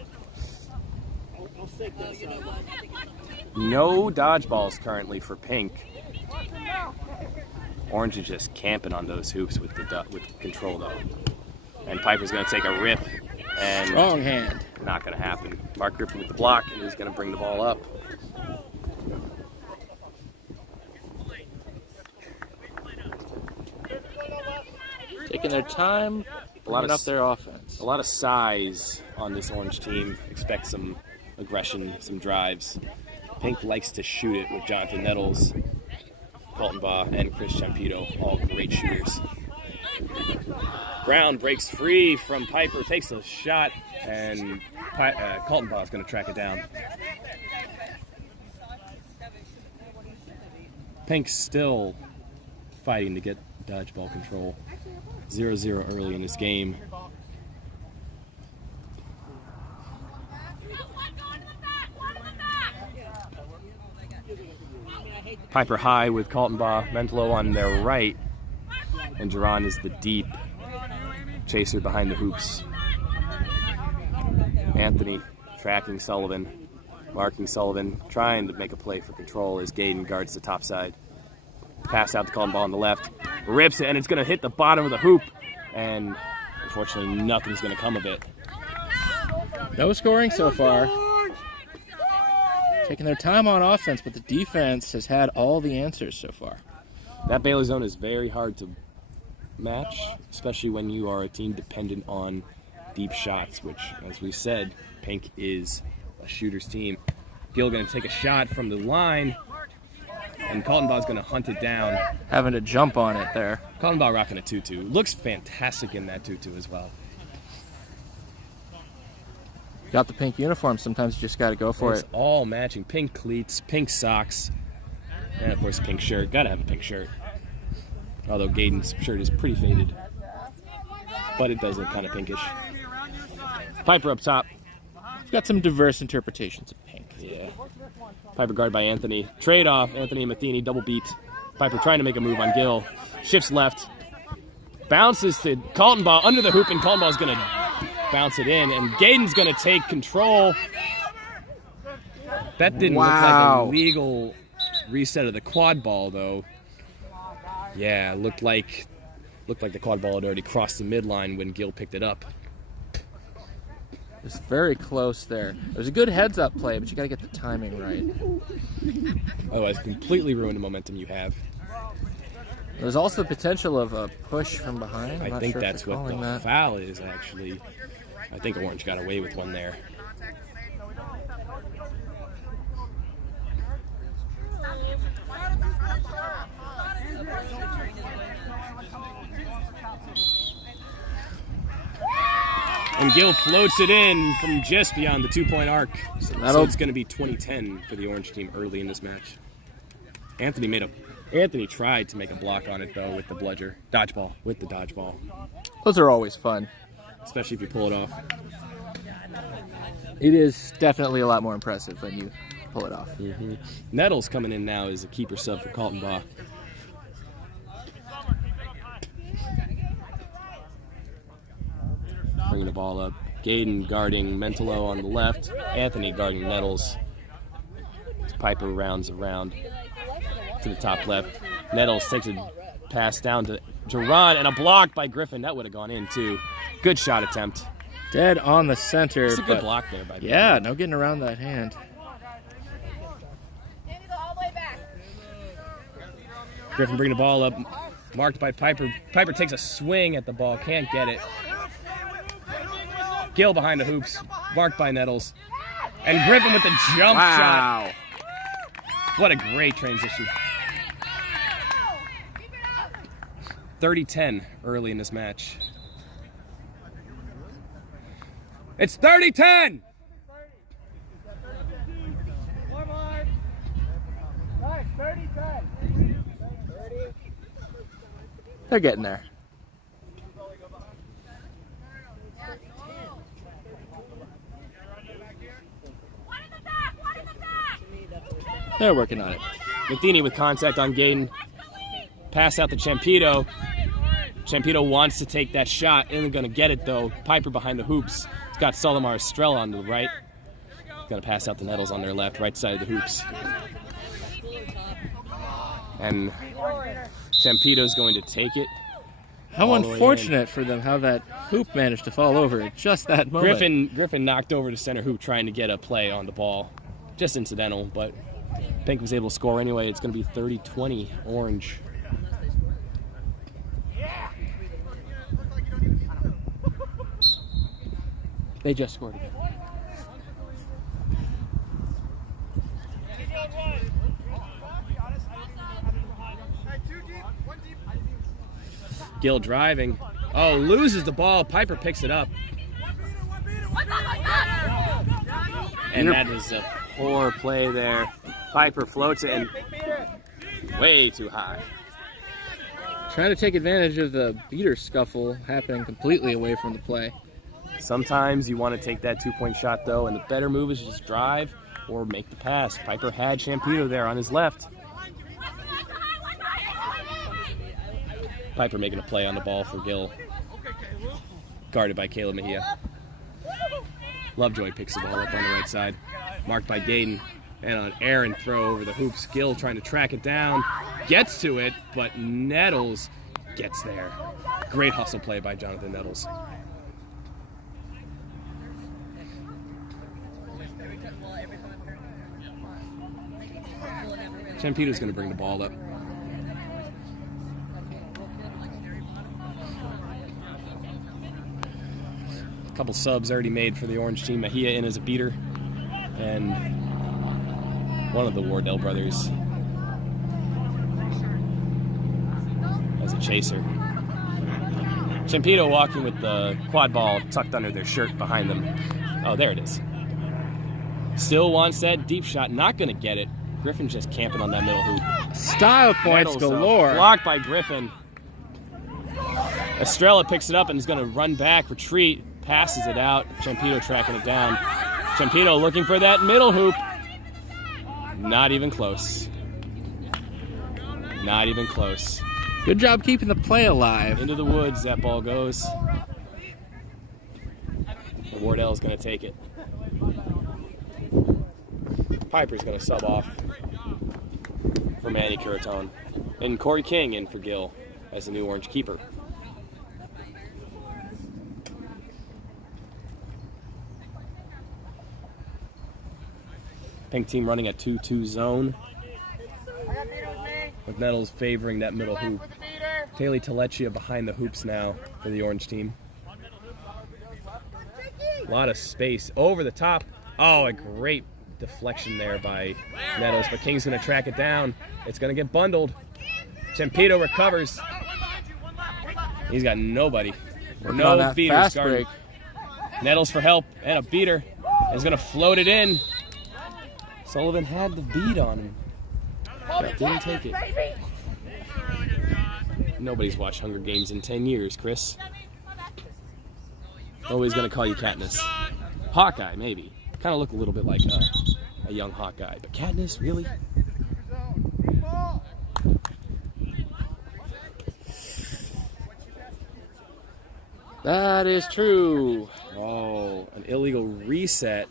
No dodgeballs currently for pink. Orange is just camping on those hoops with control though. And Piper's going to take a rip, and wrong hand. Not going to happen. Mark Griffin with the block, and he's going to bring the ball up. Taking their time. Bringing up their offense. A lot of size on this orange team. Expect some aggression, some drives. Pink likes to shoot it with Jonathan Nettles, Kaltenbaugh, and Chris Champito, all great shooters. Brown breaks free from Piper, takes a shot, and Kaltenbaugh is going to track it down. Pink's still fighting to get dodgeball control. 0-0 early in this game. Piper high with Kaltenbaugh, Mentelo on their right, and Duran is the deep chaser behind the hoops. Anthony tracking Sullivan, marking Sullivan, trying to make a play for control as Gayden guards the top side. Pass out to Kaltenbaugh on the left, rips it, and it's going to hit the bottom of the hoop, and unfortunately nothing's going to come of it. No scoring so far. Taking their time on offense, but the defense has had all the answers so far. That Baylor zone is very hard to match, especially when you are a team dependent on deep shots, which, as we said, Pink is a shooter's team. Gill going to take a shot from the line, and Kaltenbaugh's going to hunt it down. Having to jump on it there. Kaltenbaugh rocking a tutu. Looks fantastic in that tutu as well. Got the pink uniform. Sometimes you just got to go for it. It's all matching. Pink cleats, pink socks, and of course pink shirt. Got to have a pink shirt. Although Gayden's shirt is pretty faded, but it does look kind of pinkish. Piper up top. We've got some diverse interpretations of pink. Yeah. Piper guarded by Anthony. Trade off. Anthony and Matheny double beat. Piper trying to make a move on Gill. Shifts left. Bounces to Kaltenbaugh under the hoop, and Kaltenbaugh's going to bounce it in, and Gayden's going to take control. That didn't look like a reset of the quad ball, though. Yeah, looked like the quad ball had already crossed the midline when Gill picked it up. It's very close there. It was a good heads-up play, but you got to get the timing right. Otherwise, completely ruined the momentum you have. There's also the potential of a push from behind. I think that's what the foul is, actually. I think Orange got away with one there. And Gill floats it in from just beyond the 2-point arc. So it's going to be 20-10 for the Orange team early in this match. Anthony tried to make a block on it, though, with the bludger. With the dodgeball. Those are always fun. Especially if you pull it off. It is definitely a lot more impressive when you pull it off. Mm-hmm. Nettles coming in now as a keeper sub for Kaltenbach. Bringing the ball up. Gaden guarding Mentolo on the left. Anthony guarding Nettles. Piper rounds around to the top left. Nettles takes a pass down to Duran, and a block by Griffin. That would have gone in, too. Good shot attempt. Dead on the center. It's a good block there by Griffin. Yeah, no getting around that hand. Griffin bringing the ball up. Marked by Piper. Piper takes a swing at the ball. Can't get it. Gill behind the hoops. Marked by Nettles. And Griffin with the jump shot. What a great transition. 30-10 early in this match. It's 30-10! They're getting there. They're working on it. McTheny with contact on Gaden. Pass out to Champito. Champito wants to take that shot. Isn't going to get it, though. Piper behind the hoops. He's got Solimar Estrella on the right. Going to pass out the Nettles on their left, right side of the hoops. And Champito's going to take it. How unfortunate for them how that hoop managed to fall over at just that moment. Griffin knocked over the center hoop trying to get a play on the ball. Just incidental, but Pink was able to score anyway. It's going to be 30-20 Orange. They just scored again. Gill driving. Oh, loses the ball. Piper picks it up. And that is a poor play there. Piper floats it in way too high. Trying to take advantage of the beater scuffle happening completely away from the play. Sometimes you want to take that 2-point shot, though, and the better move is just drive or make the pass. Piper had Champito there on his left. Piper making a play on the ball for Gill. Guarded by Caleb Mejia. Lovejoy picks the ball up on the right side. Marked by Gaden. And an errant throw over the hoops. Gill trying to track it down. Gets to it, but Nettles gets there. Great hustle play by Jonathan Nettles. Champito's going to bring the ball up. A couple subs already made for the Orange team. Mejia in as a beater. And one of the Wardell brothers as a chaser. Champito walking with the quad ball tucked under their shirt behind them. Oh, there it is. Still wants that deep shot. Not going to get it. Griffin's just camping on that middle hoop. Style points galore. Blocked by Griffin. Estrella picks it up and is going to run back, retreat, passes it out. Champito tracking it down. Champito looking for that middle hoop. Not even close. Not even close. Good job keeping the play alive. Into the woods that ball goes. Wardell's going to take it. Piper's going to sub off. for Manny Curaton. And Corey King in for Gil as the new Orange keeper. Pink team running a 2-2 zone, with Nettles favoring that middle hoop. Kaylee Taleccia behind the hoops now for the Orange team. A lot of space over the top. Oh, a great deflection there by Nettles, but King's going to track it down. It's going to get bundled. Champito recovers. He's got nobody. No beaters guarding. Nettles for help and a beater. Is going to float it in. Sullivan had the beat on him, but didn't take it. Nobody's watched Hunger Games in 10 years, Chris. Nobody's going to call you Katniss. Hawkeye, maybe. Kind of look a little bit like a young Hawkeye, but Katniss, really? That is true. Oh, an illegal reset.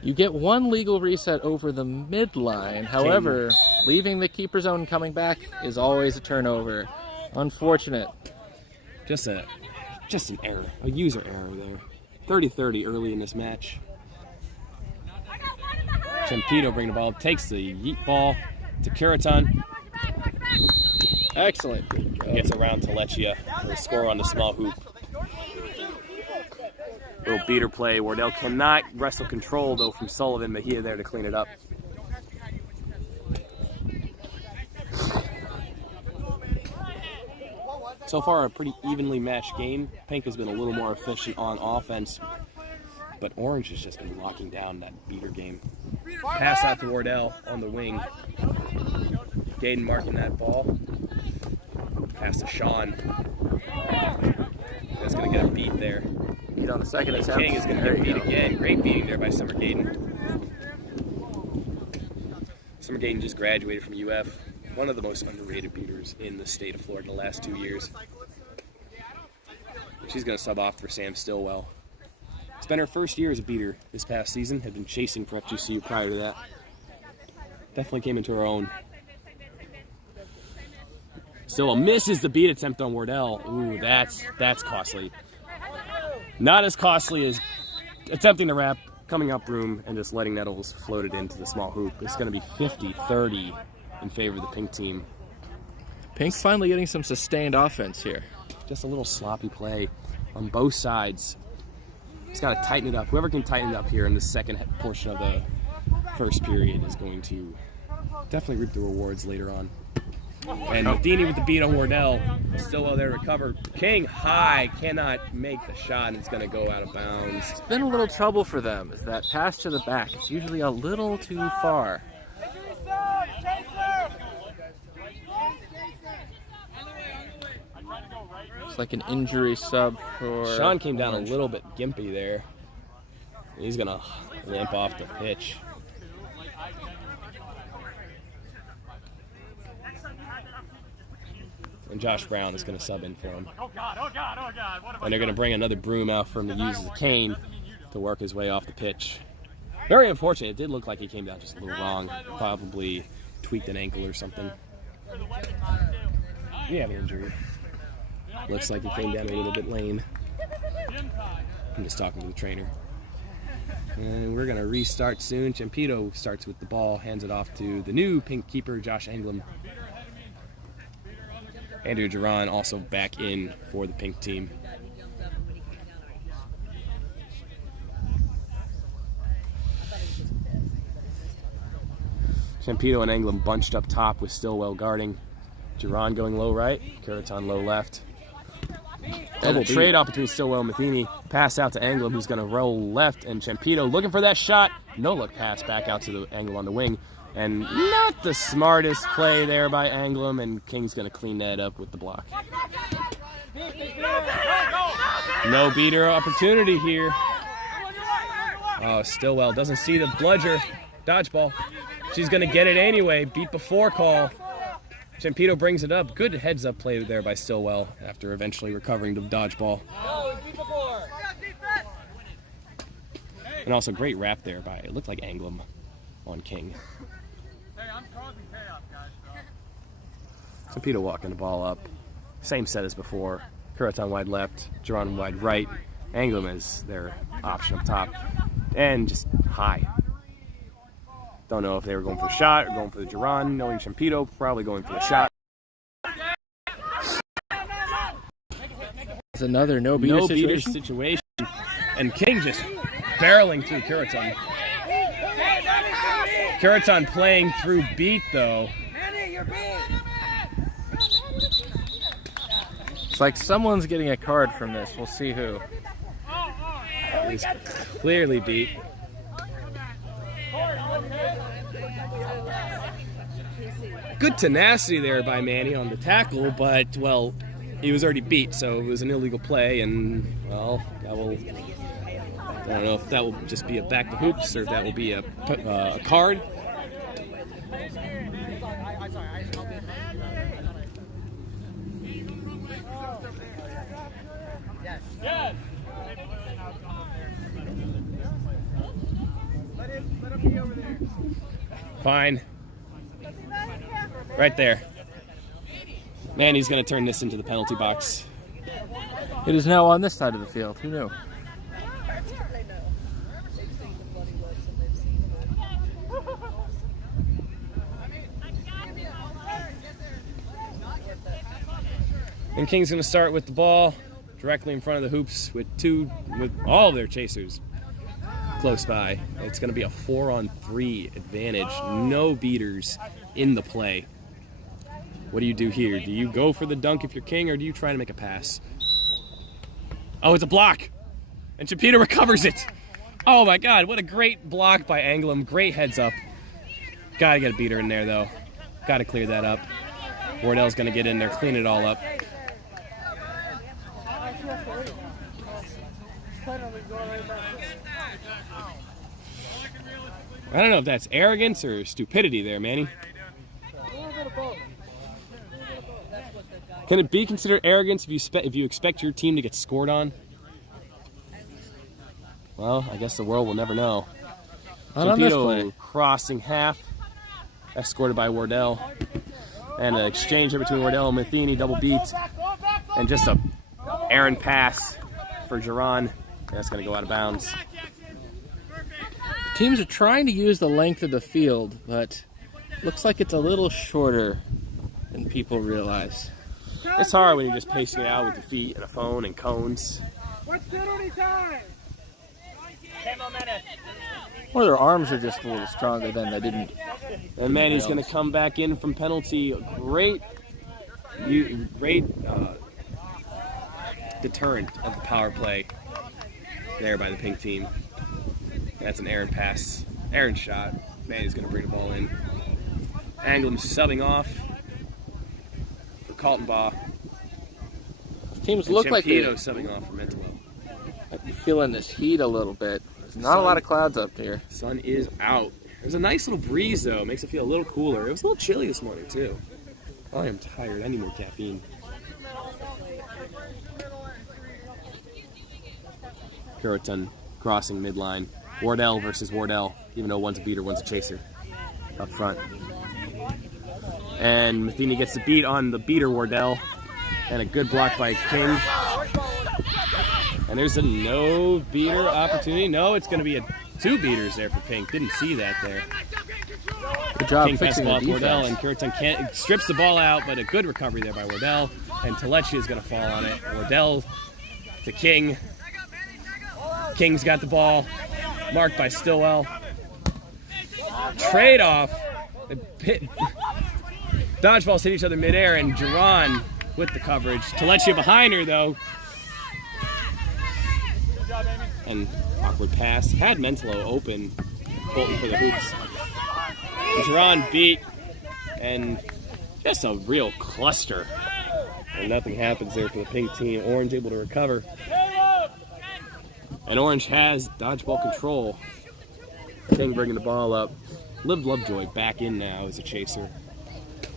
You get one legal reset over the midline. However, leaving the keeper zone and coming back is always a turnover. Unfortunate. Just an error, a user error there. 30-30 early in this match. Champito bringing the ball, takes the yeet ball to Curaton. Excellent. Gets around Taleccia for a score on the small hoop. Little beater play. Wardell cannot wrestle control though from Sullivan, but he is there to clean it up. So far, a pretty evenly matched game. Pink has been a little more efficient on offense, but Orange has just been locking down that beater game. Pass out to Wardell on the wing. Gaden marking that ball. Pass to Sean. That's going to get a beat there. Beat on the second attempt. King is going to get beat again. Great beating there by Summer Gaden. Summer Gaden just graduated from UF. One of the most underrated beaters in the state of Florida the last 2 years. She's going to sub off for Sam Stillwell. It's been her first year as a beater this past season. Had been chasing for FGCU prior to that. Definitely came into her own. Stillwell misses the beat attempt on Wardell. Ooh, that's costly. Not as costly as attempting to wrap, coming up room, and just letting Nettles float it into the small hoop. It's going to be 50-30 in favor of the Pink team. Pink's finally getting some sustained offense here. Just a little sloppy play on both sides. Just got to tighten it up. Whoever can tighten it up here in the second portion of the first period is going to definitely reap the rewards later on. And Matheny with the beat on Wardell. Stillwell there to recover. King high, cannot make the shot, and it's going to go out of bounds. It's been a little trouble for them. Is that pass to the back? It's usually a little too far. It's like an injury sub for... Sean came down a little bit gimpy there. He's going to limp off the pitch. And Josh Brown is going to sub in for him. And they're going to bring another broom out for him to use as a cane to work his way off the pitch. Very unfortunate. It did look like he came down just a little wrong. Probably tweaked an ankle or something. We have an injury. Looks like he came down a little bit lame. I'm just talking to the trainer. And we're going to restart soon. Champito starts with the ball, hands it off to the new Pink keeper, Josh Anglem. Andrew Duran also back in for the Pink team. Champito and Anglem bunched up top with Stillwell guarding. Duran going low right, Curaton low left. Double trade off between Stillwell and Matheny. Pass out to Anglem, who's going to roll left, and Champito looking for that shot. No look pass back out to the Anglem on the wing. And not the smartest play there by Anglem, and King's going to clean that up with the block. No beater opportunity here. Oh, Stillwell doesn't see the bludger. Dodgeball. She's going to get it anyway. Beat before call. Champito brings it up. Good heads-up play there by Stillwell after eventually recovering the dodgeball. And also great wrap there by, it looked like Anglem on King. Hey, I'm causing chaos. Champito walking the ball up. Same set as before. Curriton wide left, Jaron wide right. Anglem is their option up top. And just high. Don't know if they were going for the shot or going for the Jaron. Knowing Champito, probably going for the shot. It's another no beater situation. And King just barreling through Curriton. Curriton playing through beat though. It's like someone's getting a card from this. We'll see who. He's clearly beat. Good tenacity there by Manny on the tackle, but, well, he was already beat, so it was an illegal play, and, well, I don't know if that will just be a back to hoops or if that will be a card. Fine. Right there. Manny's going to turn this into the penalty box. It is now on this side of the field. Who knew? And King's going to start with the ball directly in front of the hoops with all of their chasers close by. It's going to be a 4-on-3 advantage. No beaters in the play. What do you do here? Do you go for the dunk if you're King, or do you try to make a pass? Oh, it's a block! And Champito recovers it! Oh my god, what a great block by Anglem. Great heads up. Gotta get a beater in there, though. Gotta clear that up. Wardell's gonna get in there, clean it all up. I don't know if that's arrogance or stupidity there, Manny. Can it be considered arrogance if you expect your team to get scored on? Well, I guess the world will never know. Champito crossing half, escorted by Wardell. And an exchange here between Wardell and Matheny, double beat. And just a errant pass for Jaron. That's going to go out of bounds. Teams are trying to use the length of the field, but looks like it's a little shorter than people realize. It's hard when you're just pacing it out with your feet and a phone and cones. What's penalty time? 10 more minutes. Or their arms are just a little stronger than they didn't. And Manny's going to come back in from penalty. Great deterrent of the power play there by the pink team. That's an errant pass. Errant shot. Manny's going to bring the ball in. Anglem subbing off for Kaltenbaugh. Teams look like they're subbing off for Mentolo. I'd be feeling this heat a little bit. There's not a lot of clouds up here. Sun is out. There's a nice little breeze, though. Makes it feel a little cooler. It was a little chilly this morning, too. I am tired. I need more caffeine. Curriton crossing midline. Wardell versus Wardell, even though one's a beater, one's a chaser up front. And Matheny gets the beat on the beater Wardell. And a good block by King. And there's a no beater opportunity. No, it's going to be two beaters there for Pink. Didn't see that there. Good job King fixing the off defense. Wardell, and Curriton strips the ball out, but a good recovery there by Wardell. And Telechi is going to fall on it. Wardell to King. King's got the ball. Marked by Stillwell. Trade off. Dodgeballs hit each other midair, and Jaron with the coverage. Telechi behind her, though. And awkward pass. Had Mentolo open. Bolton for the hoops. And Jaron beat. And just a real cluster. And nothing happens there for the pink team. Orange able to recover. And Orange has dodgeball control. King bringing the ball up. Liv Lovejoy back in now as a chaser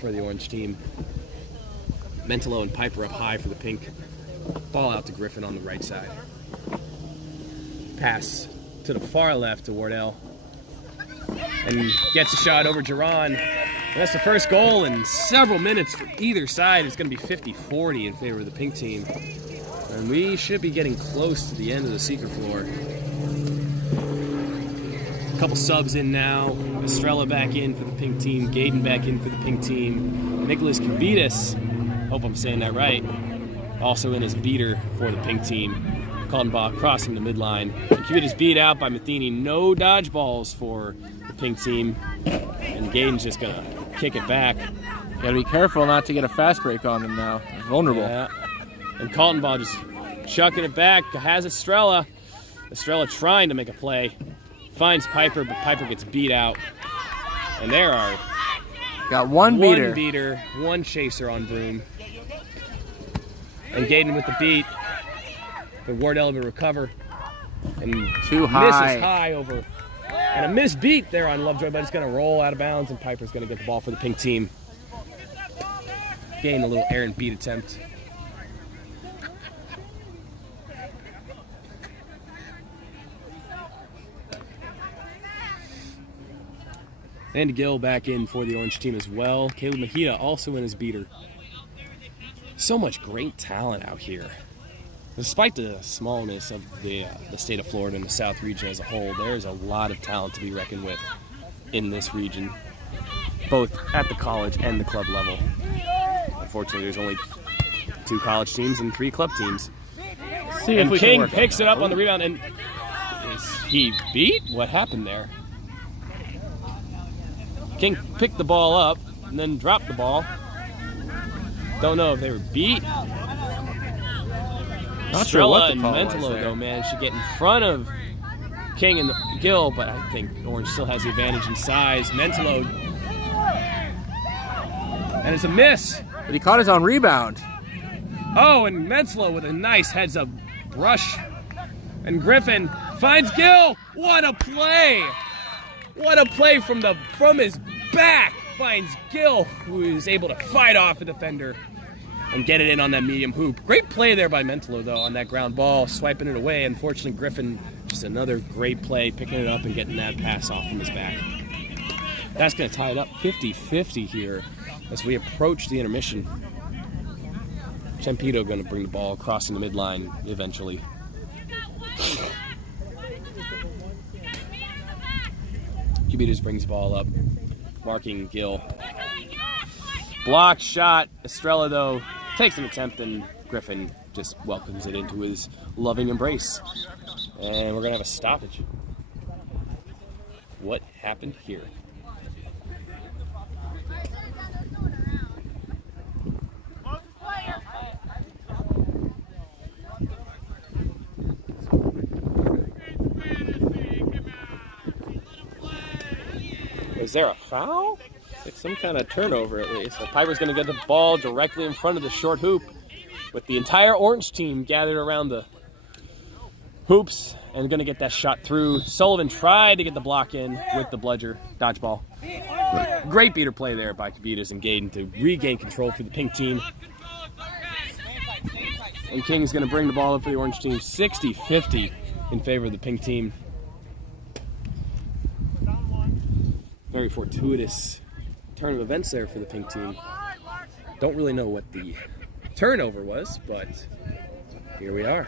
for the Orange team. Mentolo and Piper up high for the pink. Ball out to Griffin on the right side. Pass to the far left to Wardell. And gets a shot over Jaron. That's the first goal in several minutes for either side. It's going to be 50-40 in favor of the pink team. And we should be getting close to the end of the secret floor. A couple subs in now. Estrella back in for the pink team. Gaden back in for the pink team. Nicholas Kubitis, hope I'm saying that right, also in his beater for the pink team. Quadball crossing the midline. Kubitis beat out by Matheny. No dodgeballs for the pink team. And Gaden's just going to kick it back. Gotta be careful not to get a fast break on them now. They're vulnerable. Yeah. And Quadball just chucking it back. Has Estrella. Estrella trying to make a play. Finds Piper, but Piper gets beat out. And there are got one beater, one chaser on Broom. And Gaden with the beat. But Wardell will recover. And too high. Misses high over. And a missed beat there on Lovejoy, but it's going to roll out of bounds, and Piper's going to get the ball for the pink team. Gain a little errant beat attempt. And Gill back in for the orange team as well. Caleb Mahita also in his beater. So much great talent out here. Despite the smallness of the state of Florida and the South region as a whole, there's a lot of talent to be reckoned with in this region, both at the college and the club level. Unfortunately, there's only 2 college teams and 3 club teams. And King picks it up on the rebound, and is he beat? What happened there? King picked the ball up and then dropped the ball. Don't know if they were beat. Not sure what the and call was Mentolo, there. though, managed to get in front of King and Gill, but I think Orange still has the advantage in size. Mentolo, and it's a miss. But he caught his own rebound. Oh, and Mentolo with a nice heads-up brush. And Griffin finds Gill. What a play! What a play from his back. Finds Gill, who is able to fight off a defender and get it in on that medium hoop. Great play there by Mentolo, though, on that ground ball, swiping it away. Unfortunately, Griffin, just another great play, picking it up and getting that pass off from his back. That's going to tie it up 50-50 here as we approach the intermission. Chempito going to bring the ball crossing the midline eventually. Kubitis brings the ball up, marking Gill. Blocked shot. Estrella, though, takes an attempt, and Griffin just welcomes it into his loving embrace. And we're going to have a stoppage. What happened here? Was there a foul? Like some kind of turnover at least. So Piper's going to get the ball directly in front of the short hoop with the entire orange team gathered around the hoops and going to get that shot through. Sullivan tried to get the block in with the bludger dodgeball. Great beater play there by Kubitis and Gaden to regain control for the pink team. And King's going to bring the ball up for the orange team. 60-50 in favor of the pink team. Very fortuitous turn of events there for the pink team. Don't really know what the turnover was, but here we are.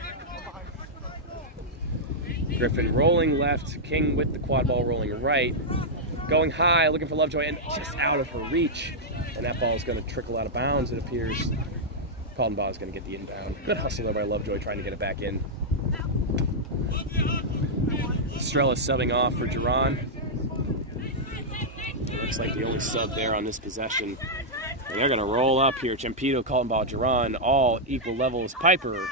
Griffin rolling left, King with the quad ball rolling right. Going high, looking for Lovejoy, and just out of her reach. And that ball is going to trickle out of bounds, it appears. Quadball is going to get the inbound. Good hustle there by Lovejoy trying to get it back in. Estrella subbing off for Duran. Looks like the only sub there on this possession. And they're going to roll up here. Chempito, Quadball, Duran, all equal levels. Piper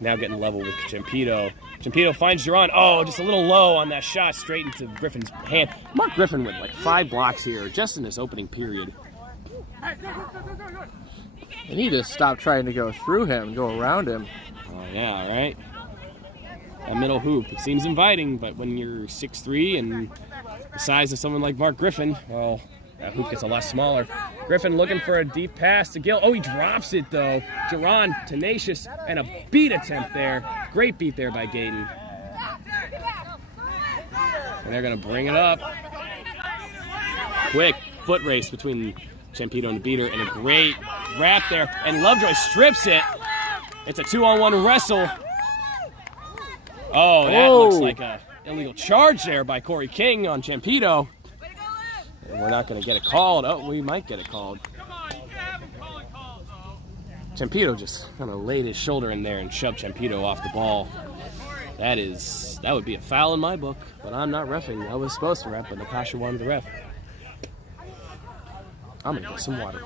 now getting level with Chempito. Chempito finds Duran. Oh, just a little low on that shot, straight into Griffin's hand. Mark Griffin with like 5 blocks here just in this opening period. They need to stop trying to go through him, go around him. Oh, yeah, right? That middle hoop, it seems inviting, but when you're 6'3" and the size of someone like Mark Griffin, well, that hoop gets a lot smaller. Griffin looking for a deep pass to Gill. Oh, he drops it, though. Duran, tenacious, and a beat attempt there. Great beat there by Gaden. And they're going to bring it up. Quick foot race between Champito and the beater, and a great wrap there. And Lovejoy strips it. It's a 2-on-1 wrestle. Oh, that looks like a illegal charge there by Corey King on Champito. And we're not going to get it called. Oh, we might get it called. Champito just kind of laid his shoulder in there and shoved Champito off the ball. That would be a foul in my book, but I'm not reffing. I was supposed to ref, but Natasha wanted to ref. I'm going to get some water.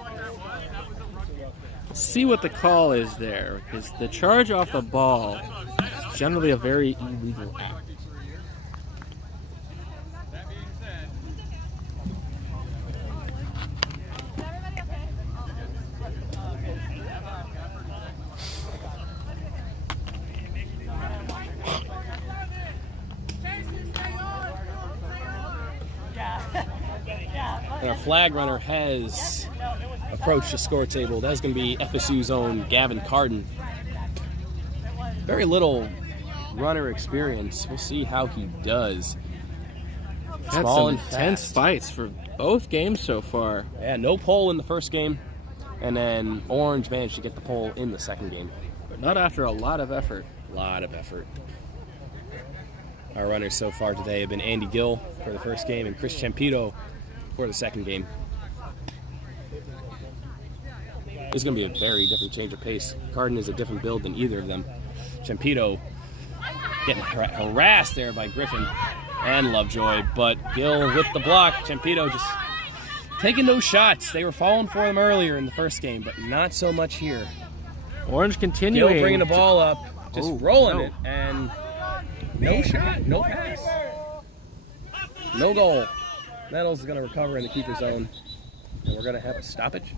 See what the call is there, because the charge off the ball is generally a very illegal act. And our flag runner has approached the score table. That's going to be FSU's own Gavin Carden. Very little runner experience. We'll see how he does. Had some intense fights for both games so far. Yeah, no pole in the first game, and then Orange managed to get the pole in the second game. But not after a lot of effort. A lot of effort. Our runners so far today have been Andy Gill for the first game and Chris Champito for the second game. This is going to be a very different change of pace. Carden is a different build than either of them. Champito getting harassed there by Griffin and Lovejoy, but Gill with the block. Champito just taking those shots. They were falling for them earlier in the first game, but not so much here. Orange continuing. Gill bringing the ball up, just rolling it, and no shot, no pass, no goal. Nettles is going to recover in the keeper zone, and we're going to have a stoppage.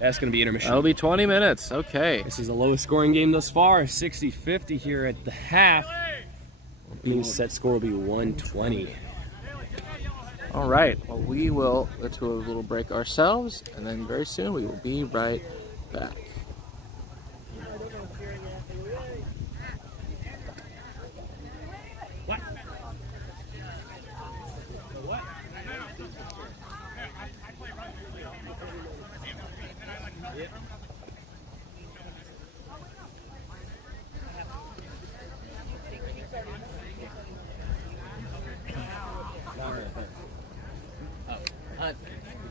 That's going to be intermission. That'll be 20 minutes. Okay. This is the lowest scoring game thus far, 60-50 here at the half. Being set score will be 120. All right. Well, we will go to a little break ourselves, and then very soon we will be right back.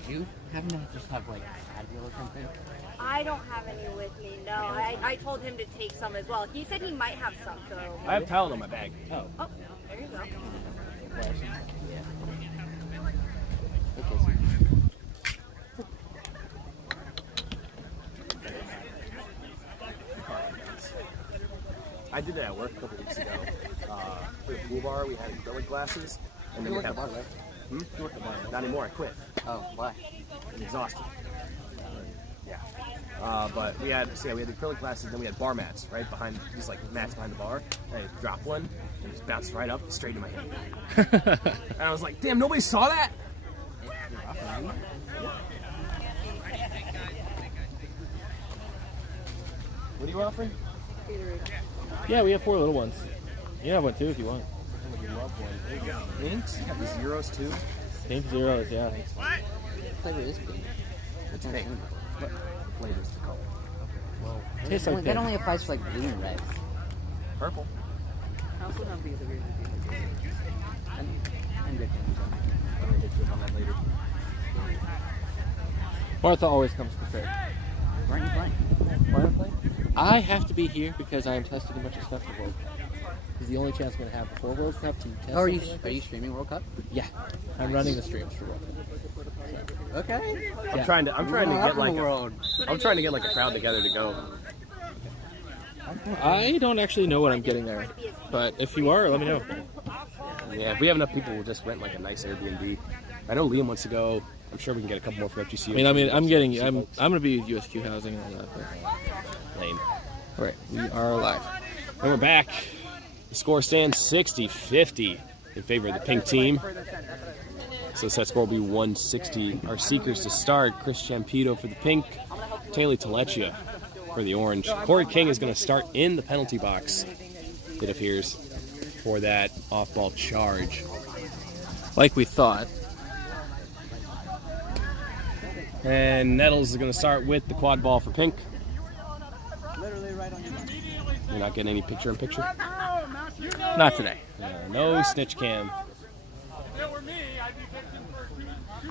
You happen to just have like Advil or something? I don't have any with me, no. I told him to take some as well. He said he might have some, so. I have Tylenol in my bag. Oh, there you go. I did that at work a couple weeks ago. For the pool bar, we had acrylic glasses, and then we had. You worked at the bar? Not anymore. I quit. Oh, why? I'm exhausted. Yeah. But we had the acrylic glasses, then we had bar mats right behind, just like mats behind the bar. And I dropped one, and it just bounced right up, straight in my hand. And I was like, damn, nobody saw that? What are you offering? Yeah, we have 4 little ones. You have one too if you want. There you go. Pinks? You got the zeros too? Pink zeros, yeah. What flavor is pink? It's pink. What flavor is the color? Well, tastes like That pink. only applies to like blue and red. Purple. I'm good. I'm good. I'm gonna hit you on that later. Martha always comes prepared. Why aren't you playing? Why not play? I have to be here because I am testing a bunch of stuff for World Cup. It's the only chance I'm going to have before World Cup to test. Oh, are you streaming World Cup? Yeah, I'm running the streams for World Cup. Okay. I'm trying to get like a crowd together to go. I don't actually know what I'm getting there, but if you are, let me know. Yeah, if we have enough people, we'll just rent like a nice Airbnb. I know Liam wants to go. I'm sure we can get a couple more from FGC. I'm going to be USQ housing and all that. But... Lame. All right, we are live. And we're back. The score stands 60-50 in favor of the pink team. So set score will be 160. Our seekers to start: Chris Champito for the pink, Taylor Telechia for the orange. Corey King is going to start in the penalty box, it appears, for that off-ball charge. Like we thought. And Nettles is going to start with the quad ball for Pink. We're not getting any picture-in-picture. Not today. No snitch cam.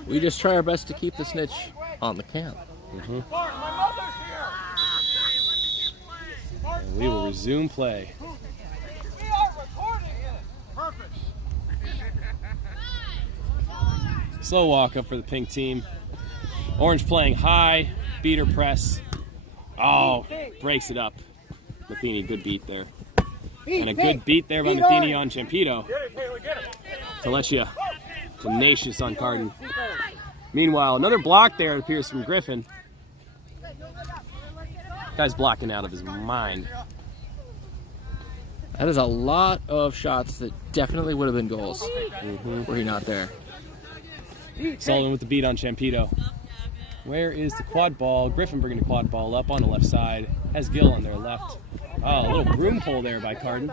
We just try our best to keep the snitch on the cam. And we will resume play. Slow walk up for the Pink team. Orange playing high, beater press. Oh, breaks it up. Matheny, good beat there. And a good beat there by Matheny on Champito. Telechia, tenacious on Carden. Meanwhile, another block there, it appears, from Griffin. Guy's blocking out of his mind. That is a lot of shots that definitely would have been goals were he not there. Sullivan with the beat on Champito. Where is the quad ball? Griffin bringing the quad ball up on the left side. Has Gill on their left. Oh, a little broom pull there by Carden.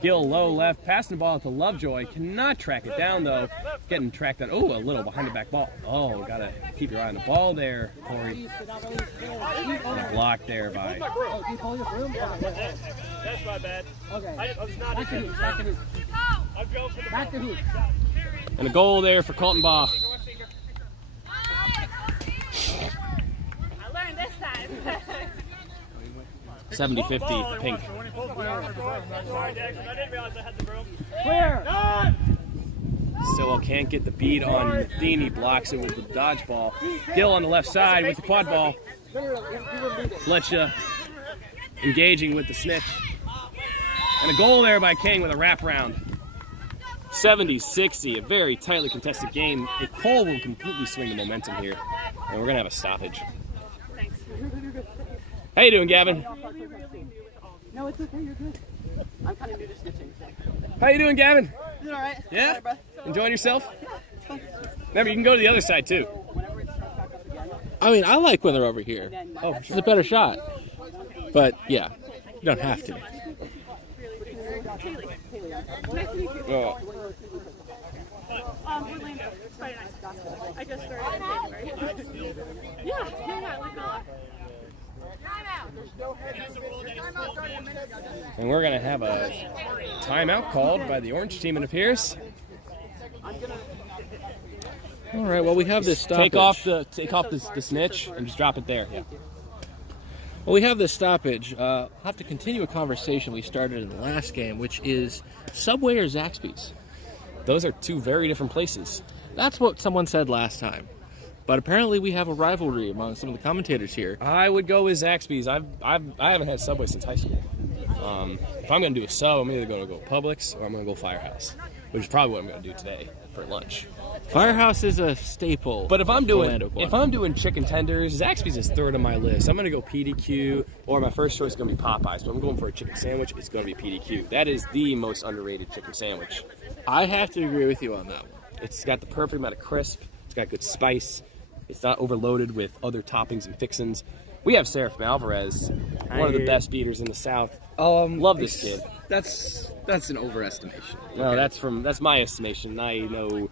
Gill low left, passing the ball to Lovejoy. Cannot track it down though. Getting tracked down. Oh, a little behind the back ball. Oh, gotta keep your eye on the ball there, Corey. And a block there by. That's my bad. Okay. I was not Back to hoop. I'm going for the Back to hoop. And a goal there for Kaltenbach. I learned this time. 70-50, Pink. Sorry, Jackson. I didn't realize I had the broom. Clear. Stillwell can't get the beat on Matheny. Blocks it with the dodgeball. Gill on the left side with the quad ball. Fletcher engaging with the snitch. And a goal there by King with a wraparound. 70-60, a very tightly contested game. A Cole will completely swing the momentum here. And we're going to have a stoppage. How you doing, Gavin? No, it's okay. You're good. I'm kind of new to stitching. How you doing, Gavin? Doing all right. Yeah? All right, bro. Enjoying yourself? Yeah, it's fun. Remember, you can go to the other side, too. Whenever it starts back up again. I mean, I like when they're over here. Oh, It's a better shot. But yeah, you don't have to. Oh. Orlando. It's Friday night. I just started in January. Yeah, like a lot. And we're going to have a timeout called by the Orange team, it appears. All right, well, we have this stoppage. Take off the snitch and just drop it there. Yeah. Well, we have this stoppage. I'll have to continue a conversation we started in the last game, which is Subway or Zaxby's? Those are two very different places. That's what someone said last time. But apparently we have a rivalry among some of the commentators here. I would go with Zaxby's. I haven't had Subway since high school. If I'm going to do a sub, I'm either going to go Publix or I'm going to go Firehouse, which is probably what I'm going to do today for lunch. Firehouse is a staple. But if I'm doing chicken tenders, Zaxby's is third on my list. I'm going to go PDQ, or my first choice is going to be Popeyes. But I'm going for a chicken sandwich. It's going to be PDQ. That is the most underrated chicken sandwich. I have to agree with you on that one. It's got the perfect amount of crisp. It's got good spice. It's not overloaded with other toppings and fixins. We have Seraph Alvarez, one of the best beaters in the South. Love this kid. That's an overestimation. No, that's my estimation. I know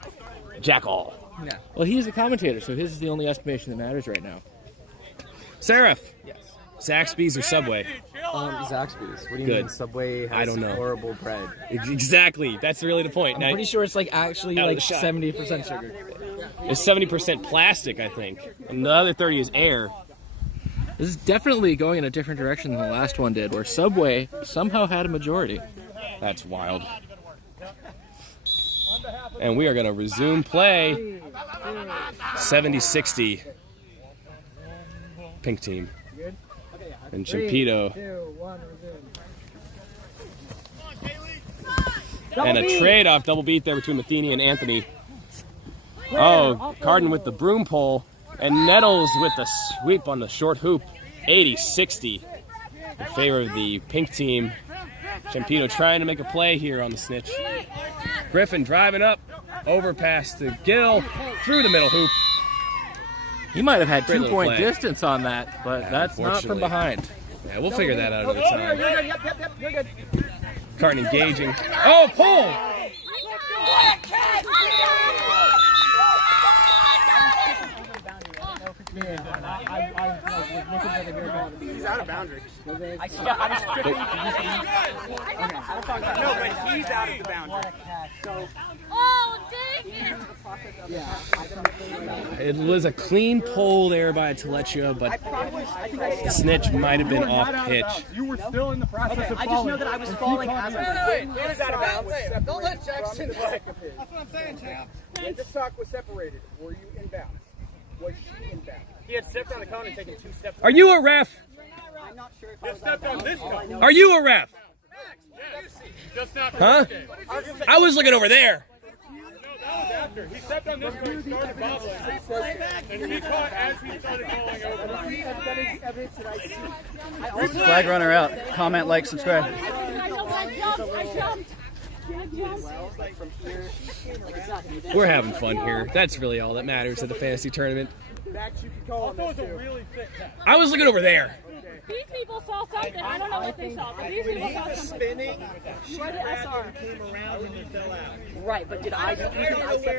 jack all. Yeah. Well, he's the commentator, so his is the only estimation that matters right now. Seraph. Yes. Zaxby's or Subway? Zaxby's. What do you Good. mean? Subway has I don't know. horrible bread. Exactly. That's really the point. I'm pretty sure it's like actually Out of like the shot. 70% sugar. It's 70% plastic, I think. And the other 30 is air. This is definitely going in a different direction than the last one did, where Subway somehow had a majority. That's wild. And we are going to resume play. 70-60. Pink team. And Champito. And a trade-off double beat there between Matheny and Anthony. Oh, Carden with the broom pole. And Nettles with the sweep on the short hoop. 80-60 in favor of the Pink team. Champito trying to make a play here on the snitch. Griffin driving up. Overpass to Gill. Through the middle hoop. He might have had Great little 2-point play. distance on that, but that's not from behind. Yeah, we'll figure that out another time. You're good. Yep. You're good. Carden engaging. Oh, pull! He's out of boundary. No, but he's out of the boundary. Oh, dang it! It was a clean pull there by Telechia, but the snitch might have been off pitch. You were still in the process of falling. I just know that I was falling as I He was out of bounds. Don't let Jackson That's what I'm saying, champ. When the sock was separated, were you inbound? Was she inbound? He had stepped on the cone and taken 2 steps. Are you a ref? I'm not sure if He stepped on this cone. Are you a ref? Just after Huh? this game. I was looking over there. No, that was after. He stepped on this cone, started bobbling, and he caught as he started going over. Flag runner out. Comment, like, subscribe. I jumped. We're having fun here. That's really all that matters at the fantasy tournament. I was looking over there. These people saw something. I don't know what they saw, but these people saw something. Right, but did I step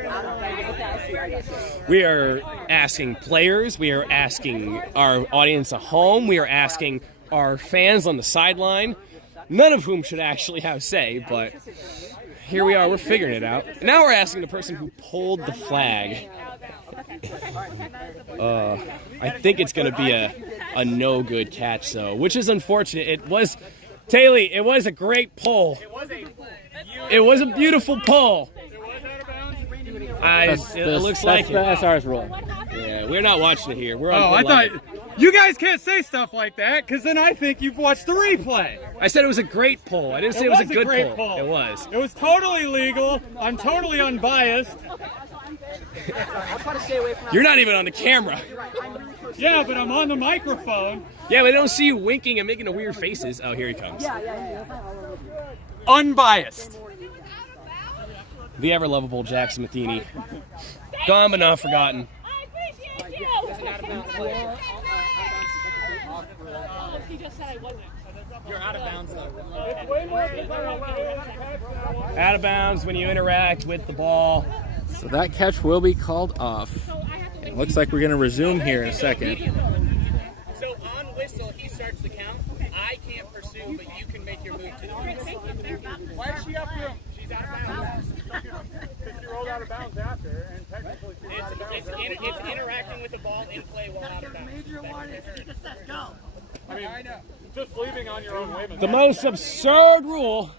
out of that? We are asking players. We are asking our audience at home. We are asking our fans on the sideline, none of whom should actually have say, but here we are. We're figuring it out. Now we're asking the person who pulled the flag. I think it's going to be a no-good catch, though, which is unfortunate. It was, Taylor, it was a great pull. It was a beautiful pull. It looks like that's the SR's rule. Yeah, we're not watching it here. We're on I live. thought you guys can't say stuff like that because then I think you've watched the replay. I said it was a great pull. I didn't say it was a good great pull. It was. It was totally legal. I'm totally unbiased. I'll try to stay away from You're not even on the camera. Yeah, but I'm on the microphone. Yeah, we don't see you winking and making the weird faces. Oh, here he comes. Unbiased. The ever lovable Jackson Matheny. Gone but not forgotten. I appreciate you. He just said I wasn't. You're out of bounds, though. Out of bounds when you interact with the ball. So that catch will be called off. It looks like we're going to resume here in a second. So on whistle, he starts the count. I can't pursue, but you can make your move to the whistle. Why is she up here? She's out of bounds. She rolled out of bounds after, and technically she's out of bounds. It's interacting with the ball in play while out of bounds. I mean, just leaving on your own wayman. The most absurd rule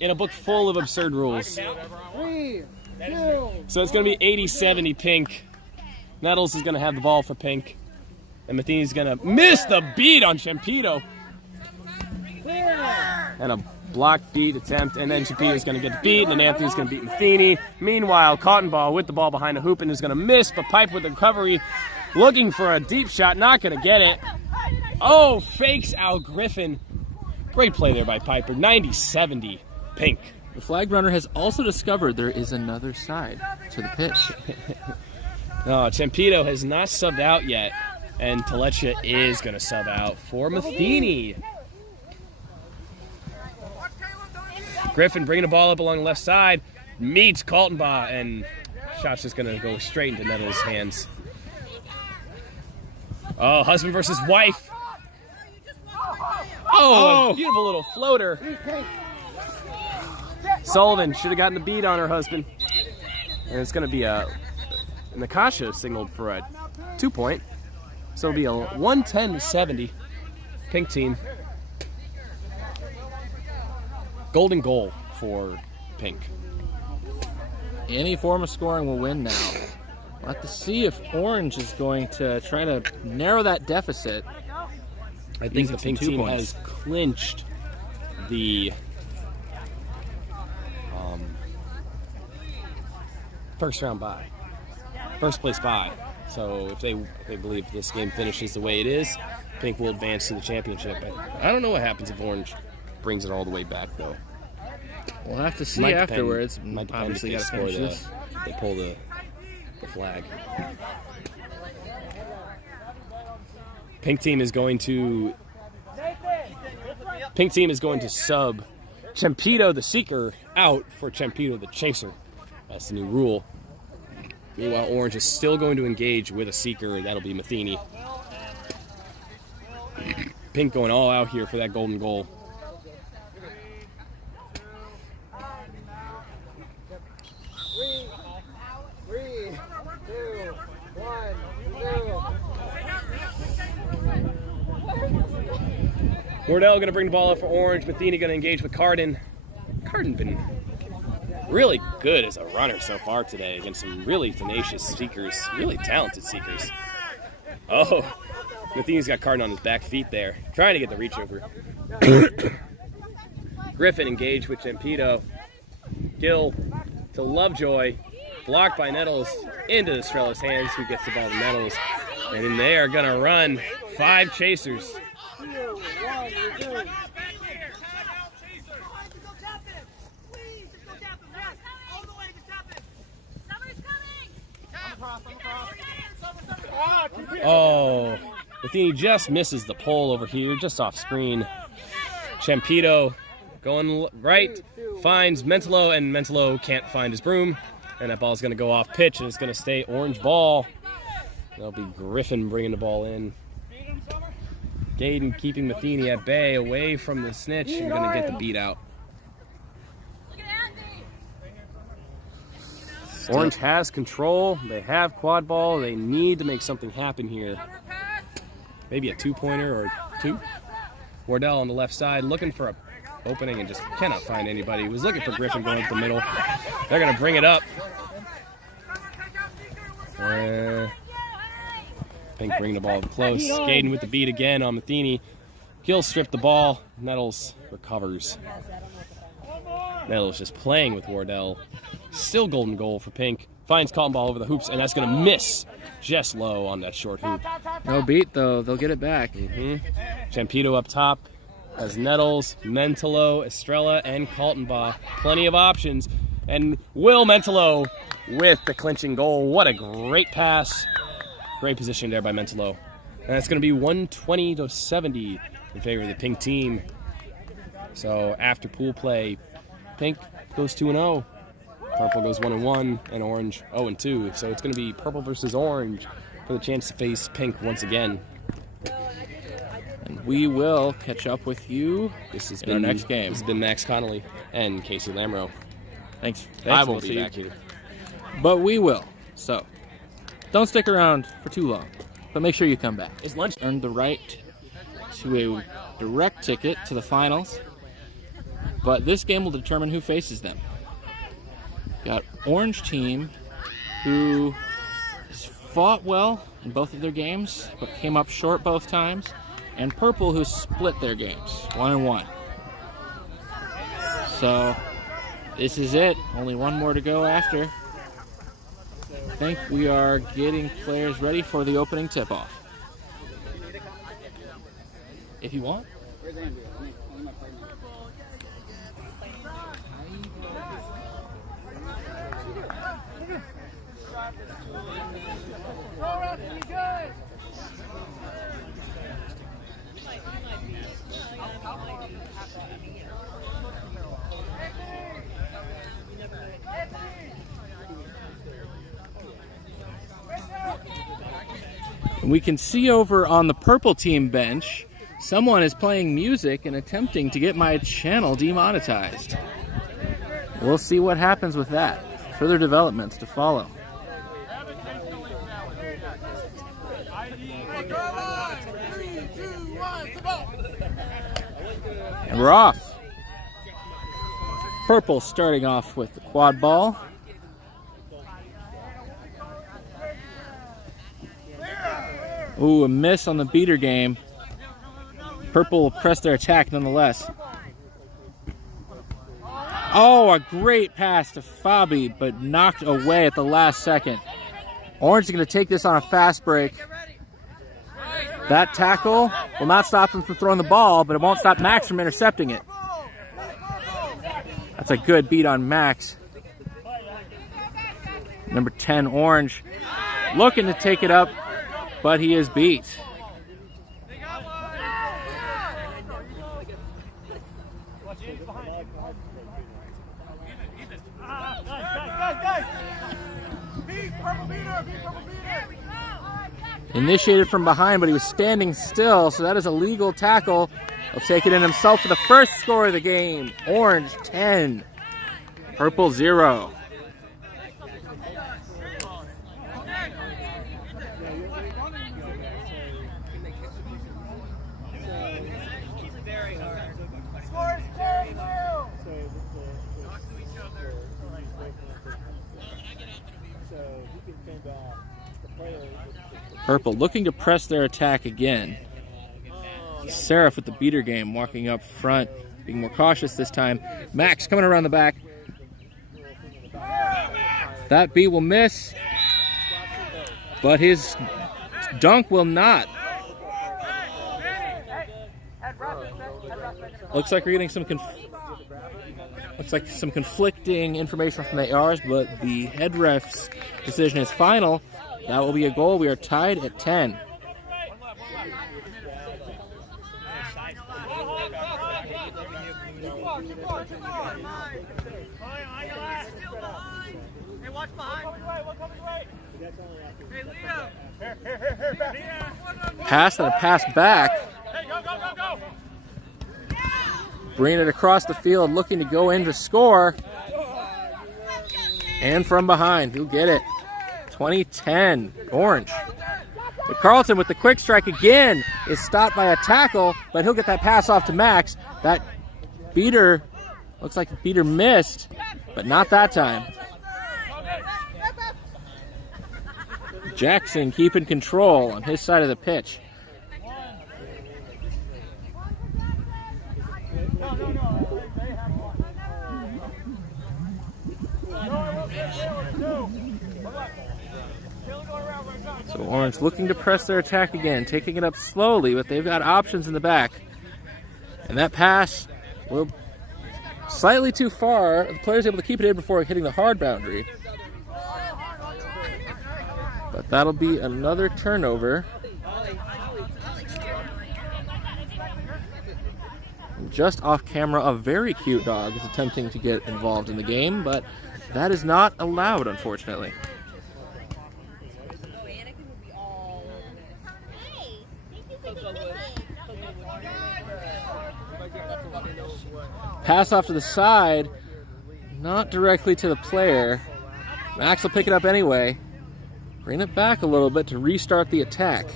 in a book full of absurd rules. 3, 2. So it's going to be 80-70 Pink. Nettles is going to have the ball for Pink. And Matheny's going to miss the beat on Champito. And a block beat attempt. And then Champito's going to get the beat. And then Anthony's going to beat Matheny. Meanwhile, Cotton Ball with the ball behind the hoop and is going to miss. But Pipe with the recovery. Looking for a deep shot. Not going to get it. Oh, fakes Al Griffin. Great play there by Piper. 90-70 Pink. The flag runner has also discovered there is another side to the pitch. No, Champito has not subbed out yet, and Telechia is going to sub out for Matheny. Griffin bringing the ball up along the left side, meets Kaltenbaugh, and shot's just going to go straight into Nettles' hands. Oh, husband versus wife. Oh, a beautiful little floater. Sullivan should have gotten the beat on her husband. And it's going to be a Nakasha signaled for a 2-point. So it'll be a 110-70 Pink team. Golden goal for Pink. Any form of scoring will win now. We'll have to see if Orange is going to try to narrow that deficit. I think the Pink team has clinched the first round bye, first place bye. So if they believe this game finishes the way it is, Pink will advance to the championship. I don't know what happens if Orange brings it all the way back, though. We'll have to see afterwards. Might depend Obviously, if got to finish this. they pull the flag. Pink team is going to sub Champito the Seeker out for Champito the Chaser. That's the new rule. Meanwhile, Orange is still going to engage with a seeker. That'll be Matheny. Pink going all out here for that golden goal. Three, two, one, Wardell going to bring the ball up for Orange. Matheny going to engage with Carden. Carden been really good as a runner so far today against some really tenacious seekers, really talented seekers. Oh, Matheny's got Carden on his back feet there, trying to get the reach over. Griffin engaged with Champito. Gill to Lovejoy, blocked by Nettles into Estrella's hands, who gets the ball to Nettles. And then they are going to run 5 chasers. Oh, Matheny just misses the pole over here, just off screen. Champito going right, finds Mentolo, and Mentolo can't find his broom. And that ball's going to go off pitch, and it's going to stay Orange ball. That'll be Griffin bringing the ball in. Gaden keeping Matheny at bay, away from the snitch, and going to get the beat out. Orange has control. They have quad ball. They need to make something happen here. Maybe a 2-pointer or 2. Wardell on the left side looking for a opening and just cannot find anybody. He was looking for Griffin going up the middle. They're going to bring it up. Pink bringing the ball close. Gaden with the beat again on Matheny. Gill stripped the ball. Nettles recovers. Nettles just playing with Wardell. Still golden goal for Pink. Finds cotton ball over the hoops, and that's going to miss just low on that short hoop. No beat, though. They'll get it back. Champito up top has Nettles, Mentolo, Estrella, and Kaltenbaugh. Plenty of options. And Will Mentolo with the clinching goal. What a great pass. Great position there by Mentolo. And that's going to be 120-70 in favor of the Pink team. So after pool play, Pink goes 2-0. Purple goes 1-1, and Orange 0-2. So it's going to be Purple versus Orange for the chance to face Pink once again. And we will catch up with you in our next game. This has been Max Connolly and Casey Lamro. Thanks. I won't be back here. But we will. So don't stick around for too long. But make sure you come back. It's lunch. Earned the right to a direct ticket to the finals. But this game will determine who faces them. Got Orange team, who has fought well in both of their games, but came up short both times, and Purple, who split their games, 1-1. So this is it. Only one more to go after. I think we are getting players ready for the opening tip-off. If you want. We can see over on the Purple team bench, someone is playing music and attempting to get my channel demonetized. We'll see what happens with that. Further developments to follow. And we're off. Purple starting off with the quad ball. Ooh, a miss on the beater game. Purple will press their attack nonetheless. Oh, a great pass to Fabi, but knocked away at the last second. Orange is going to take this on a fast break. That tackle will not stop him from throwing the ball, but it won't stop Max from intercepting it. That's a good beat on Max. Number 10, Orange, looking to take it up, but he is beat. Initiated from behind, but he was standing still, so that is a legal tackle. He'll take it in himself for the first score of the game. Orange 10, Purple 0. Purple looking to press their attack again. Seraph with the beater game, walking up front, being more cautious this time. Max coming around the back. That beat will miss, but his dunk will not. Looks like we're getting some conflicting information from the ARs, but the head ref's decision is final. That will be a goal. We are tied at 10. Pass and a pass back. Bringing it across the field, looking to go in to score. And from behind, he'll get it. 2010, Orange. But Carlton with the quick strike again is stopped by a tackle, but he'll get that pass off to Max. That beater, looks like the beater missed, but not that time. Jackson keeping control on his side of the pitch. So Orange looking to press their attack again, taking it up slowly, but they've got options in the back. And that pass will slightly too far. The player's able to keep it in before hitting the hard boundary. But that'll be another turnover. Just off camera, a very cute dog is attempting to get involved in the game, but that is not allowed, unfortunately. Pass off to the side, not directly to the player. Max will pick it up anyway. Bring it back a little bit to restart the attack.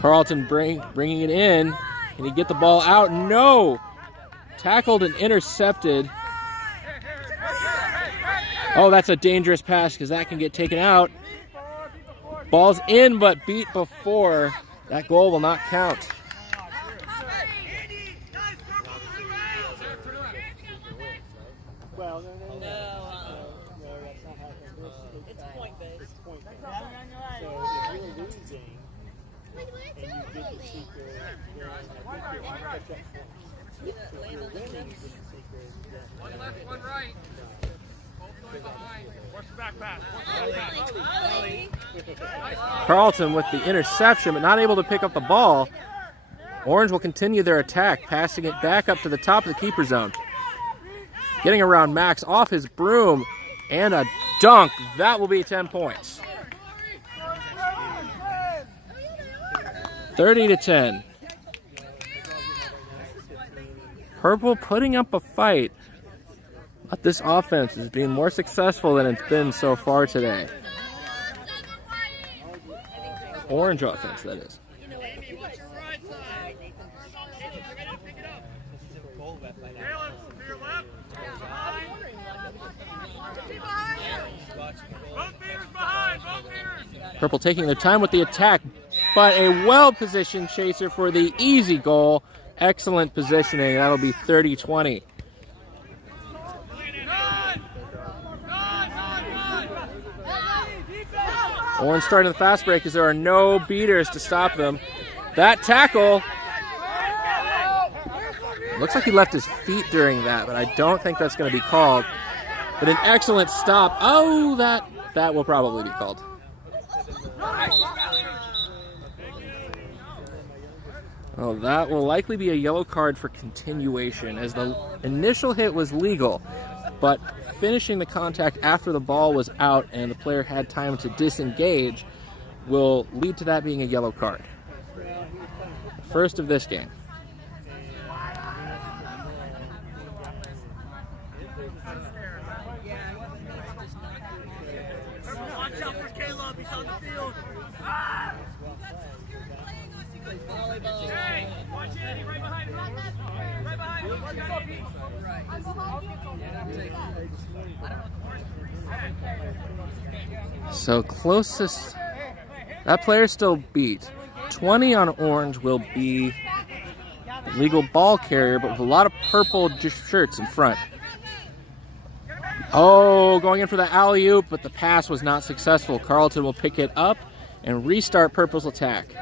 Carlton bringing it in. Can he get the ball out? No! Tackled and intercepted. Oh, that's a dangerous pass because that can get taken out. Ball's in, but beat before. That goal will not count. It's point-based. It's point-based. So if you're losing and you get the seeker, One left, one right. Both going behind. Watch the back pass. Carlton with the interception, but not able to pick up the ball. Orange will continue their attack, passing it back up to the top of the keeper zone. Getting around Max off his broom, and a dunk. That will be 10 points. 30-10. Purple putting up a fight, but this offense is being more successful than it's been so far today. Orange offense, that is. Purple taking their time with the attack, but a well-positioned chaser for the easy goal. Excellent positioning. That'll be 30-20. Orange starting the fast break because there are no beaters to stop them. That tackle. Looks like he left his feet during that, but I don't think that's going to be called. But an excellent stop. Oh, that will probably be called. Well, that will likely be a yellow card for continuation, as the initial hit was legal, but finishing the contact after the ball was out and the player had time to disengage will lead to that being a yellow card. First of this game. Watch out for Caleb, he's on the field. Hey, watch Andy right behind him. Right behind him. So closest, that player still beat. 20 on orange will be legal ball carrier, but with a lot of purple shirts in front. Oh, going in for the alley-oop, but the pass was not successful. Carlton will pick it up and restart purple's attack.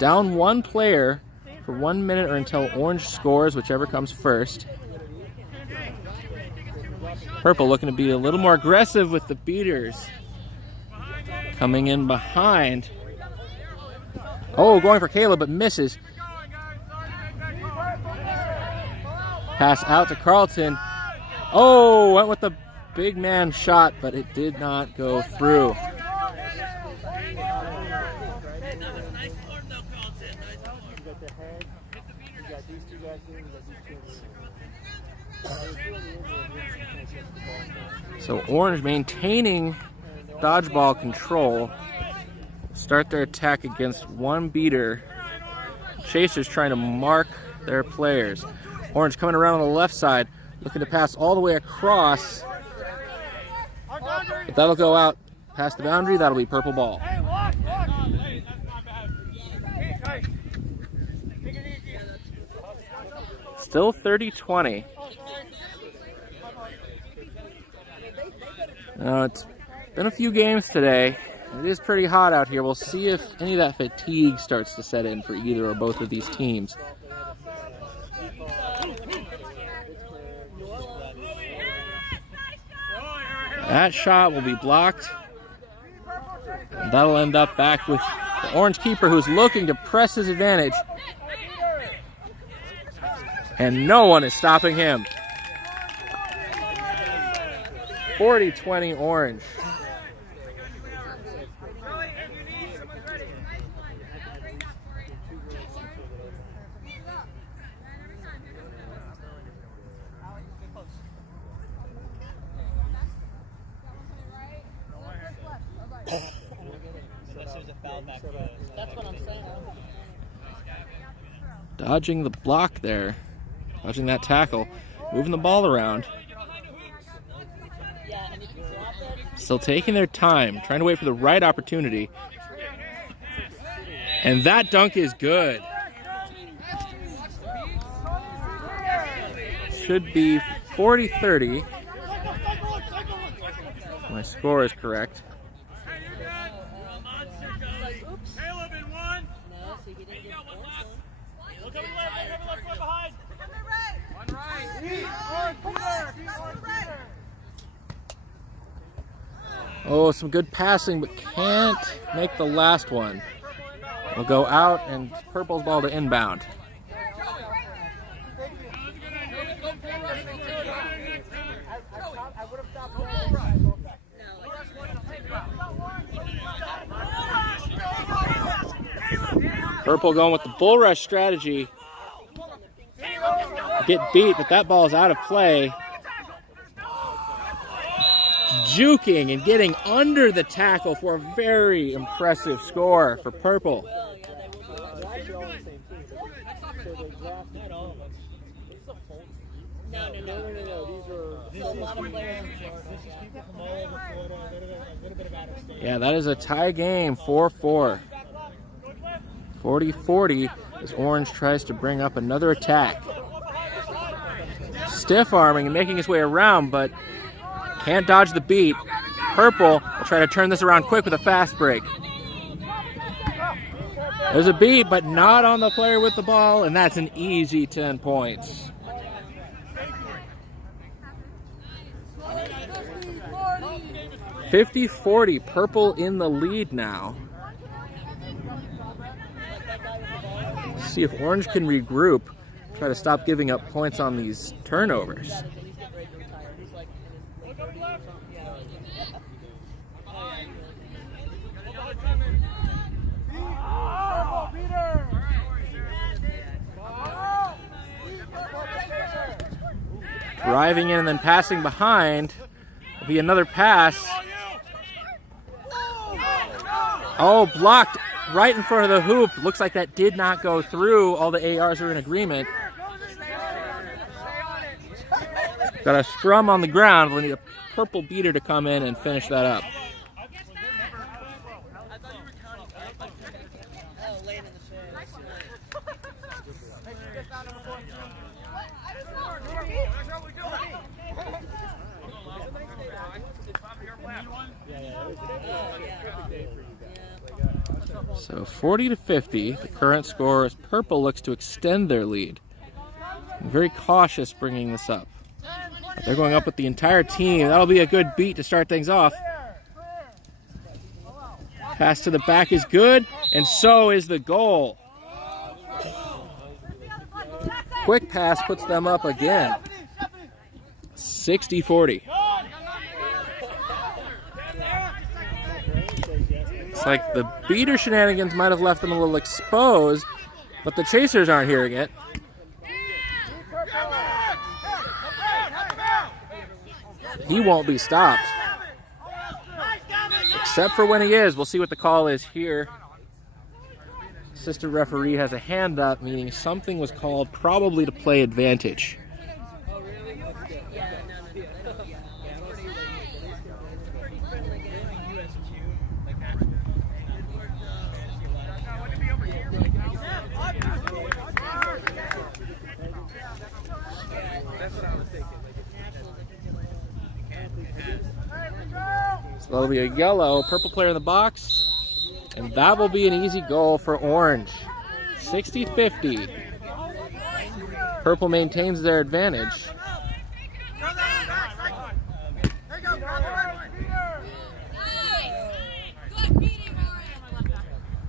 Down one player for 1 minute or until orange scores, whichever comes first. Purple looking to be a little more aggressive with the beaters. Coming in behind. Oh, going for Caleb, but misses. Pass out to Carlton. Oh, went with the big man shot, but it did not go through. So orange maintaining dodgeball control. Start their attack against one beater. Chasers trying to mark their players. Orange coming around on the left side, looking to pass all the way across. But that'll go out past the boundary. That'll be purple ball. Still 30-20. It's been a few games today. It is pretty hot out here. We'll see if any of that fatigue starts to set in for either or both of these teams. That shot will be blocked. And that'll end up back with the orange keeper, who's looking to press his advantage. And no one is stopping him. 40-20 orange. That's what I'm saying. Dodging the block there. Dodging that tackle. Moving the ball around. Still taking their time. Trying to wait for the right opportunity. And that dunk is good. Should be 40-30. My score is correct. Oh, some good passing, but can't make the last one. Will go out, and purple's ball to inbound. Purple going with the bull rush strategy. Get beat, but that ball is out of play. Juking and getting under the tackle for a very impressive score for purple. Yeah, that is a tie game, 4-4. 40-40 as Orange tries to bring up another attack. Stiff arming and making his way around, but can't dodge the beat. Purple will try to turn this around quick with a fast break. There's a beat, but not on the player with the ball, and that's an easy 10 points. $50-40, purple in the lead now. see if Orange can regroup, try to stop giving up points on these turnovers. Driving in and then passing behind. Will be another pass. Oh, blocked right in front of the hoop. Looks like that did not go through. All the ARs are in agreement. Got a scrum on the ground. We'll need a purple beater to come in and finish that up. So 40-50, the current score is Purple looks to extend their lead. I'm very cautious bringing this up. But they're going up with the entire team. That'll be a good beat to start things off. Pass to the back is good, and so is the goal. Quick pass puts them up again. 60-40. It's like the beater shenanigans might have left them a little exposed, but the chasers aren't hearing it. He won't be stopped. Except for when he is. We'll see what the call is here. Assistant referee has a hand up, meaning something was called, probably to play advantage. So that'll be a yellow, purple player in the box, and that will be an easy goal for Orange. 60-50. Purple maintains their advantage.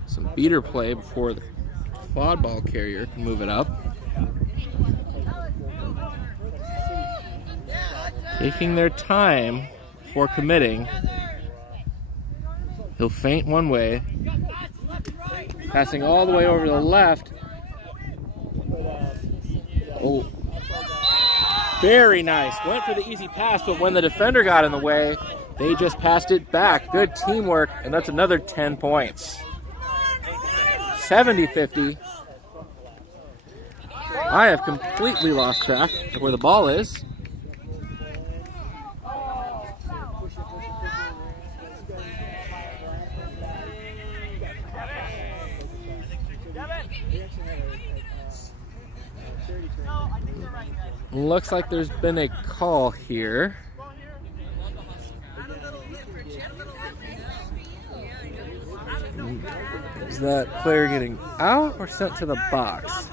Some beater play before the quad ball carrier can move it up. Taking their time before committing. He'll feint one way, passing all the way over to the left. Oh, very nice. Went for the easy pass, but when the defender got in the way, they just passed it back. Good teamwork, and that's another 10 points. 70-50. I have completely lost track of where the ball is. Looks like there's been a call here. Is that player getting out or sent to the box?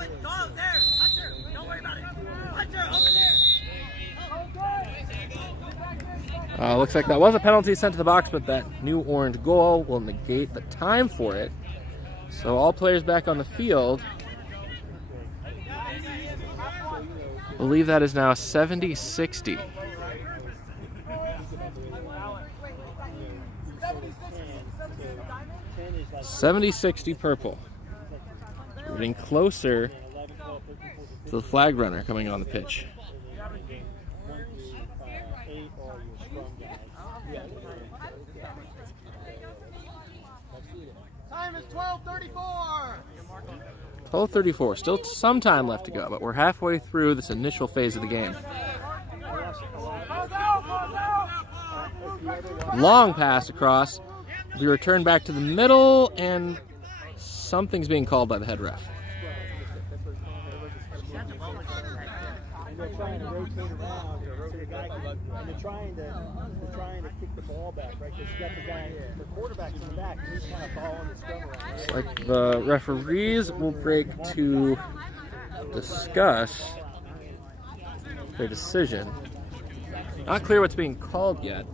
Looks like that was a penalty sent to the box, but that new orange goal will negate the time for it. So all players back on the field. I believe that is now 70-60. Purple. So we're getting closer to the flag runner coming on the pitch. Time is 12:34. 12:34. Still some time left to go, but we're halfway through this initial phase of the game. Long pass across. We return back to the middle, and something's being called by the head ref. They're trying to rotate around to the guy, and they're trying to kick the ball back, right? Because you got the guy, the quarterback's in the back, and he's kind of following the scrum around. It's like the referees will break to discuss their decision. Not clear what's being called yet.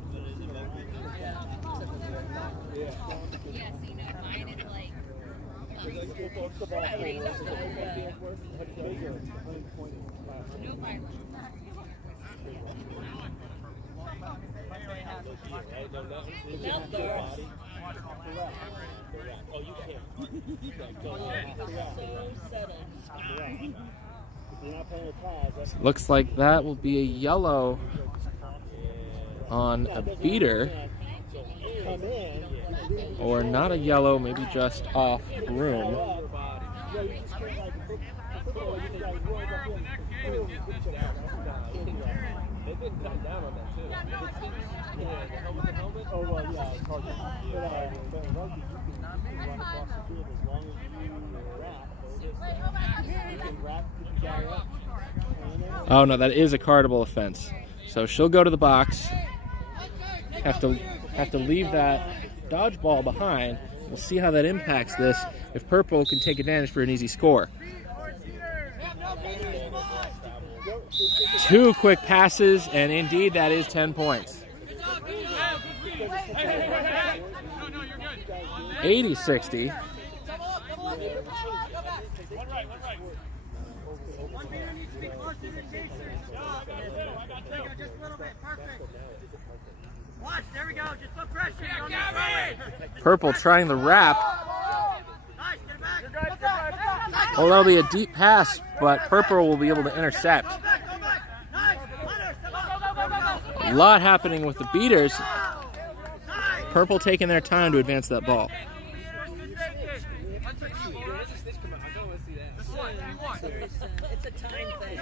Looks like that will be a yellow on a beater. Or not a yellow, maybe just off broom. Oh no, that is a cardable offense. So she'll go to the box. Have to leave that dodgeball behind. We'll see how that impacts this. If purple can take advantage for an easy score. 2 quick passes, and indeed that is 10 points. 80-60. There we go. Just put pressure. Purple trying the wrap. Well, that'll be a deep pass, but purple will be able to intercept. A lot happening with the beaters. Purple taking their time to advance that ball. It's a time thing.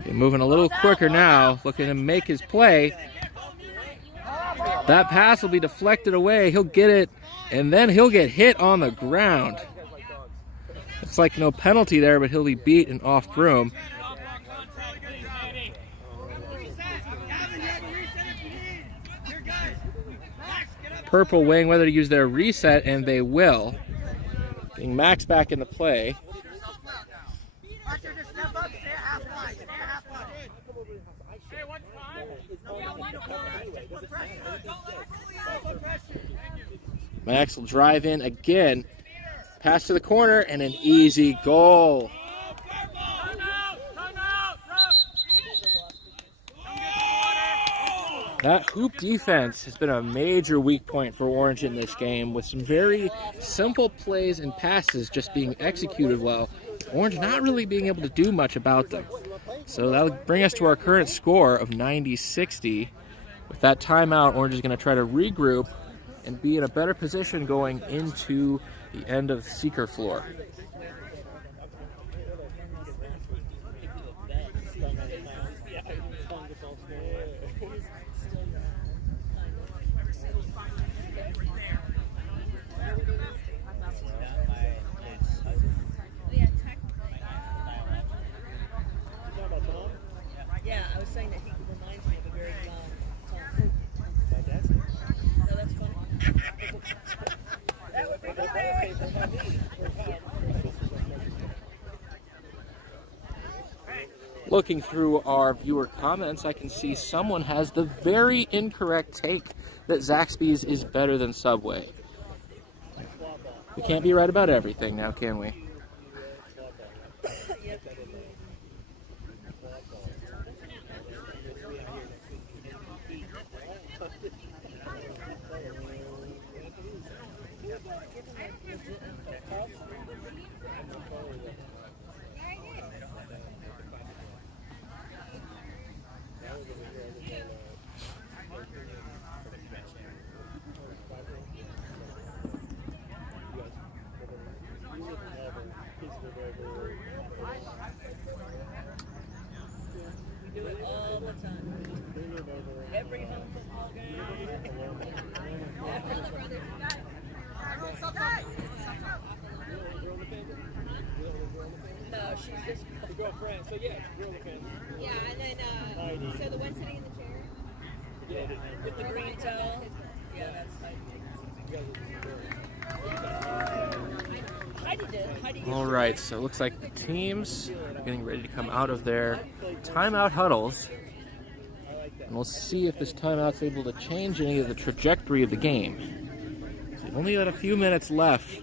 Okay, moving a little quicker now, looking to make his play. That pass will be deflected away. He'll get it, and then he'll get hit on the ground. Looks like no penalty there, but he'll be beat and off broom. Purple weighing whether to use their reset, and they will. Getting Max back in the play. Max will drive in again. Pass to the corner and an easy goal. That hoop defense has been a major weak point for Orange in this game, with some very simple plays and passes just being executed well. Orange not really being able to do much about them. So that'll bring us to our current score of 90-60. With that timeout, Orange is going to try to regroup and be in a better position going into the end of the seeker floor. Yeah, I was saying that he reminds me of a very Tom. No, that's funny. That would be hilarious. Looking through our viewer comments, I can see someone has the very incorrect take that Zaxby's is better than Subway. We can't be right about everything now, can we? We do it all the time. Every home football game. No, she's this girlfriend. So yeah, girlfriend. Yeah, and then so the one sitting in the chair. Yeah, with the green towel. Yeah, that's Heidi. All right, so it looks like the teams are getting ready to come out of their timeout huddles. And we'll see if this timeout's able to change any of the trajectory of the game. So we've only got a few minutes left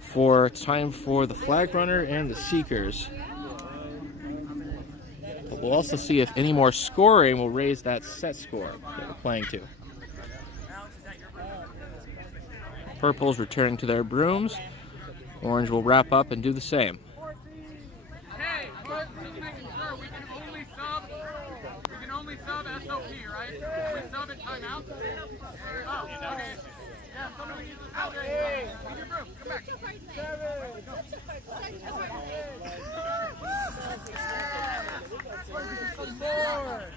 for time for the flag runner and the seekers. But we'll also see if any more scoring will raise that set score that we're playing to. Purple's returning to their brooms. Orange will wrap up and do the same. Hey, just to make sure, we can only sub SOP, right? We sub at timeout? Oh, okay. Yeah, somebody use the sub. In your room, come back.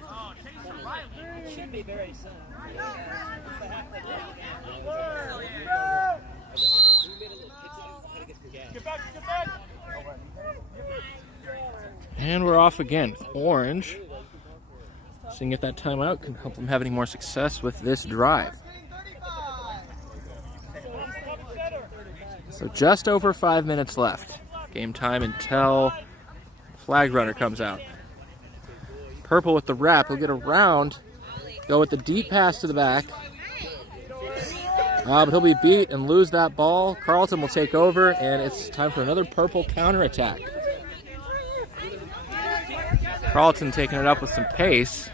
Oh, Chase Riley. Should be very soon. And we're off again. Orange, seeing if that timeout can help them have any more success with this drive. So just over 5 minutes left. Game time until flag runner comes out. Purple with the wrap. He'll get around, go with the deep pass to the back. But he'll be beat and lose that ball. Carlton will take over, and it's time for another purple counterattack. Carlton taking it up with some pace.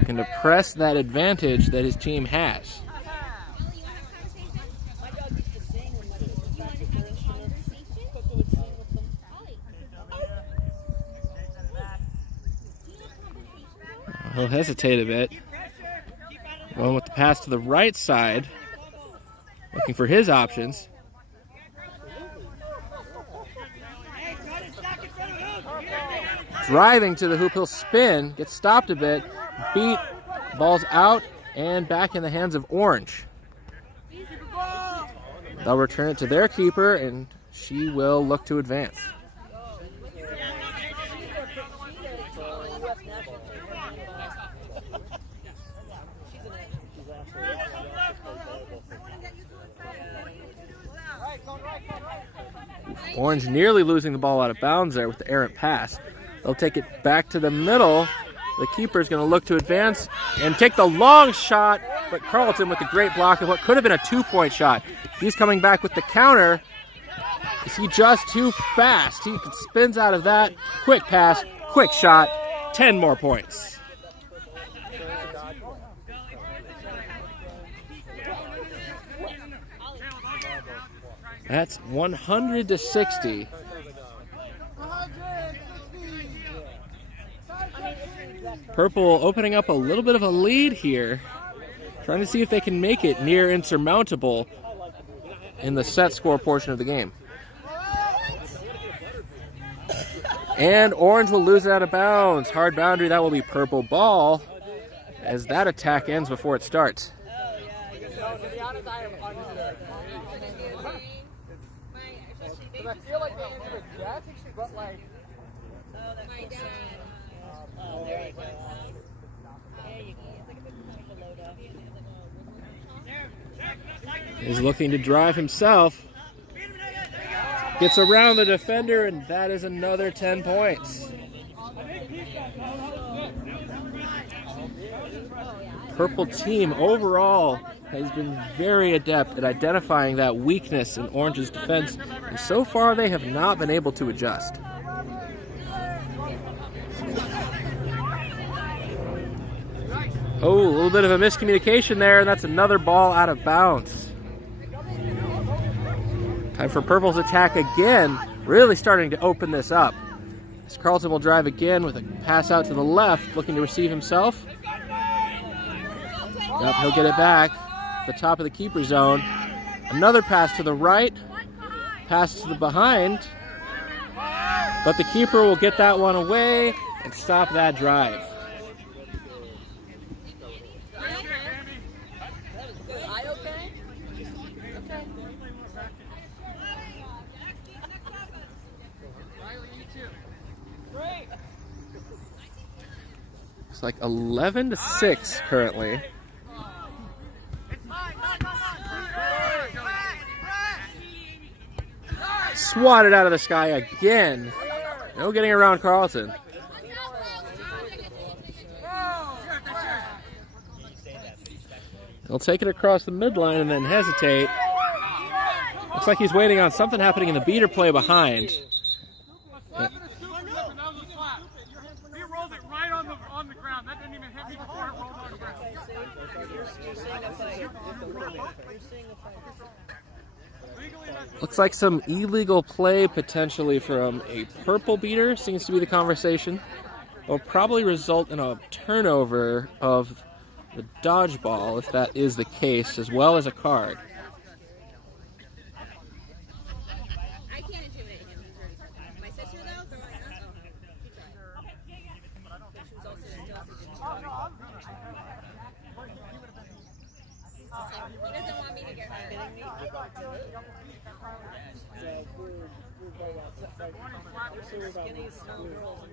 Looking to press that advantage that his team has. He'll hesitate a bit. Going with the pass to the right side. Looking for his options. Driving to the hoop, he'll spin, gets stopped a bit, beat, ball's out, and back in the hands of Orange. They'll return it to their keeper, and she will look to advance. Orange nearly losing the ball out of bounds there with the errant pass. They'll take it back to the middle. The keeper's going to look to advance and take the long shot, but Carlton with the great block of what could have been a 2-point shot. He's coming back with the counter. Is he just too fast? He spins out of that. Quick pass, quick shot, 10 more points. That's 100-60. Purple opening up a little bit of a lead here. Trying to see if they can make it near insurmountable in the set score portion of the game. And Orange will lose it out of bounds. Hard boundary, that will be purple ball as that attack ends before it starts. I feel like they either reject, but like. Oh, there you go. There you go. It's like a bit below though. Is looking to drive himself. Gets around the defender, and that is another 10 points. Purple team overall has been very adept at identifying that weakness in Orange's defense, and so far they have not been able to adjust. Oh, a little bit of a miscommunication there, and that's another ball out of bounds. Time for Purple's attack again, really starting to open this up. As Carlton will drive again with a pass out to the left, looking to receive himself. Yep, he'll get it back. The top of the keeper zone. Another pass to the right. Pass to the behind. But the keeper will get that one away and stop that drive. It's like 11-6 currently. Swatted out of the sky again. No getting around Carlton. He'll take it across the midline and then hesitate. Looks like he's waiting on something happening in the beater play behind. He rolled it right on the ground. That didn't even hit me before it rolled on the ground. Looks like some illegal play potentially from a purple beater seems to be the conversation. Will probably result in a turnover of the dodgeball if that is the case, as well as a card. I can't intimidate him. He's already survived. My sister, though, growing up, she was also still he doesn't want me to get hurt.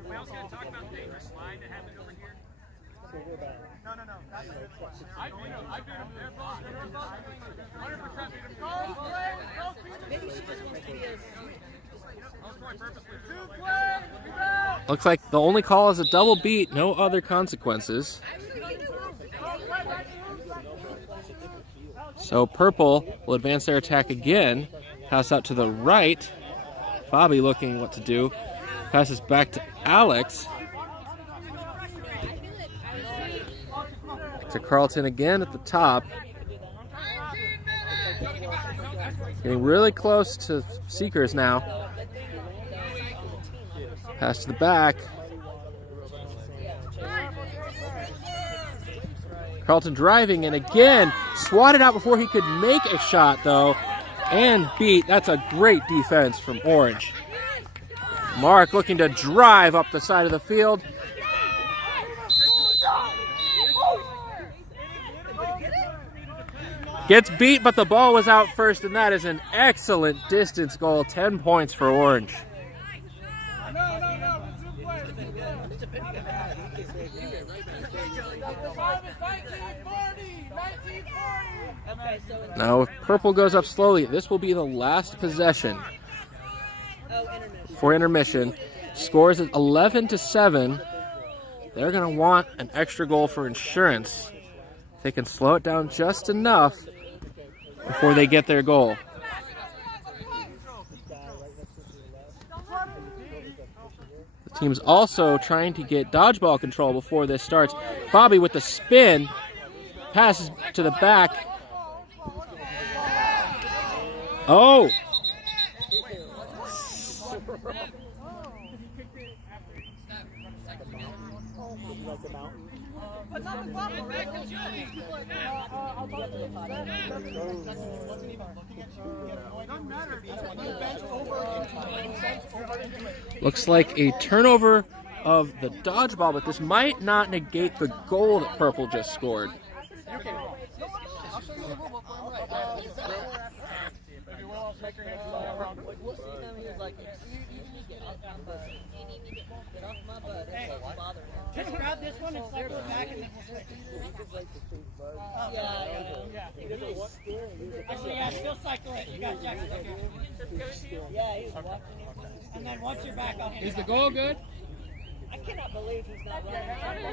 We also got to talk about the dangerous slide that happened over here. No. I beat him. They're both 100% beat him. Go, play! Maybe she just wants to be a... Looks like the only call is a double beat, no other consequences. So purple will advance their attack again. Pass out to the right. Bobby looking what to do. Passes back to Alex. To Carlton again at the top. Getting really close to Seekers now. Pass to the back. Carlton driving, and again, swatted out before he could make a shot, though, and beat. That's a great defense from Orange. Mark looking to drive up the side of the field. Gets beat, but the ball was out first, and that is an excellent distance goal. 10 points for Orange. Now, if purple goes up slowly, this will be the last possession for intermission. Scores at 11-7. They're going to want an extra goal for insurance. They can slow it down just enough before they get their goal. The team's also trying to get dodgeball control before this starts. Bobby with the spin, passes to the back. Oh! Looks like a turnover of the dodgeball, but this might not negate the goal that purple just scored. Just grab this one and cycle it back and then we'll switch. Actually, yeah, still cycle it. You got Jackson up here. Yeah, he's watching. And then once you're back, I'll hand it. Is the goal good? I cannot believe he's not running.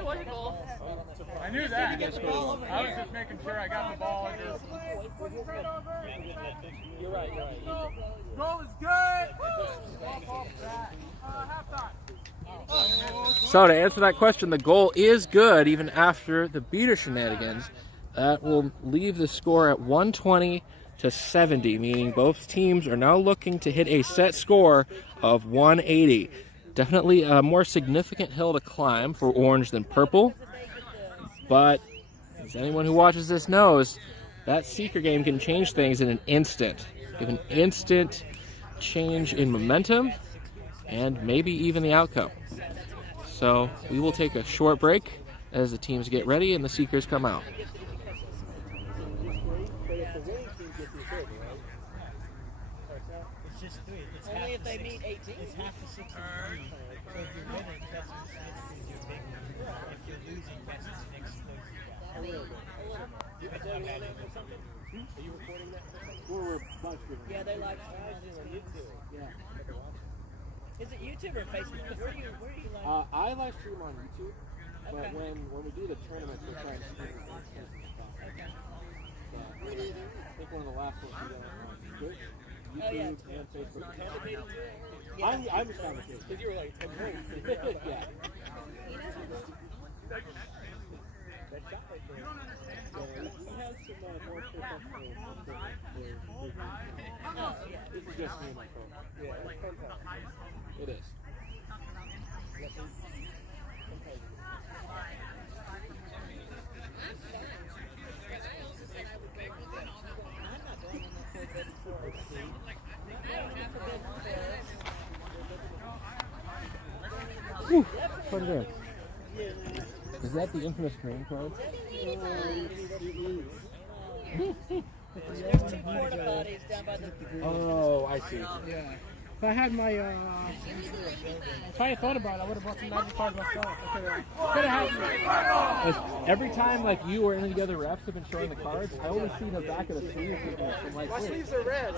I knew that. I was just making sure I got the ball under. You're right. Goal is good. Halftime. So to answer that question, the goal is good even after the beater shenanigans. That will leave the score at 120-70, meaning both teams are now looking to hit a set score of 180. Definitely a more significant hill to climb for Orange than purple. But as anyone who watches this knows, that Seeker game can change things in an instant. Give an instant change in momentum and maybe even the outcome. So we will take a short break as the teams get ready and the Seekers come out. It's just 3. It's only if they meet 18. It's half the 60. So if you're winning, that's your big number. If you're losing, that's the next closest. Are you recording that? Yeah, they like. Yeah. Is it YouTube or Facebook? Where do you I live stream on YouTube, but when we do the tournaments, we're trying to stream it on Okay. I think one of the last ones we did on Twitch, YouTube, and Facebook. I'm just commentating. Because you were like 10 points. Yeah. This is just me and my phone. Yeah, it is. Whew, fun game. Is that the infamous train card? There's 2 porta potties down by the. Oh, I see. Yeah. If I had my, if I had thought about it, I would have bought some magic cards myself. I could have had. Every time like you or any of the other refs have been showing the cards, I only see the back of the sleeves. Like, my sleeves are red.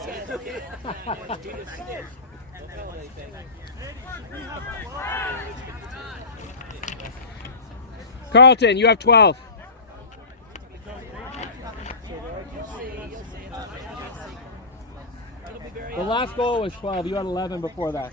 Carlton, you have 12. The last goal was 12. You had 11 before that.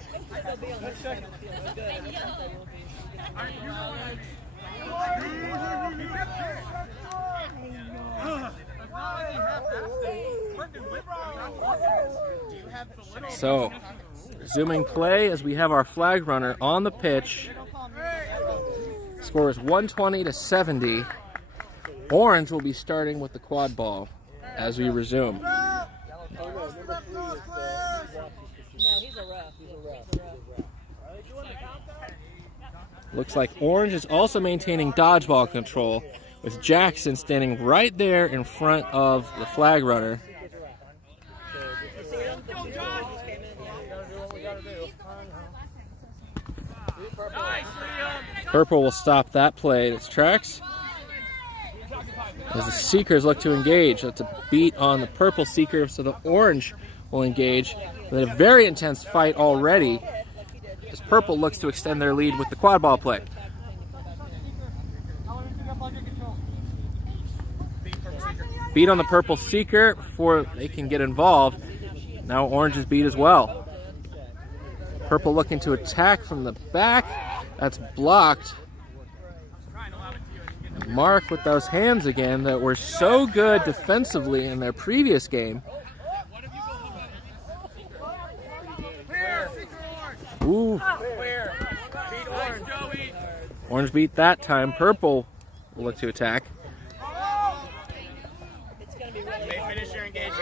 So, resuming play as we have our flag runner on the pitch. Score is 120-70. Orange will be starting with the quad ball as we resume. Looks like Orange is also maintaining dodgeball control, with Jackson standing right there in front of the flag runner. Purple will stop that play in its tracks as the Seekers look to engage. That's a beat on the purple Seeker, so the Orange will engage. With a very intense fight already as Purple looks to extend their lead with the quad ball play. Beat on the purple Seeker before they can get involved. Now Orange is beat as well. Purple looking to attack from the back. That's blocked. Mark with those hands again that were so good defensively in their previous game. Ooh. Orange beat that time. Purple will look to attack. Finish your engagement.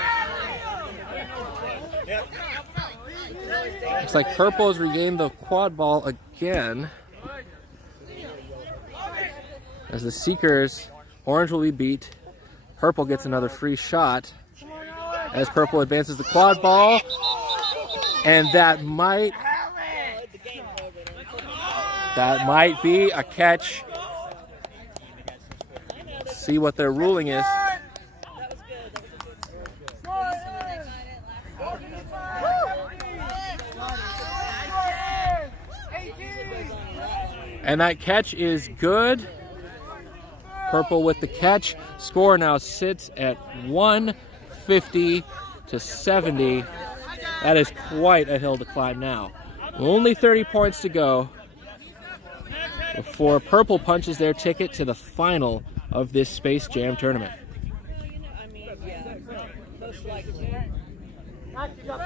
Looks like Purple has regained the quad ball again. As the Seekers, Orange will be beat. Purple gets another free shot as Purple advances the quad ball. And that might be a catch. See what their ruling is. And that catch is good. Purple with the catch. Score now sits at 150-70. That is quite a hill to climb now. Only 30 points to go before Purple punches their ticket to the final of this Space Jam tournament. I've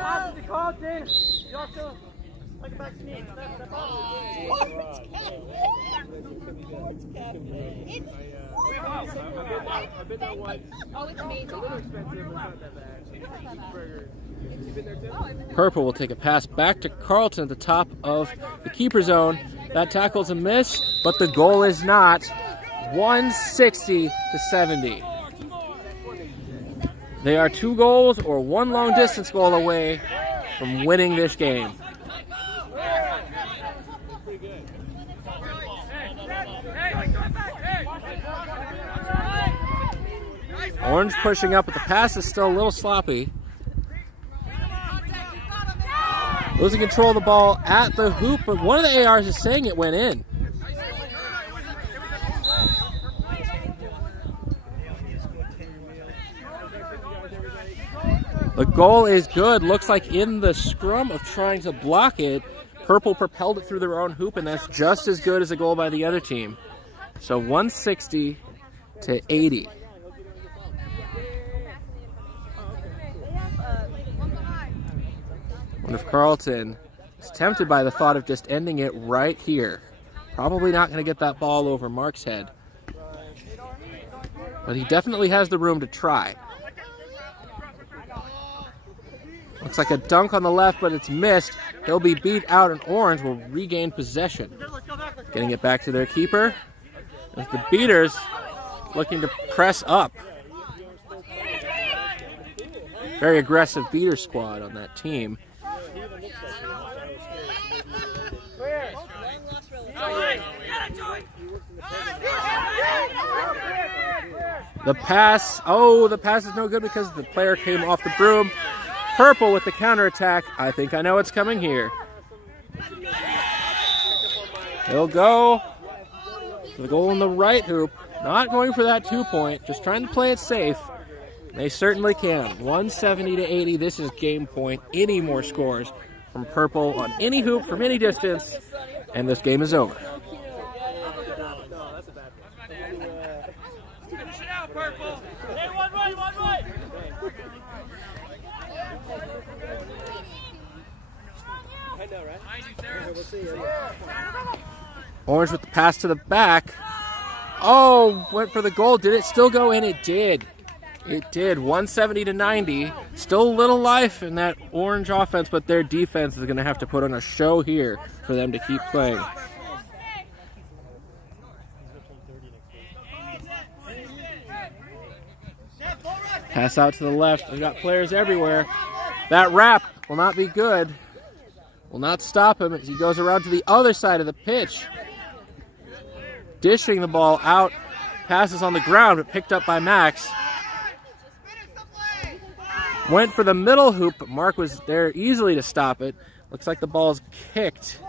been there once. Oh, it's amazing. It's a little expensive, but it's not that bad. You've been there too? Purple will take a pass back to Carlton at the top of the keeper zone. That tackle's a miss, but the goal is not. 160-70. They are 2 goals or 1 long distance goal away from winning this game. Orange pushing up, but the pass is still a little sloppy. losing control of the ball at the hoop, but one of the ARs is saying it went in. The goal is good. Looks like in the scrum of trying to block it, Purple propelled it through their own hoop, and that's just as good as a goal by the other team. So 160 to 80. Wonder if Carlton is tempted by the thought of just ending it right here. Probably not going to get that ball over Mark's head. But he definitely has the room to try. Looks like a dunk on the left, but it's missed. He'll be beat out, and Orange will regain possession. Getting it back to their keeper. As the beaters looking to press up. Very aggressive beater squad on that team. The pass, the pass is no good because the player came off the broom. Purple with the counterattack. I think I know what's coming here. He'll go to the goal in the right hoop. Not going for that 2-point, just trying to play it safe. They certainly can. 170 to 80. This is game point. Any more scores from Purple on any hoop from any distance, and this game is over. Orange with the pass to the back. Oh, went for the goal. Did it still go in? It did. It did. 170 to 90. Still a little life in that Orange offense, but their defense is going to have to put on a show here for them to keep playing. Pass out to the left. They've got players everywhere. That wrap will not be good. Will not stop him as he goes around to the other side of the pitch. Dishing the ball out. Passes on the ground, but picked up by Max. Went for the middle hoop, but Mark was there easily to stop it. Looks like the ball's kicked.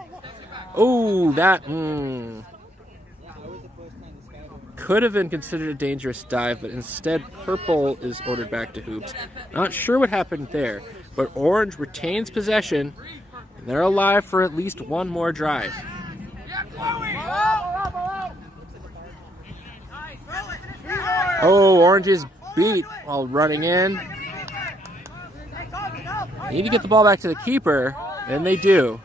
Oh, that could have been considered a dangerous dive, but instead Purple is ordered back to hoops. Not sure what happened there, but Orange retains possession, and they're alive for at least one more drive. Oh, Orange is beat while running in. They need to get the ball back to the keeper, and they do.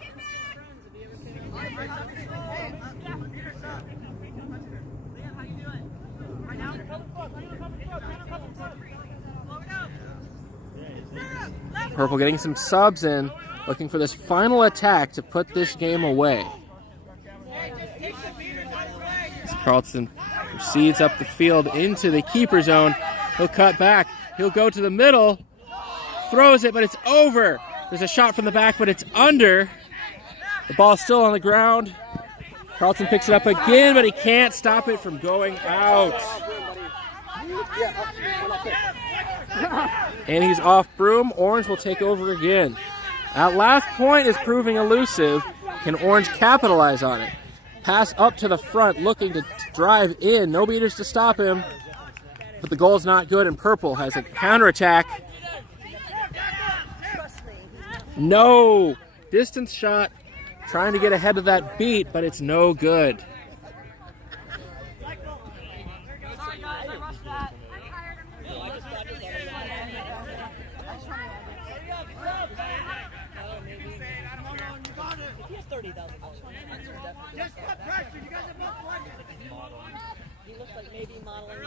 Purple getting some subs in, looking for this final attack to put this game away. As Carlton proceeds up the field into the keeper zone, he'll cut back. He'll go to the middle, throws it, but it's over. There's a shot from the back, but it's under. The ball's still on the ground. Carlton picks it up again, but he can't stop it from going out. And he's off broom. Orange will take over again. That last point is proving elusive. Can Orange capitalize on it? Pass up to the front, looking to drive in. No beaters to stop him. But the goal's not good, and Purple has a counterattack. No! Distance shot. Trying to get ahead of that beat, but it's no good. He looks like maybe modeling.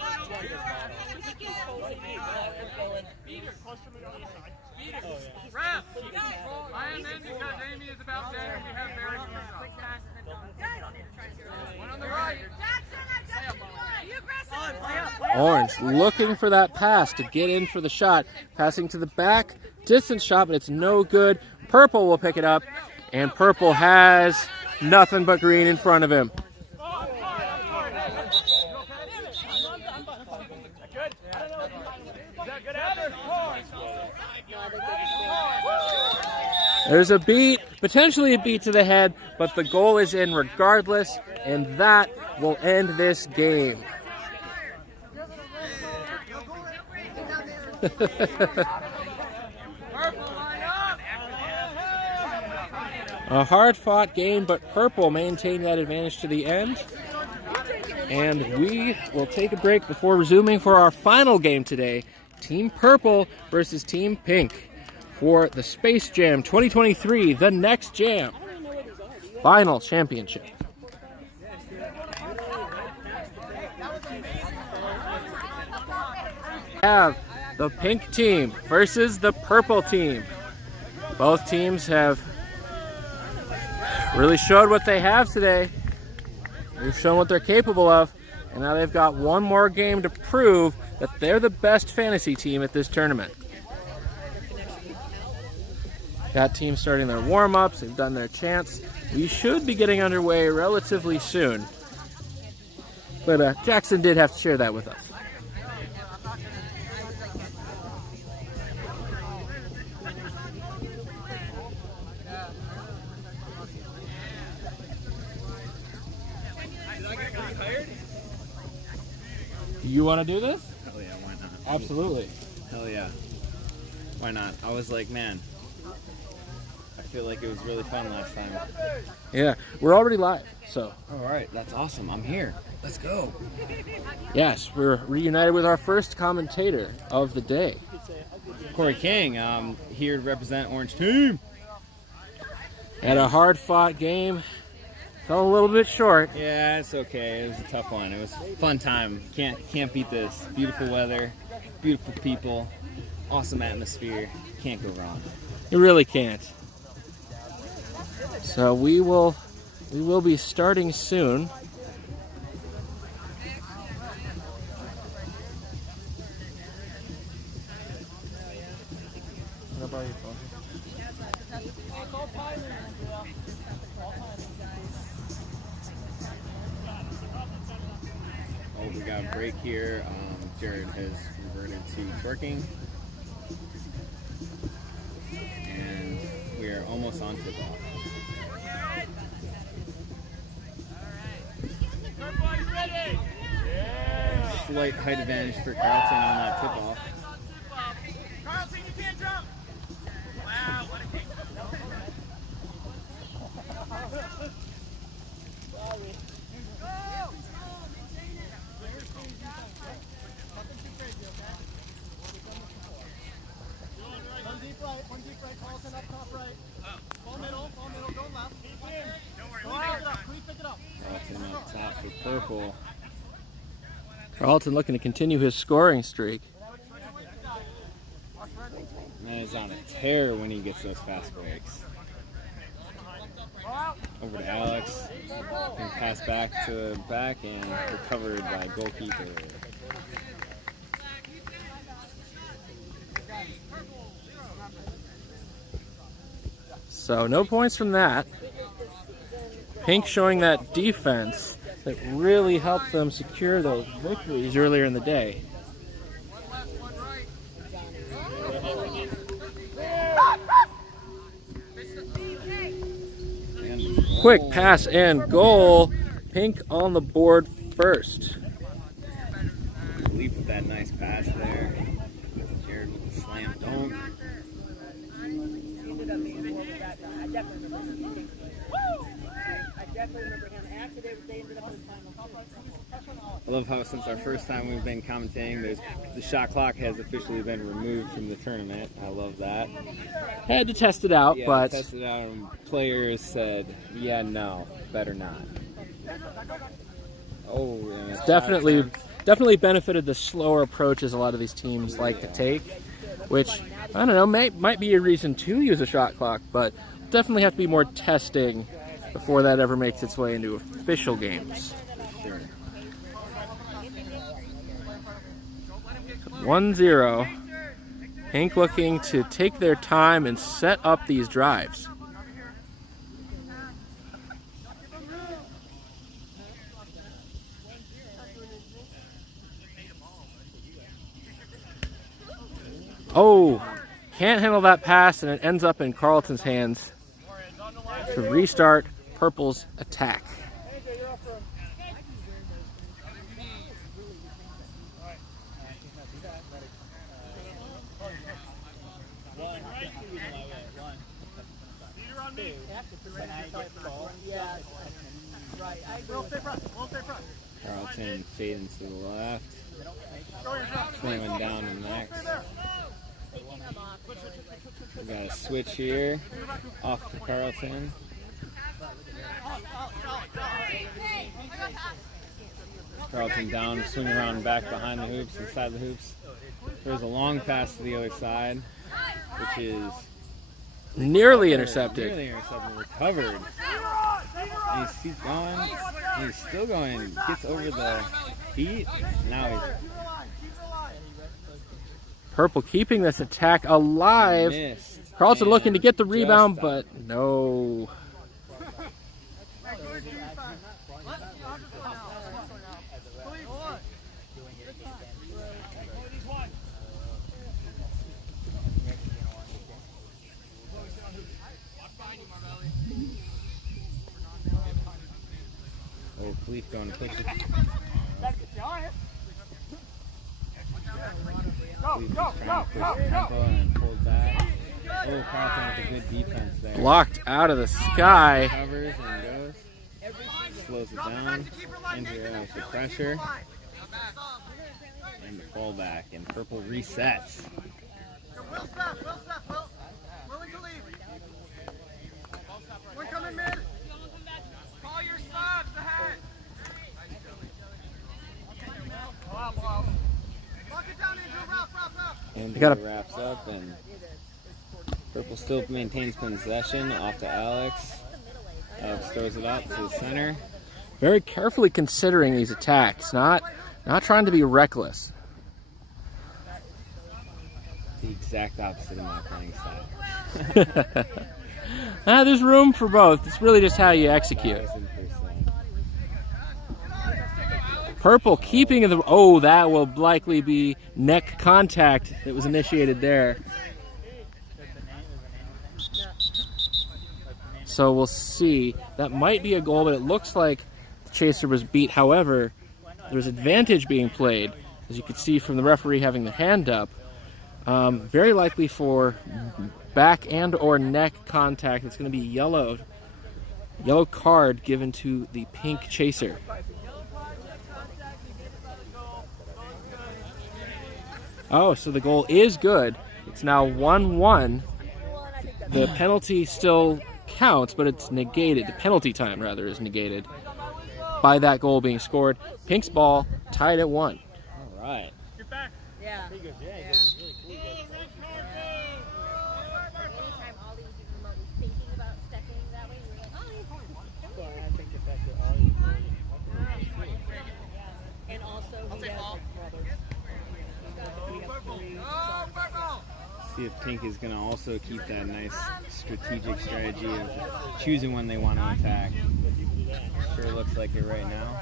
Ref! I am in because Amy is about dead and we have very one on the right. Orange looking for that pass to get in for the shot. Passing to the back. Distance shot, but it's no good. Purple will pick it up. And Purple has nothing but green in front of him. There's a beat, potentially a beat to the head, but the goal is in regardless, and that will end this game. A hard-fought game, but Purple maintained that advantage to the end. And we will take a break before resuming for our final game today, Team Purple versus Team Pink, for the Space Jam 2023, the Next Jam final championship. We have the Pink team versus the Purple team. Both teams have really showed what they have today. They've shown what they're capable of, and now they've got one more game to prove that they're the best fantasy team at this tournament. Got teams starting their warm-ups, they've done their chants. We should be getting underway relatively soon. But Jackson did have to share that with us. You want to do this? Hell yeah, why not? Absolutely. Hell yeah. Why not? I was like, man, I feel like it was really fun last time. Yeah, we're already live, so. All right, that's awesome. I'm here. Let's go. Yes, we're reunited with our first commentator of the day. Corey King, here to represent Orange Team. Had a hard-fought game. Fell a little bit short. Yeah, it's okay. It was a tough one. It was a fun time. Can't beat this. Beautiful weather, beautiful people, awesome atmosphere. Can't go wrong. You really can't. So we will be starting soon. What about your phone? Oh, we got a break here. Jared has reverted to twerking. And we are almost on tip-off. Slight height advantage for Carlton on that tip-off. Carlton, you can't jump! Wow, what a kick. One deep right, Carlton up top right. Ball middle, go left. Don't worry, Go pick it up, please pick it up. Carlton up top for Purple. Carlton looking to continue his scoring streak. Man is on a tear when he gets those fast breaks. Over to Alex. And pass back to back and recovered by goalkeeper. So no points from that. Pink showing that defense that really helped them secure those victories earlier in the day. Quick pass and goal. Pink on the board first. Leap with that nice pass there. Jared with the slam dunk. I love how since our first time we've been commentating, the shot clock has officially been removed from the tournament. I love that. Had to test it out, Yeah, but tested it out and players said, yeah, no, better not. Oh, yeah, it's definitely benefited the slower approaches a lot of these teams like to take, which, I don't know, might be a reason to use a shot clock, but definitely have to be more testing before that ever makes its way into official games. Sure. 1-0. Pink looking to take their time and set up these drives. Oh, Can't handle that pass, and it ends up in Carlton's hands to restart Purple's attack. Carlton fading to the left. Throwing down the next. We got a switch here. Off to Carlton. Carlton down, swing around back behind the hoops, inside the hoops. There's a long pass to the other side, which is nearly intercepted. Nearly intercepted, recovered. And he's keeps going. And he's still going. Gets over the beat. Now he's Purple keeping this attack alive. missed. Carlton looking to get the Just rebound, out. but no. Oh, Khalif going to push it. Khalif is trying to push the tempo and pulled back. Oh, Carlton with a good defense there. Blocked out of the sky. Covers and goes. Slows it down. Into with the pressure. And the fallback. And Purple resets. One coming mid. Call your stops ahead. Lock it down into Ralph. And You gotta- wraps up, and Purple still maintains possession off to Alex. Alex throws it up to the center. Very carefully considering these attacks, not trying to be reckless. The exact opposite of my playing style. There's room for both. It's really just how you execute. 1000%. Purple keeping the... Oh, that will likely be neck contact that was initiated there. So we'll see. That might be a goal, but it looks like the chaser was beat. However, there's advantage being played, as you can see from the referee having the hand up. Very likely for back and or neck contact. It's going to be yellow card given to the pink chaser. Oh, so the goal is good. It's now 1-1. The penalty still counts, but it's negated. The penalty time, rather, is negated by that goal being scored. Pink's ball tied at 1. All right. Yeah. Pretty good. Yeah, Yeah. really cool. Anytime Ollie was even remotely thinking about stepping that way, we were like, oh, Well, I think the fact that Ollie was really and also he has See if Pink is going to also keep that nice strategic strategy of choosing when they want to attack. Sure looks like it right now.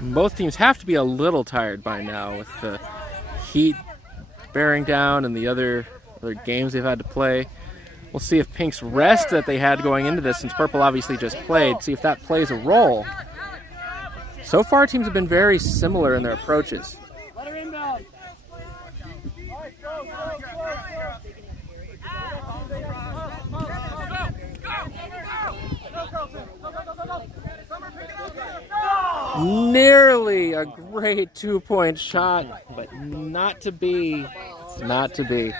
Both teams have to be a little tired by now with the heat bearing down and the other games they've had to play. We'll see if Pink's rest that they had going into this, since Purple obviously just played, see if that plays a role. So far, teams have been very similar in their approaches. Let her inbound. Nearly a great 2-point shot, but not to be. Not to be.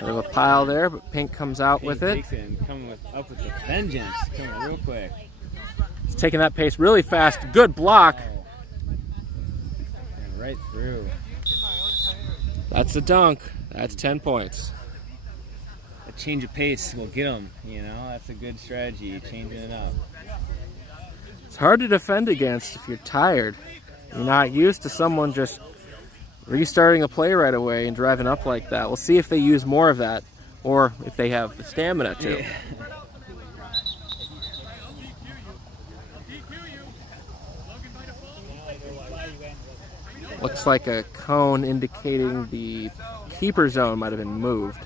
There's a pile there, but Pink comes out Pink with it. takes it and coming up with the vengeance. Coming real quick. He's taking that pace really fast. Good block. And right through. That's a dunk. That's 10 points. A change of pace will get them. You know, that's a good strategy. Changing it up. It's hard to defend against if you're tired. You're not used to someone just restarting a play right away and driving up like that. We'll see if they use more of that, or if they have the stamina to. Yeah. Looks like a cone indicating the keeper zone might have been moved.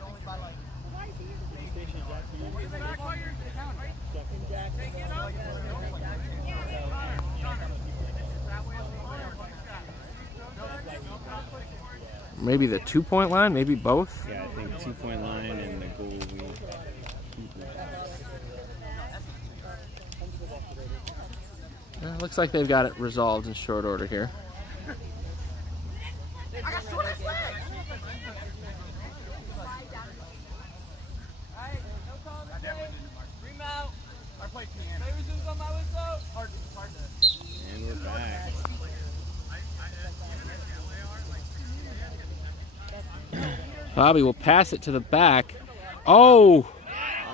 Maybe the 2-point line, maybe both. Yeah, I think 2-point line and the goal. Looks like they've got it resolved in short order here. And we're back. Bobby will pass it to the back. Oh!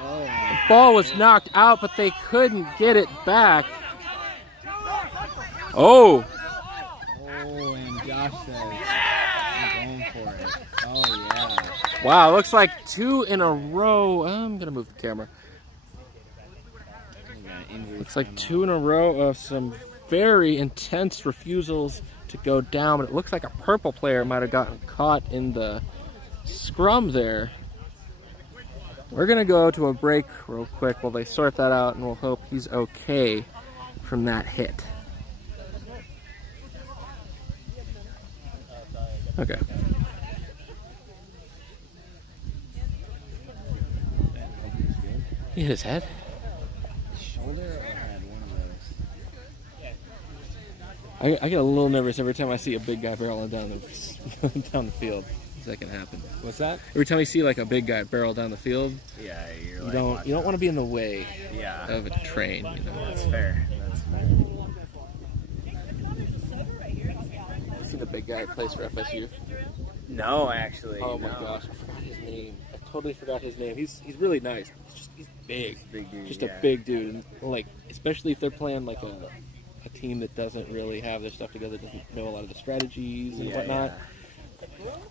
The ball was knocked out, but they couldn't get it back. Oh! Oh, and Josh says, I'm going for it. Oh, yeah. Wow, looks like 2 in a row. I'm going to move the camera. Looks like 2 in a row of some very intense refusals to go down. But it looks like a purple player might have gotten caught in the scrum there. We're going to go to a break real quick while they sort that out, and we'll hope he's okay from that hit. Okay. He hit his head. Shoulder or head? One of those. I get a little nervous every time I see a big guy barreling down the field. That can happen. What's that? Every time you see like a big guy barrel down the field, Yeah, you don't want to be in the way of a train. You know? That's fair. That's fair. You see the big guy who plays for FSU? No, actually. Oh my gosh, I forgot his name. I totally forgot his name. He's really nice. He's big. Big dude, just a big dude, and like especially if they're playing like a team that doesn't really have their stuff together, doesn't know a lot of the strategies and whatnot. Yeah.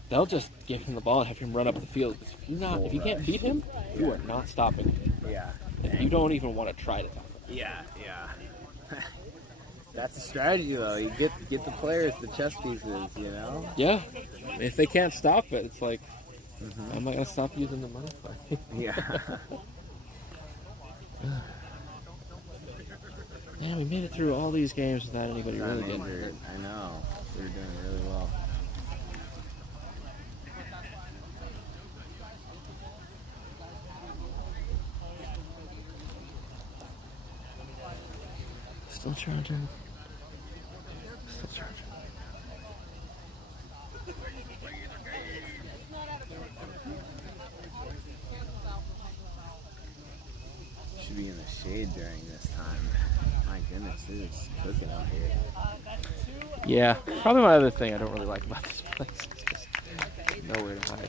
They'll just give him the ball and have him run up the field. If you can't beat him, you are not stopping him. Yeah. And you don't even want to try to stop him. Yeah. That's a strategy, though. You get the players the chess pieces, you know? Yeah. If they can't stop it, it's like, I'm not going to stop using the money for it. Yeah. Man, we made it through all these games without anybody really getting hurt. I know. They're doing really well. Still charging. Still charging. Should be in the shade during this time. My goodness, it is cooking out here. Yeah, probably my other thing I don't really like about this place is just nowhere to hide.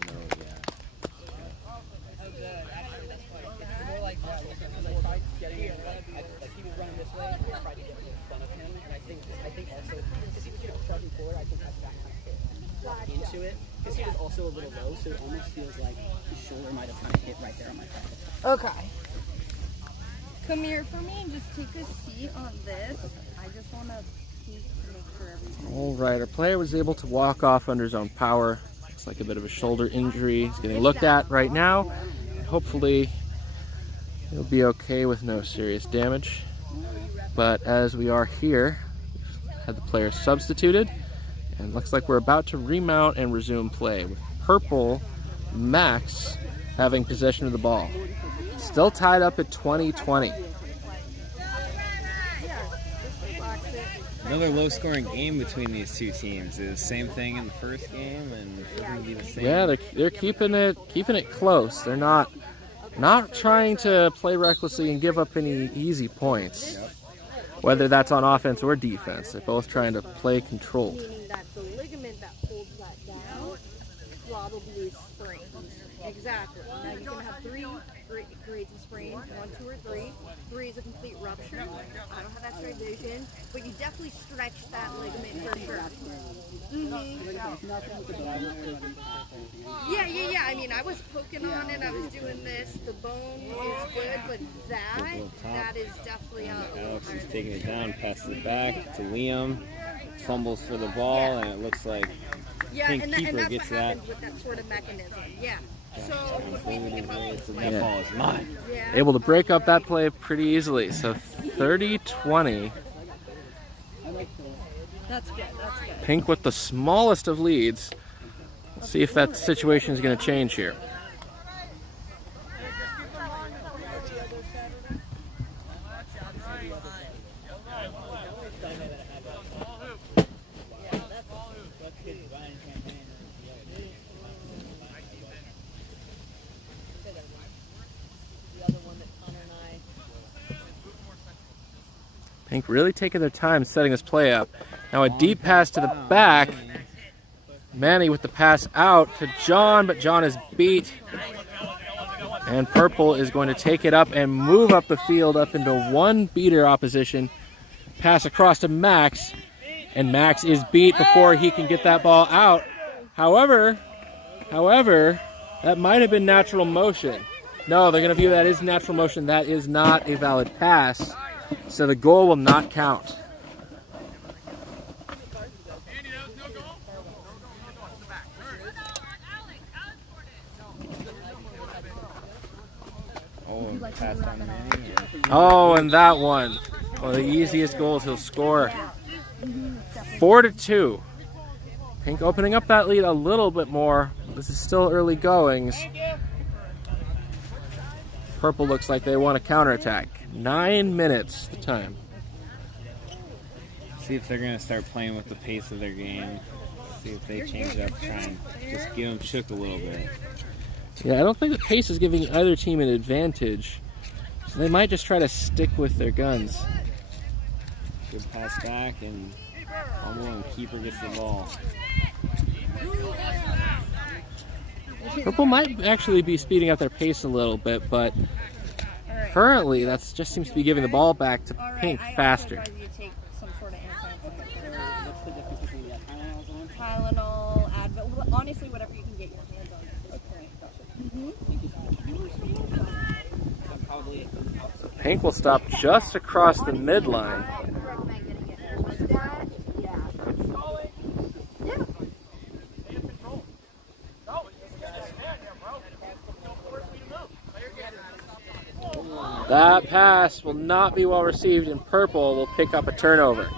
Into it because he was also a little low, so it almost feels like his shoulder might have kind of hit right there on my head. Okay. Come here for me and just take a seat on this. I just want to peek to make sure everything. All right, our player was able to walk off under his own power. Looks like a bit of a shoulder injury. He's getting looked at right now. Hopefully, he'll be okay with no serious damage. But as we are here, we've had the player substituted. And looks like we're about to remount and resume play with purple Max having possession of the ball. Still tied up at 20-20. Another low-scoring game between these two teams. It was the same thing in the first game, and it's going to be the same. Yeah, they're keeping it close. They're not trying to play recklessly and give up any easy points. Yep. Whether that's on offense or defense, they're both trying to play controlled. Meaning that the ligament that holds that down probably is sprained. Exactly. Now you can have three grades of sprains, 1, 2, or 3. 3 is a complete rupture. I don't have X-ray vision, but you definitely stretch that ligament for sure. Yeah. I mean, I was poking on it. I was doing this. The bone is good, but that is definitely Alex is taking it down, passes it back to Liam. fumbles for the ball, and it looks like Pink keeper that's gets what that. happens with that sort of mechanism. Yeah. So what we thinking about this? That ball is mine. Yeah. Able to break up that play pretty easily. So 30-20. That's good. That's good. Pink with the smallest of leads. Let's see if that situation is going to change here. Pink really taking their time setting this play up. Now a deep pass to the back. Manny with the pass out to John, but John is beat. And Purple is going to take it up and move up the field up into one beater opposition. Pass across to Max, and Max is beat before he can get that ball out. However, that might have been natural motion. No, they're going to view that as natural motion. That is not a valid pass. So the goal will not count. Oh, and that one. Well, the easiest goals he'll score. 4-2. Pink opening up that lead a little bit more. This is still early goings. Purple looks like they want to counterattack. 9 minutes the time. See if they're going to start playing with the pace of their game. See if they change it up, try and just give them shook a little bit. Yeah, I don't think the pace is giving either team an advantage. So they might just try to stick with their guns. Good pass back, and fumble, and keeper gets the ball. Purple might actually be speeding up their pace a little bit, but currently that just seems to be giving the ball back to Pink faster. Tylenol, Advil, honestly, whatever you can get your hands on at this point. Pink will stop just across the midline. That pass will not be well received, and Purple will pick up a turnover.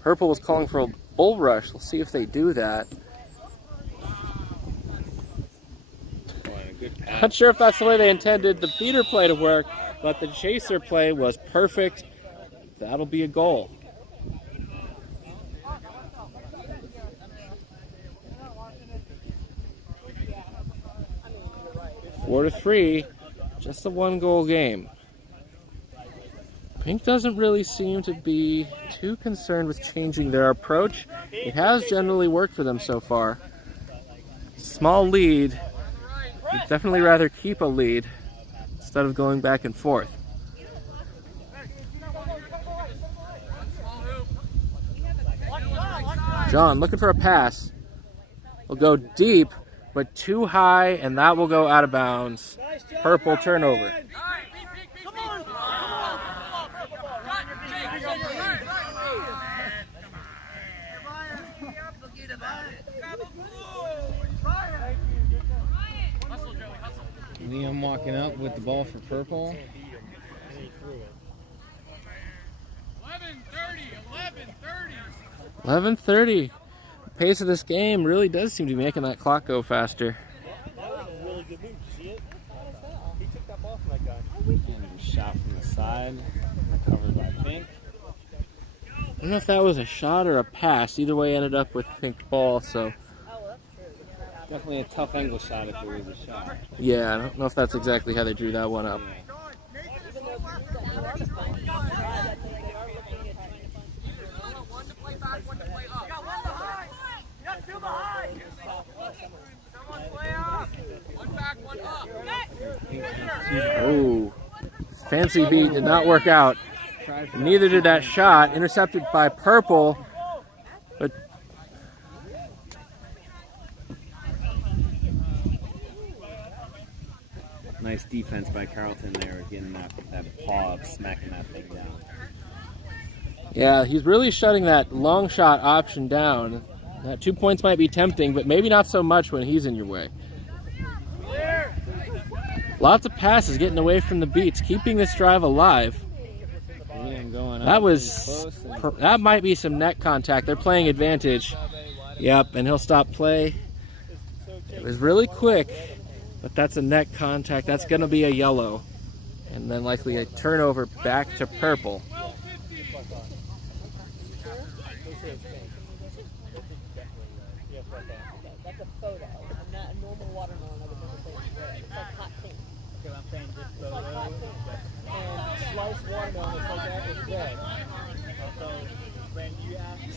Purple was calling for a bull rush. We'll see if they do that. Not sure if that's the way they intended the beater play to work, but the chaser play was perfect. That'll be a goal. 4-3, just a one-goal game. Pink doesn't really seem to be too concerned with changing their approach. It has generally worked for them so far. Small lead. You'd definitely rather keep a lead instead of going back and forth. John looking for a pass. Will go deep, but too high, and that will go out of bounds. Purple turnover. Liam walking up with the ball for Purple. 11:30. The pace of this game really does seem to be making that clock go faster. That was a really good move. Did you see it? He took that ball from that guy. And a shot from the side, covered by Pink. I don't know if that was a shot or a pass. Either way, ended up with Pink ball. So definitely a tough angle shot if it was a shot. yeah, I don't know if that's exactly how they drew that one up. Oh, fancy beat did not work out. Neither did that shot. Intercepted by Purple. But Nice defense by Carlton there, getting that paw up, smacking that thing down. Yeah, he's really shutting that long shot option down. That 2 points might be tempting, but maybe not so much when he's in your way. Lots of passes getting away from the beats, keeping this drive alive. That might be some net contact. They're playing advantage. Yep, and he'll stop play. It was really quick, but that's a net contact. That's going to be a yellow. And then likely a turnover back to purple. That's a photo. I'm not a normal watermelon. I would never say it's red. It's like hot pink. Okay, I'm saying this It's like hot pink. And sliced watermelon is like that. It's red.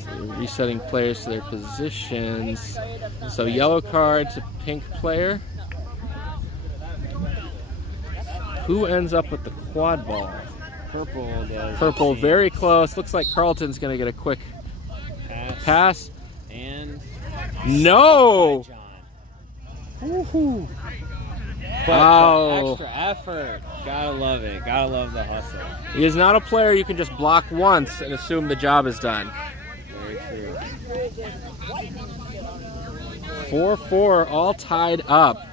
So resetting players to their positions. So yellow card to pink player. Who ends up with the quad ball? Purple does. Purple, very close. Looks like Carlton's going to get a quick pass. And no! Woohoo! But extra effort. Gotta love it. Gotta love the hustle. He is not a player you can just block once and assume the job is done. Very true. 4-4, all tied up.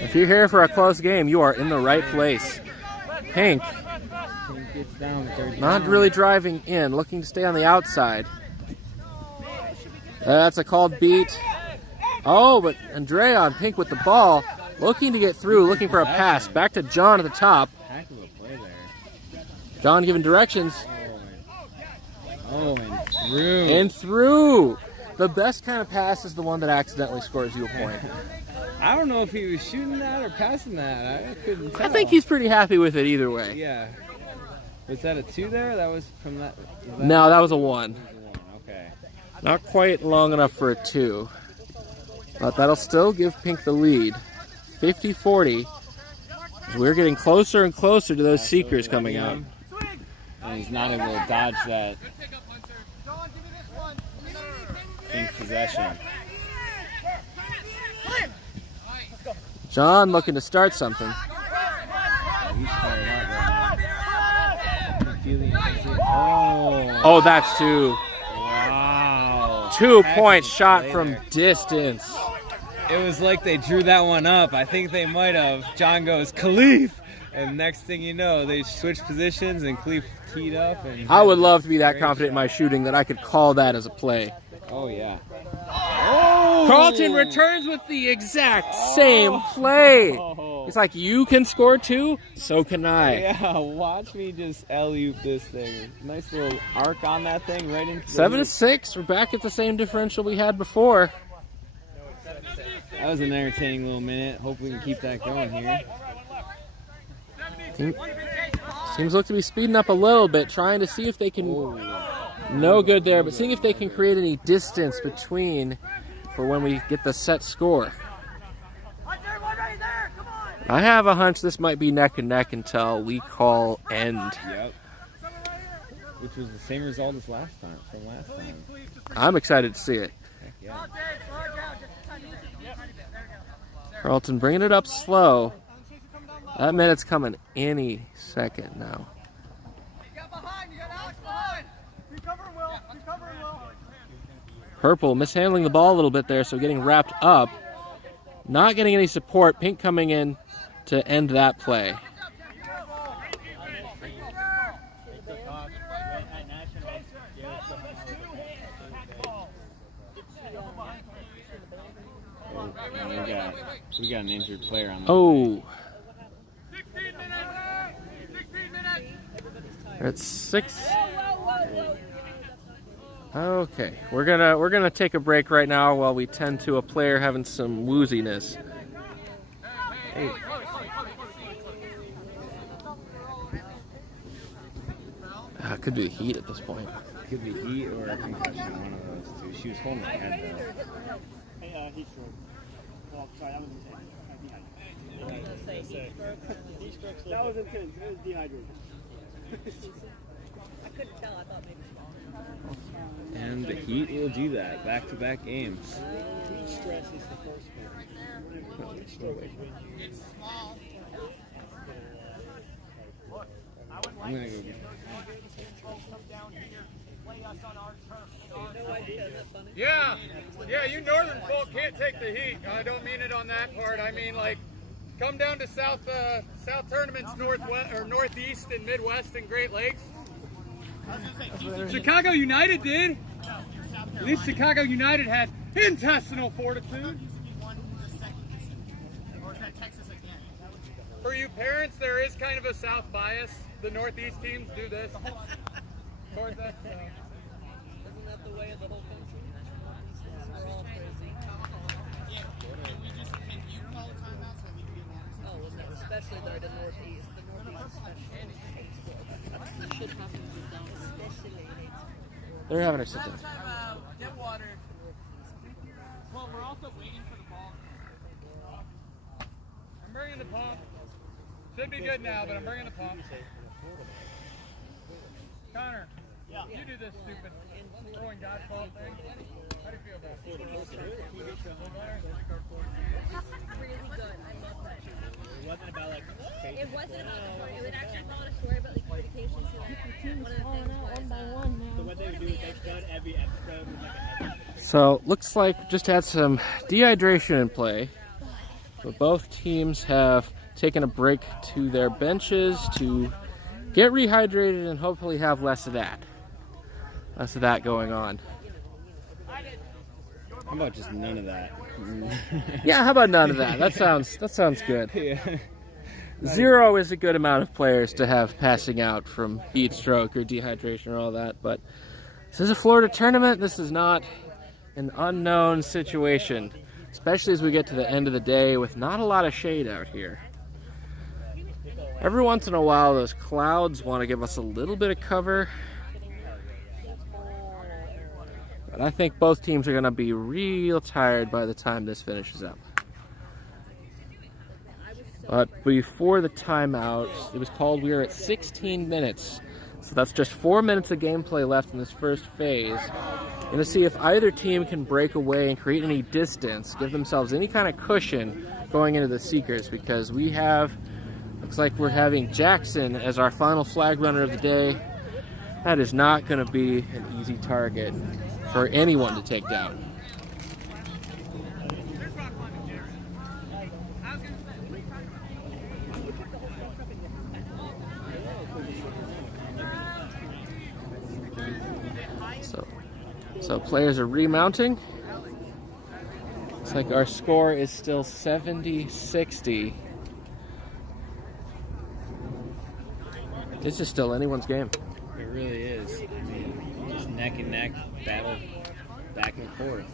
If you're here for a close game, you are in the right place. Pink, not really driving in, looking to stay on the outside. That's a called beat. Oh, but Andrea on Pink with the ball, looking to get through, looking for a pass. Back to John at the top. Heck of a play there. John giving directions. Oh, and through. And through. The best kind of pass is the one that accidentally scores you a point. I don't know if he was shooting that or passing that. I couldn't tell. I think he's pretty happy with it either way. Yeah. Was that a 2 there? That was from that? No, that was a 1. Okay. Not quite long enough for a 2. But that'll still give Pink the lead. 50-40. We're getting closer and closer to those seekers coming out. And he's not able to dodge that Pink possession. John looking to start something. Oh, that's 2. Wow. 2 points shot from distance. It was like they drew that one up. I think they might have. John goes, Khalif! And next thing you know, they switch positions and Khalif teed up. And I would love to be that confident in my shooting that I could call that as a play. Oh, yeah. Oh! Carlton returns with the exact same play. It's like, you can score 2, so can I. Yeah, watch me just alley-oop this thing. Nice little arc on that thing right into 7-6. We're back at the same differential we had before. That was an entertaining little minute. Hope we can keep that going here. Teams look to be speeding up a little bit, trying to see if they can... No good there, but seeing if they can create any distance between for when we get the set score. I have a hunch this might be neck and neck until we call end. Yep. Which was the same result as last time, from last time. I'm excited to see it. Heck yeah. Carlton bringing it up slow. That minute's coming any second now. Purple mishandling the ball a little bit there, so getting wrapped up. Not getting any support. Pink coming in to end that play. We got an injured player on the Oh. We're at 6. Okay, we're gonna take a break right now while we tend to a player having some wooziness. Hey. Could be the heat at this point. Could be heat or a concussion, one of those two. She was holding her head though. Hey, heat stroke. Well, sorry, that was insane. Heat stroke. That was intense. It was dehydrated. I couldn't tell. I thought maybe. And the Heat will do that, back-to-back games. Stress is the first one. It's small. I'm gonna go. Yeah, you northern folk can't take the heat. I don't mean it on that part. I mean, like, come down to South tournaments, northwest or northeast and Midwest and Great Lakes. Chicago United did. At least Chicago United had intestinal fortitude. For you parents, there is kind of a South bias. The Northeast teams do this. Towards that. Isn't that the way of the whole country? We're all crazy. Oh, well, no, especially there the Northeast. The Northeast especially. You should have to do that. Especially. They're having a sit down. Get water. Well, we're also waiting for the ball. I'm bringing the pump. Should be good now, but I'm bringing the pump. Connor, you do this stupid throwing dodgeball thing. How do you feel about it? It's really good. I love that. It wasn't about like. It wasn't about the story. It would actually tell a story about like communication. So like, one of the things was So what they would do is they start every episode with like a. So looks like just had some dehydration in play. But both teams have taken a break to their benches to get rehydrated and hopefully have less of that. Less of that going on. How about just none of that? Yeah, how about none of that? That sounds good. Yeah. 0 is a good amount of players to have passing out from heat stroke or dehydration or all that, but this is a Florida tournament. This is not an unknown situation, especially as we get to the end of the day with not a lot of shade out here. Every once in a while, those clouds want to give us a little bit of cover. But I think both teams are going to be real tired by the time this finishes up. But before the timeout, it was called, we are at 16 minutes. So that's just 4 minutes of gameplay left in this first phase. Going to see if either team can break away and create any distance, give themselves any kind of cushion going into the Seekers, because we have, looks like we're having Jackson as our final flag runner of the day. That is not going to be an easy target for anyone to take down. So players are remounting. Looks like our score is still 70-60. This is still anyone's game. It really is. I mean, just neck and neck battle, back and forth.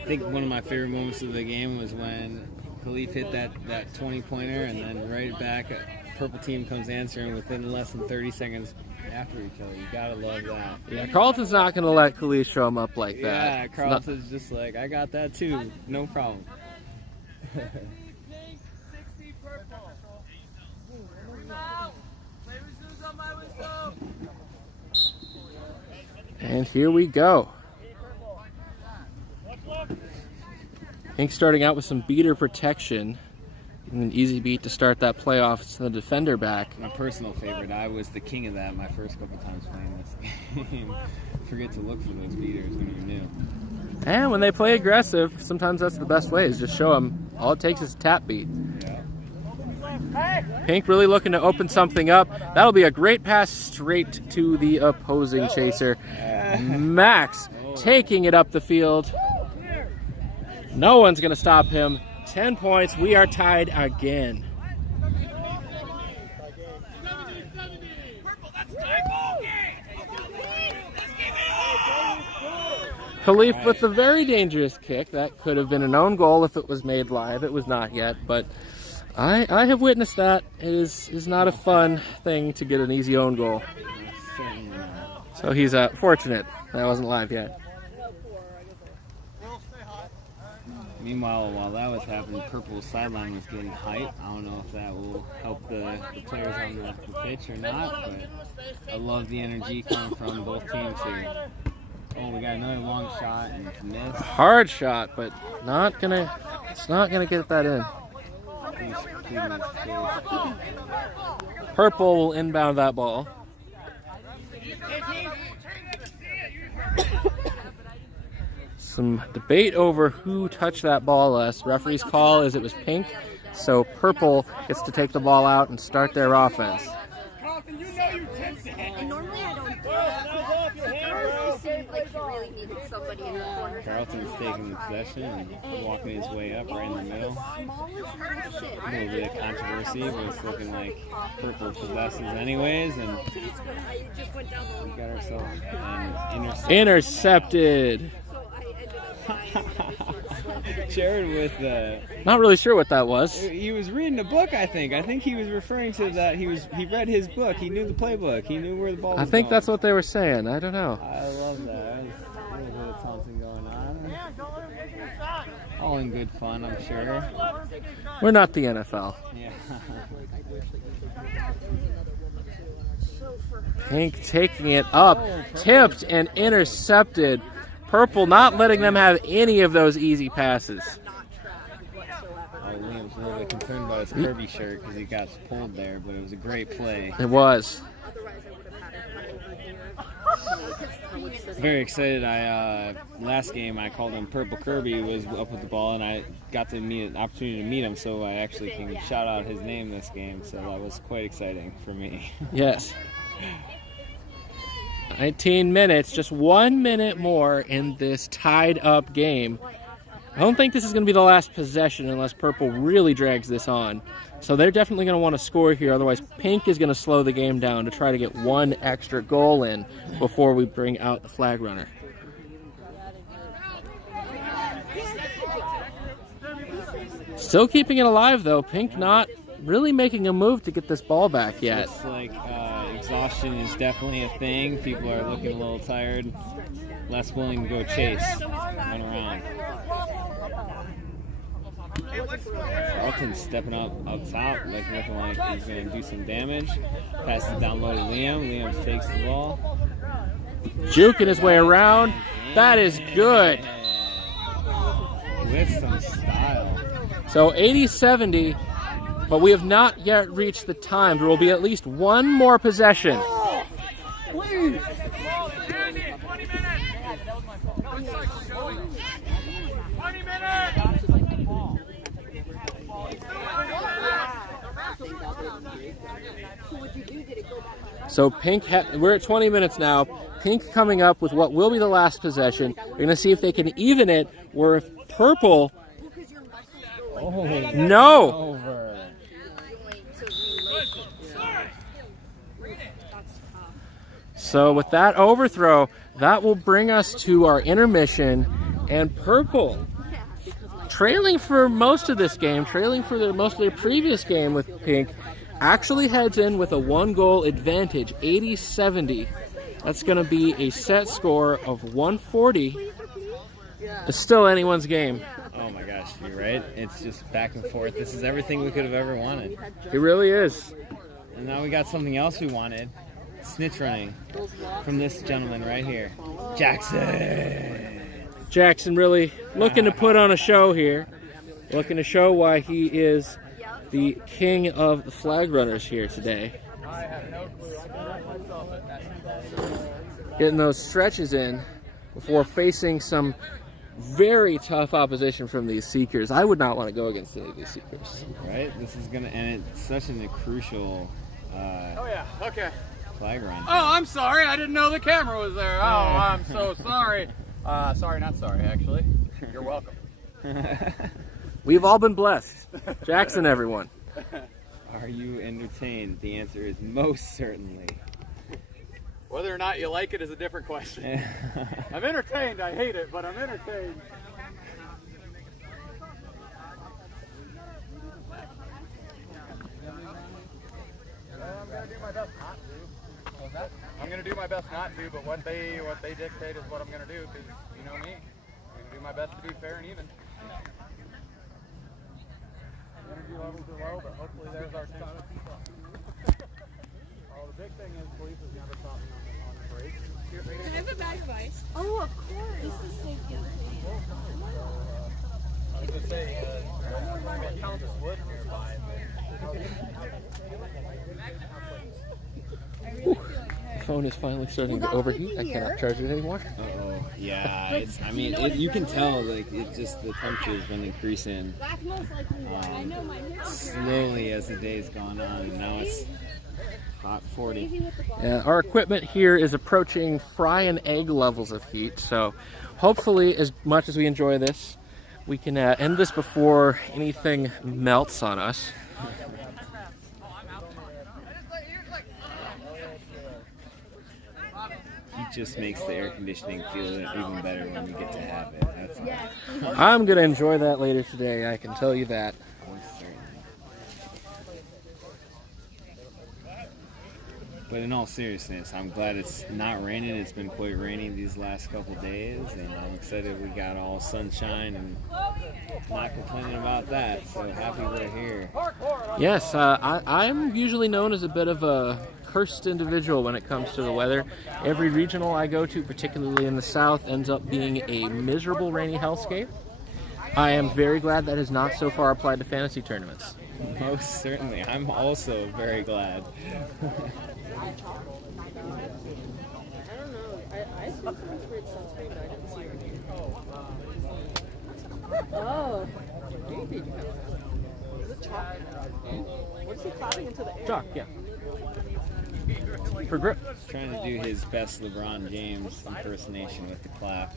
I think one of my favorite moments of the game was when Khalif hit that 20-pointer, and then right back, purple team comes answering within less than 30 seconds after each other. You gotta love that. Yeah, Carlton's not going to let Khalif show him up like that. Yeah, Carlton's just like, I got that too, no problem. And here we go. Pink starting out with some beater protection. An easy beat to start that playoff. It's the defender back. My personal favorite. I was the king of that my first couple times playing this game. Forget to look for those beaters when you're new. And when they play aggressive, sometimes that's the best way, is just show them all it takes is a tap beat. Yeah. Pink really looking to open something up. That'll be a great pass straight to the opposing chaser. Max taking it up the field. No one's going to stop him. 10 points. We are tied again. Khalif with the very dangerous kick. That could have been an own goal if it was made live. It was not yet, but I have witnessed that. It is not a fun thing to get an easy own goal. So he's fortunate that wasn't live yet. Meanwhile, while that was happening, Purple's sideline was getting hype. I don't know if that will help the players on the pitch or not, but I love the energy coming from both teams here. Oh, we got another long shot and miss. Hard shot, but it's not gonna get that in. Purple will inbound that ball. Some debate over who touched that ball last. Referee's call is it was Pink, so Purple gets to take the ball out and start their offense. And normally I don't do that. It seemed like he really needed somebody in the corner. Carlton's taking the possession and walking his way up right in the middle. A little bit of controversy, but it's looking like Purple possesses anyways, and we got ourselves an intercepted. Jared with not really sure what that was. He was reading a book, I think. I think he was referring to that. He read his book. He knew the playbook. He knew where the ball was I think going. that's what they were saying. I don't know. I love that. There's a little bit of taunting going on. All in good fun, I'm sure. We're not the NFL. Yeah. Pink taking it up, tipped and intercepted. Purple not letting them have any of those easy passes. Liam's a little bit concerned about his Kirby shirt because he got pulled there, but it was a great play. It was. Very excited. Last game I called him Purple Kirby, was up with the ball, and I got to meet an opportunity to meet him, so I actually can shout out his name this game. So that was quite exciting for me. Yes. 19 minutes, just 1 minute more in this tied up game. I don't think this is going to be the last possession unless Purple really drags this on. So they're definitely going to want to score here, otherwise Pink is going to slow the game down to try to get one extra goal in before we bring out the flag runner. Still keeping it alive though, Pink not really making a move to get this ball back yet. Looks like exhaustion is definitely a thing. People are looking a little tired, less willing to go chase, run around. Carlton's stepping up top, looking like he's going to do some damage. Passes down low to Liam. Liam takes the ball. Juking his way around. That is good. With some style. So 80-70. But we have not yet reached the time. There will be at least one more possession. Oh, please. So Pink, we're at 20 minutes now. Pink coming up with what will be the last possession. We're going to see if they can even it, or if Purple... No! So with that overthrow, that will bring us to our intermission, and Purple, trailing for most of this game, trailing for most of their previous game with Pink, actually heads in with a 1-goal advantage, 80-70. That's going to be a set score of 140. It's still anyone's game. Oh my gosh, you're right. It's just back and forth. This is everything we could have ever wanted. It really is. And now we got something else we wanted. Snitch running from this gentleman right here, Jackson. Jackson really looking to put on a show here, looking to show why he is the king of the flag runners here today. Getting those stretches in before facing some very tough opposition from these Seekers. I would not want to go against any of these Seekers. Right? This is gonna, and it's such a crucial. Oh yeah. Okay. Flag run. Oh, I'm sorry. I didn't know the camera was there. Oh, I'm so sorry. Sorry, not sorry, actually. You're welcome. We've all been blessed. Jackson, everyone. Are you entertained? The answer is most certainly. Whether or not you like it is a different question. I'm entertained. I hate it, but I'm entertained. I'm gonna do my best not to, but what they dictate is what I'm gonna do, because you know me. I'm gonna do my best to be fair and even. energy levels are low, but hopefully there's our chance. Oh, the big thing is police has never stopped me on the break. Can I have a bag of ice? Oh, of course. This is so cute. I was going to say, Countess Wood nearby. The phone is finally starting to overheat. I cannot charge it anymore. Oh, yeah. It's. I mean, you can tell like it just the temperature has been increasing slowly as the day's gone on, and now it's hot 40. Our equipment here is approaching fry and egg levels of heat, so hopefully, as much as we enjoy this, we can end this before anything melts on us. Heat just makes the air conditioning feel even better when we get to have it. That's all. I'm going to enjoy that later today, I can tell you that. But in all seriousness, I'm glad it's not raining. It's been quite rainy these last couple days, and I'm excited we got all sunshine and not complaining about that. So happy we're here. Yes, I'm usually known as a bit of a cursed individual when it comes to the weather. Every regional I go to, particularly in the south, ends up being a miserable rainy hellscape. I am very glad that has not so far applied to fantasy tournaments. Most certainly. I'm also very glad. I don't know. I see some weird sunscreen, but I didn't see it here. Oh. Is it chalk? What's he clapping into the air? Chalk, yeah. For grip. He's trying to do his best LeBron James impersonation with the clap.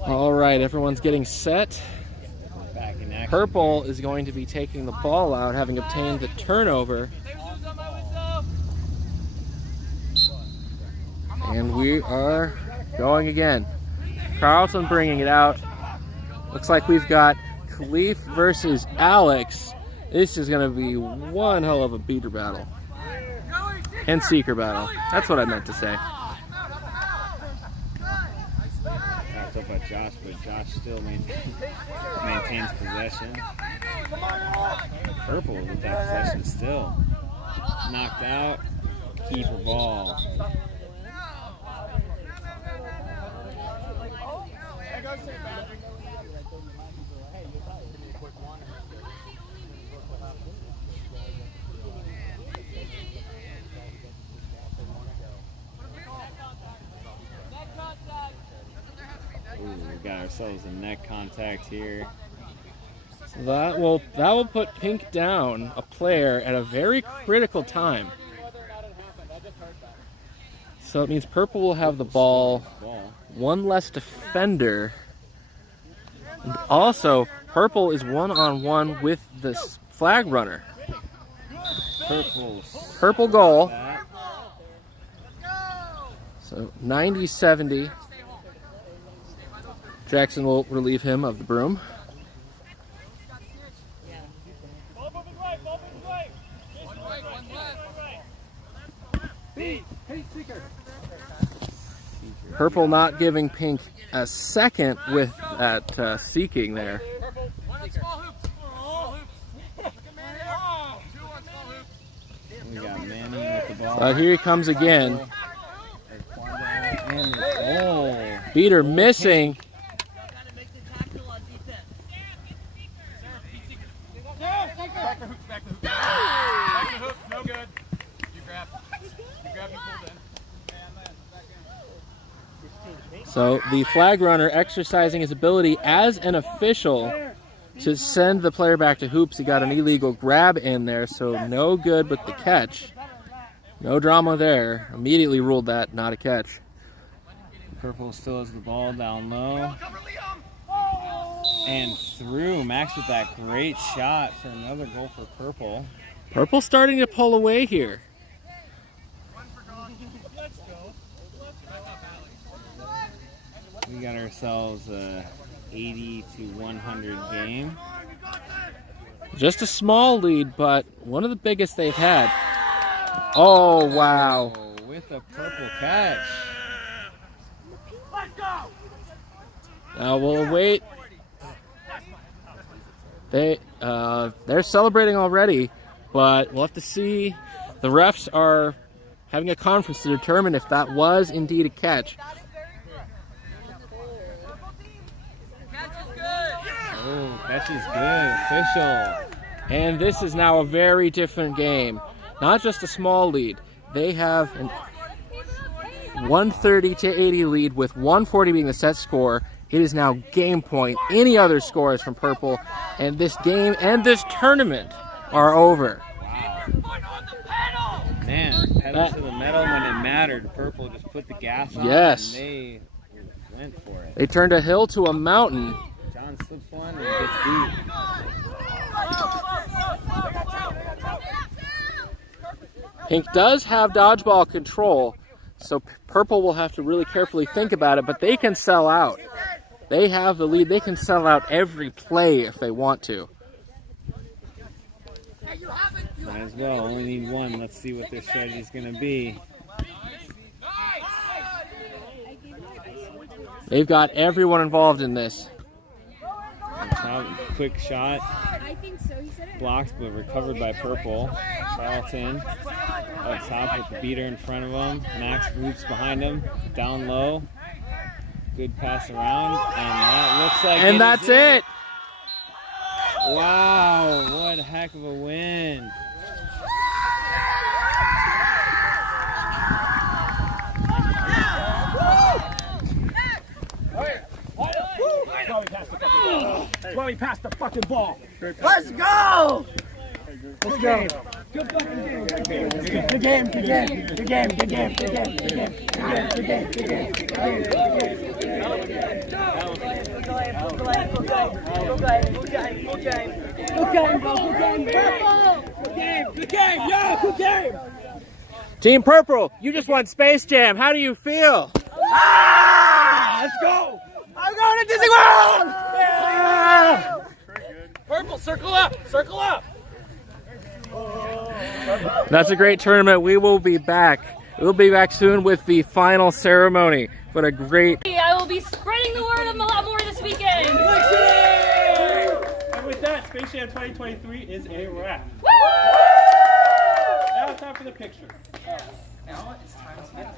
All right, everyone's getting set. Back in action. Purple is going to be taking the ball out, having obtained the turnover. And we are going again. Carlson bringing it out. Looks like we've got Khalif versus Alex. This is going to be one hell of a beater battle. And seeker battle. That's what I meant to say. Tapped up by Josh, but Josh still maintains possession. Purple with that possession still. Knocked out. Keeper ball. Ooh, we got ourselves a neck contact here. So that will put Pink down a player at a very critical time. So it means Purple will have the ball, one less defender. And also, Purple is one-on-one with this flag runner. Purple goal. So 90-70. Jackson will relieve him of the broom. Purple not giving Pink a second with that seeking there. We got Manny with the ball. But here he comes again. Beater missing. Back to hoops, back to hoops. Back to hoops, no good. You grab, you pulled in. So the flag runner exercising his ability as an official to send the player back to hoops. He got an illegal grab in there, so no good with the catch. No drama there. Immediately ruled that not a catch. Purple still has the ball down low. And through. Max with that great shot for another goal for Purple. Purple starting to pull away here. We got ourselves a 80-100 game. Just a small lead, but one of the biggest they've had. Oh, wow. With a purple catch. Now we'll wait. They're celebrating already, but we'll have to see. The refs are having a conference to determine if that was indeed a catch. Oh, catch is good. Official. And this is now a very different game. Not just a small lead. They have an 130 to 80 lead with 140 being the set score. It is now game point. Any other scores from Purple, and this game and this tournament are over. Wow. Man, pedal to the metal when it mattered. Purple just put the gas on. Yes. And they went for it. They turned a hill to a mountain. John slips one and gets beat. Pink does have dodgeball control, so Purple will have to really carefully think about it, but they can sell out. They have the lead. They can sell out every play if they want to. Might as well. Only need one. Let's see what their strategy is going to be. They've got everyone involved in this. Quick shot. Blocked but recovered by Purple. Carlton up top with the beater in front of him. Max Roots behind him. Down low. Good pass around. And that looks like And that's it. Wow. What a heck of a win. That's why we passed the fucking ball. Let's go! Let's go. Good fucking game. Good game. Good game. Good game. Good game. Good game. Good game. Good game. Good game. Good game. Good game. Yeah, good game. Team Purple, you just won Space Jam. How do you feel? Let's go. I'm going to Disney World. Yeah. Purple, circle up! Circle up! That's a great tournament. We will be back. We'll be back soon with the final ceremony. But a great... I will be spreading the word a lot more this weekend. And with that, Space Jam 2023 is a wrap. Woo! Now it's time for the picture. Now it's time to get